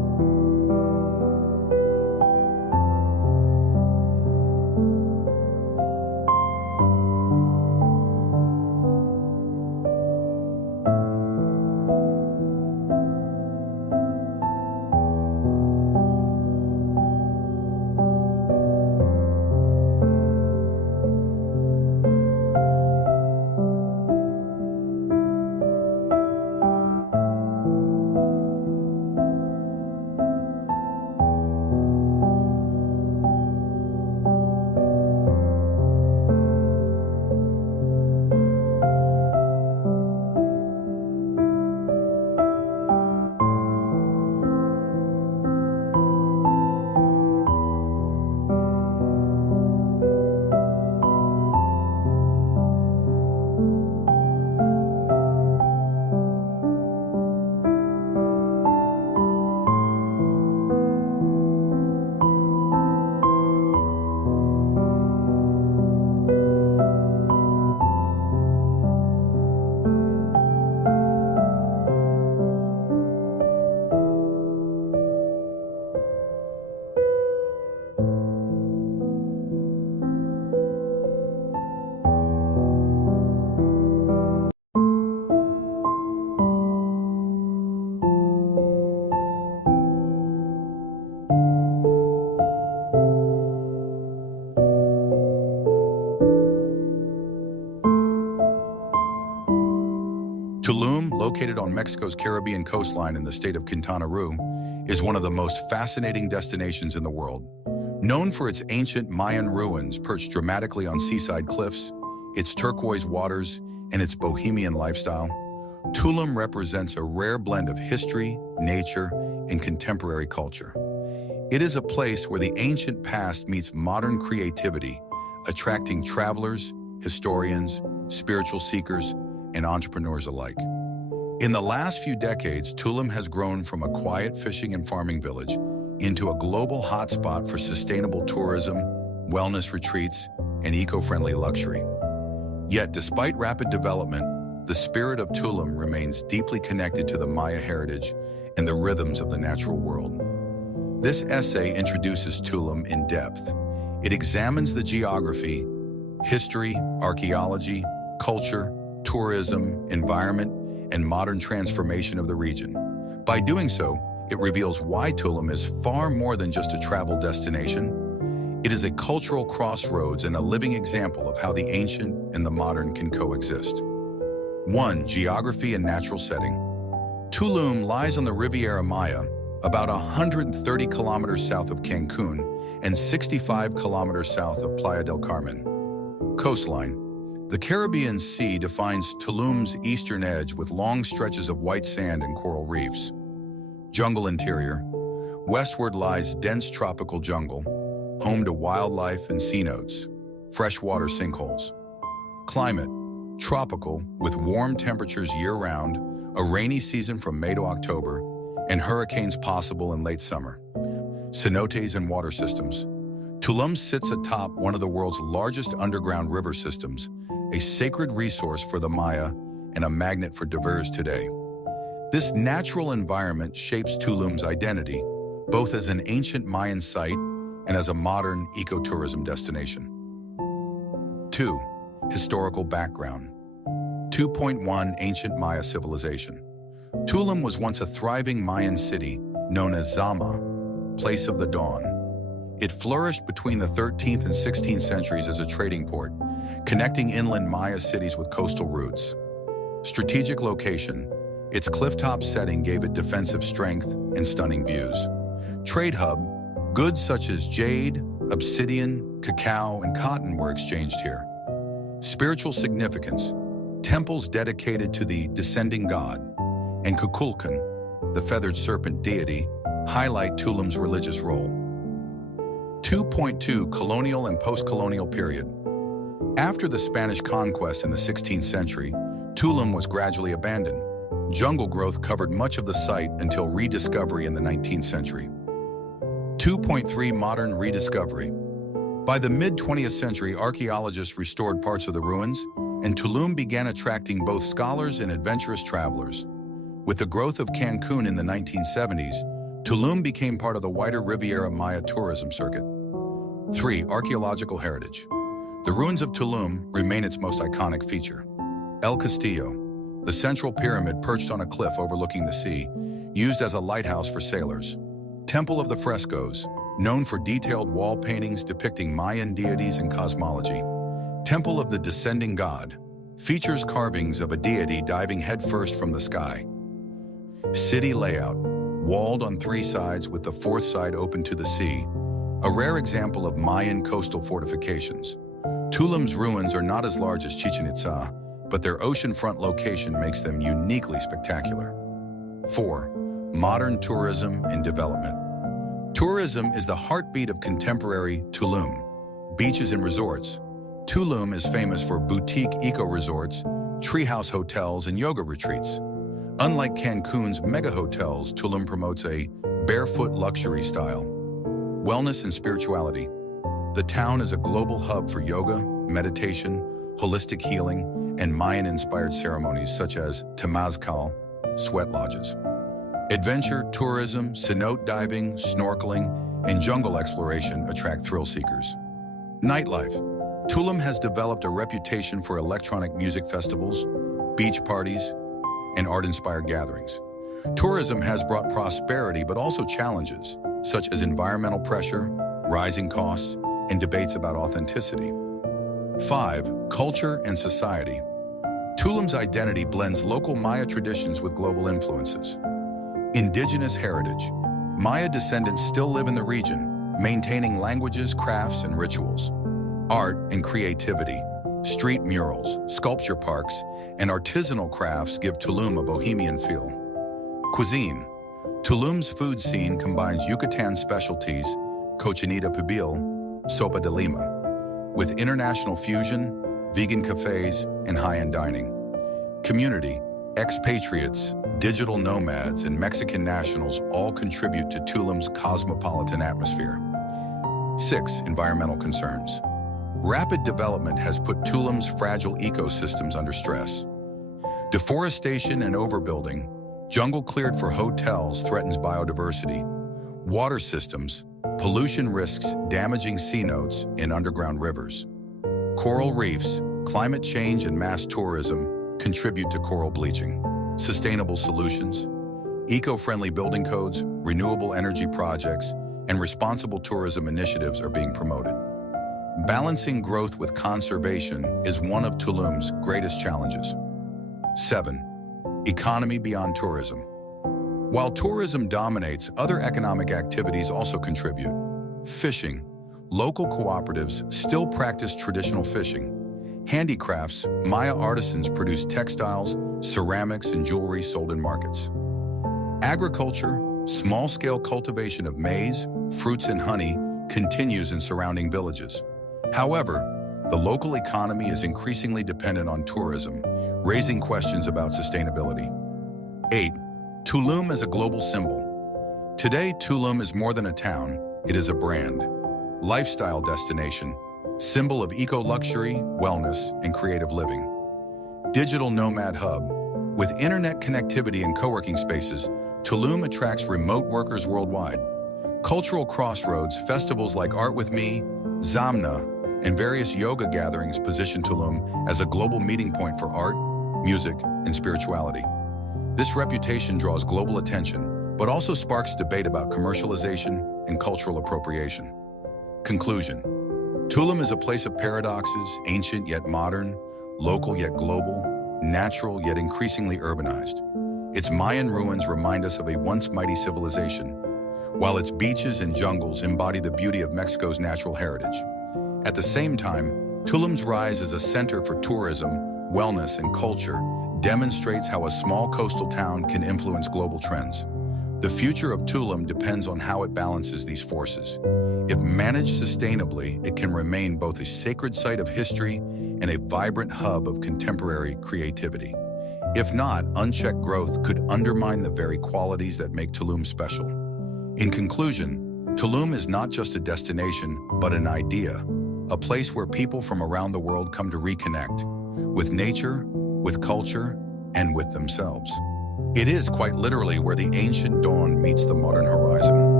located on Mexico's Caribbean coastline in the state of Quintana Roo, is one of the most fascinating destinations in the world. Known for its ancient Mayan ruins perched dramatically on seaside cliffs, its turquoise waters, and its bohemian lifestyle, Tulum represents a rare blend of history, nature, and contemporary culture. It is a place where the ancient past meets modern creativity, attracting travelers, historians, spiritual seekers, and entrepreneurs alike. In the last few decades, Tulum has grown from a quiet fishing and farming village into a global hotspot for sustainable tourism, wellness retreats, and eco-friendly luxury. Yet, despite rapid development, the spirit of Tulum remains deeply connected to the Maya heritage and the rhythms of the natural world. This essay introduces Tulum in depth. It examines the geography, history, archaeology, culture, tourism, environment, and modern transformation of the region. By doing so, it reveals why Tulum is far more than just a travel destination. It is a cultural crossroads and a living example of how the ancient and the modern can coexist. 1. Geography and natural setting. Tulum lies on the Riviera Maya, about 130 kilometers south of Cancun and 65 kilometers south of Playa del Carmen. Coastline. The Caribbean Sea defines Tulum's eastern edge with long stretches of white sand and coral reefs. Jungle interior. Westward lies dense tropical jungle, home to wildlife and cenotes, freshwater sinkholes. Climate. Tropical, with warm temperatures year-round, a rainy season from May to October, and hurricanes possible in late summer. Cenotes and water systems. Tulum sits atop one of the world's largest underground river systems, a sacred resource for the Maya and a magnet for divers today. This natural environment shapes Tulum's identity, both as an ancient Mayan site and as a modern ecotourism destination. 2. Historical background. 2.1 Ancient Maya civilization. Tulum was once a thriving Mayan city known as Zama, place of the dawn. It flourished between the 13th and 16th centuries as a trading port, connecting inland Maya cities with coastal routes. Strategic location. Its clifftop setting gave it defensive strength and stunning views. Trade hub. Goods such as jade, obsidian, cacao, and cotton were exchanged here. Spiritual significance. Temples dedicated to the descending god and Kukulkan, the feathered serpent deity, highlight Tulum's religious role. 2.2 Colonial and post-colonial period. After the Spanish conquest in the 16th century, Tulum was gradually abandoned. Jungle growth covered much of the site until rediscovery in the 19th century. 2.3 Modern rediscovery. By the mid-20th century, archaeologists restored parts of the ruins, and Tulum began attracting both scholars and adventurous travelers. With the growth of Cancun in the 1970s, Tulum became part of the wider Riviera Maya tourism circuit. 3. Archaeological heritage. The ruins of Tulum remain its most iconic feature. El Castillo, the central pyramid perched on a cliff overlooking the sea, used as a lighthouse for sailors. Temple of the Frescoes, known for detailed wall paintings depicting Mayan deities and cosmology. Temple of the Descending God, features carvings of a deity diving headfirst from the sky. City layout, walled on 3 sides with the 4th side open to the sea, a rare example of Mayan coastal fortifications. Tulum's ruins are not as large as Chichen Itza, but their oceanfront location makes them uniquely spectacular. 4. Modern tourism and development. Tourism is the heartbeat of contemporary Tulum. Beaches and resorts. Tulum is famous for boutique eco-resorts, treehouse hotels, and yoga retreats. Unlike Cancun's mega hotels, Tulum promotes a barefoot luxury style. Wellness and spirituality. The town is a global hub for yoga, meditation, holistic healing, and Mayan-inspired ceremonies such as temazcal, sweat lodges. Adventure, tourism, cenote diving, snorkeling, and jungle exploration attract thrill seekers. Nightlife. Tulum has developed a reputation for electronic music festivals, beach parties, and art-inspired gatherings. Tourism has brought prosperity but also challenges, such as environmental pressure, rising costs, and debates about authenticity. 5. Culture and society. Tulum's identity blends local Maya traditions with global influences. Indigenous heritage. Maya descendants still live in the region, maintaining languages, crafts, and rituals. Art and creativity. Street murals, sculpture parks, and artisanal crafts give Tulum a bohemian feel. Cuisine. Tulum's food scene combines Yucatán specialties, cochinita pibil, sopa de lima, with international fusion, vegan cafes, and high-end dining. Community. Expatriates, digital nomads, and Mexican nationals all contribute to Tulum's cosmopolitan atmosphere. 6. Environmental concerns. Rapid development has put Tulum's fragile ecosystems under stress. Deforestation and overbuilding, jungle cleared for hotels threatens biodiversity. Water systems, pollution risks damaging cenotes in underground rivers. Coral reefs, climate change and mass tourism contribute to coral bleaching. Sustainable solutions, eco-friendly building codes, renewable energy projects, and responsible tourism initiatives are being promoted. Balancing growth with conservation is one of Tulum's greatest challenges. 7. Economy beyond tourism. While tourism dominates, other economic activities also contribute. Fishing. Local cooperatives still practice traditional fishing. Handicrafts, Maya artisans produce textiles, ceramics, and jewelry sold in markets. Agriculture, small-scale cultivation of maize, fruits, and honey continues in surrounding villages. However, the local economy is increasingly dependent on tourism, raising questions about sustainability. 8. Tulum as a global symbol. Today, Tulum is more than a town, it is a brand. Lifestyle destination, symbol of eco-luxury, wellness, and creative living. Digital nomad hub. With internet connectivity and co-working spaces, Tulum attracts remote workers worldwide. Cultural crossroads, festivals like Art With Me, Zamna, and various yoga gatherings position Tulum as a global meeting point for art, music, and spirituality. This reputation draws global attention, but also sparks debate about commercialization and cultural appropriation. Conclusion. Tulum is a place of paradoxes, ancient yet modern, local yet global, natural yet increasingly urbanized. Its Mayan ruins remind us of a once mighty civilization, while its beaches and jungles embody the beauty of Mexico's natural heritage. At the same time, Tulum's rise as a center for tourism, wellness, and culture demonstrates how a small coastal town can influence global trends. The future of Tulum depends on how it balances these forces. If managed sustainably, it can remain both a sacred site of history and a vibrant hub of contemporary creativity. If not, unchecked growth could undermine the very qualities that make Tulum special. In conclusion, Tulum is not just a destination, but an idea, a place where people from around the world come to reconnect with nature, with culture, and with themselves. It is quite literally where the ancient dawn meets the modern horizon.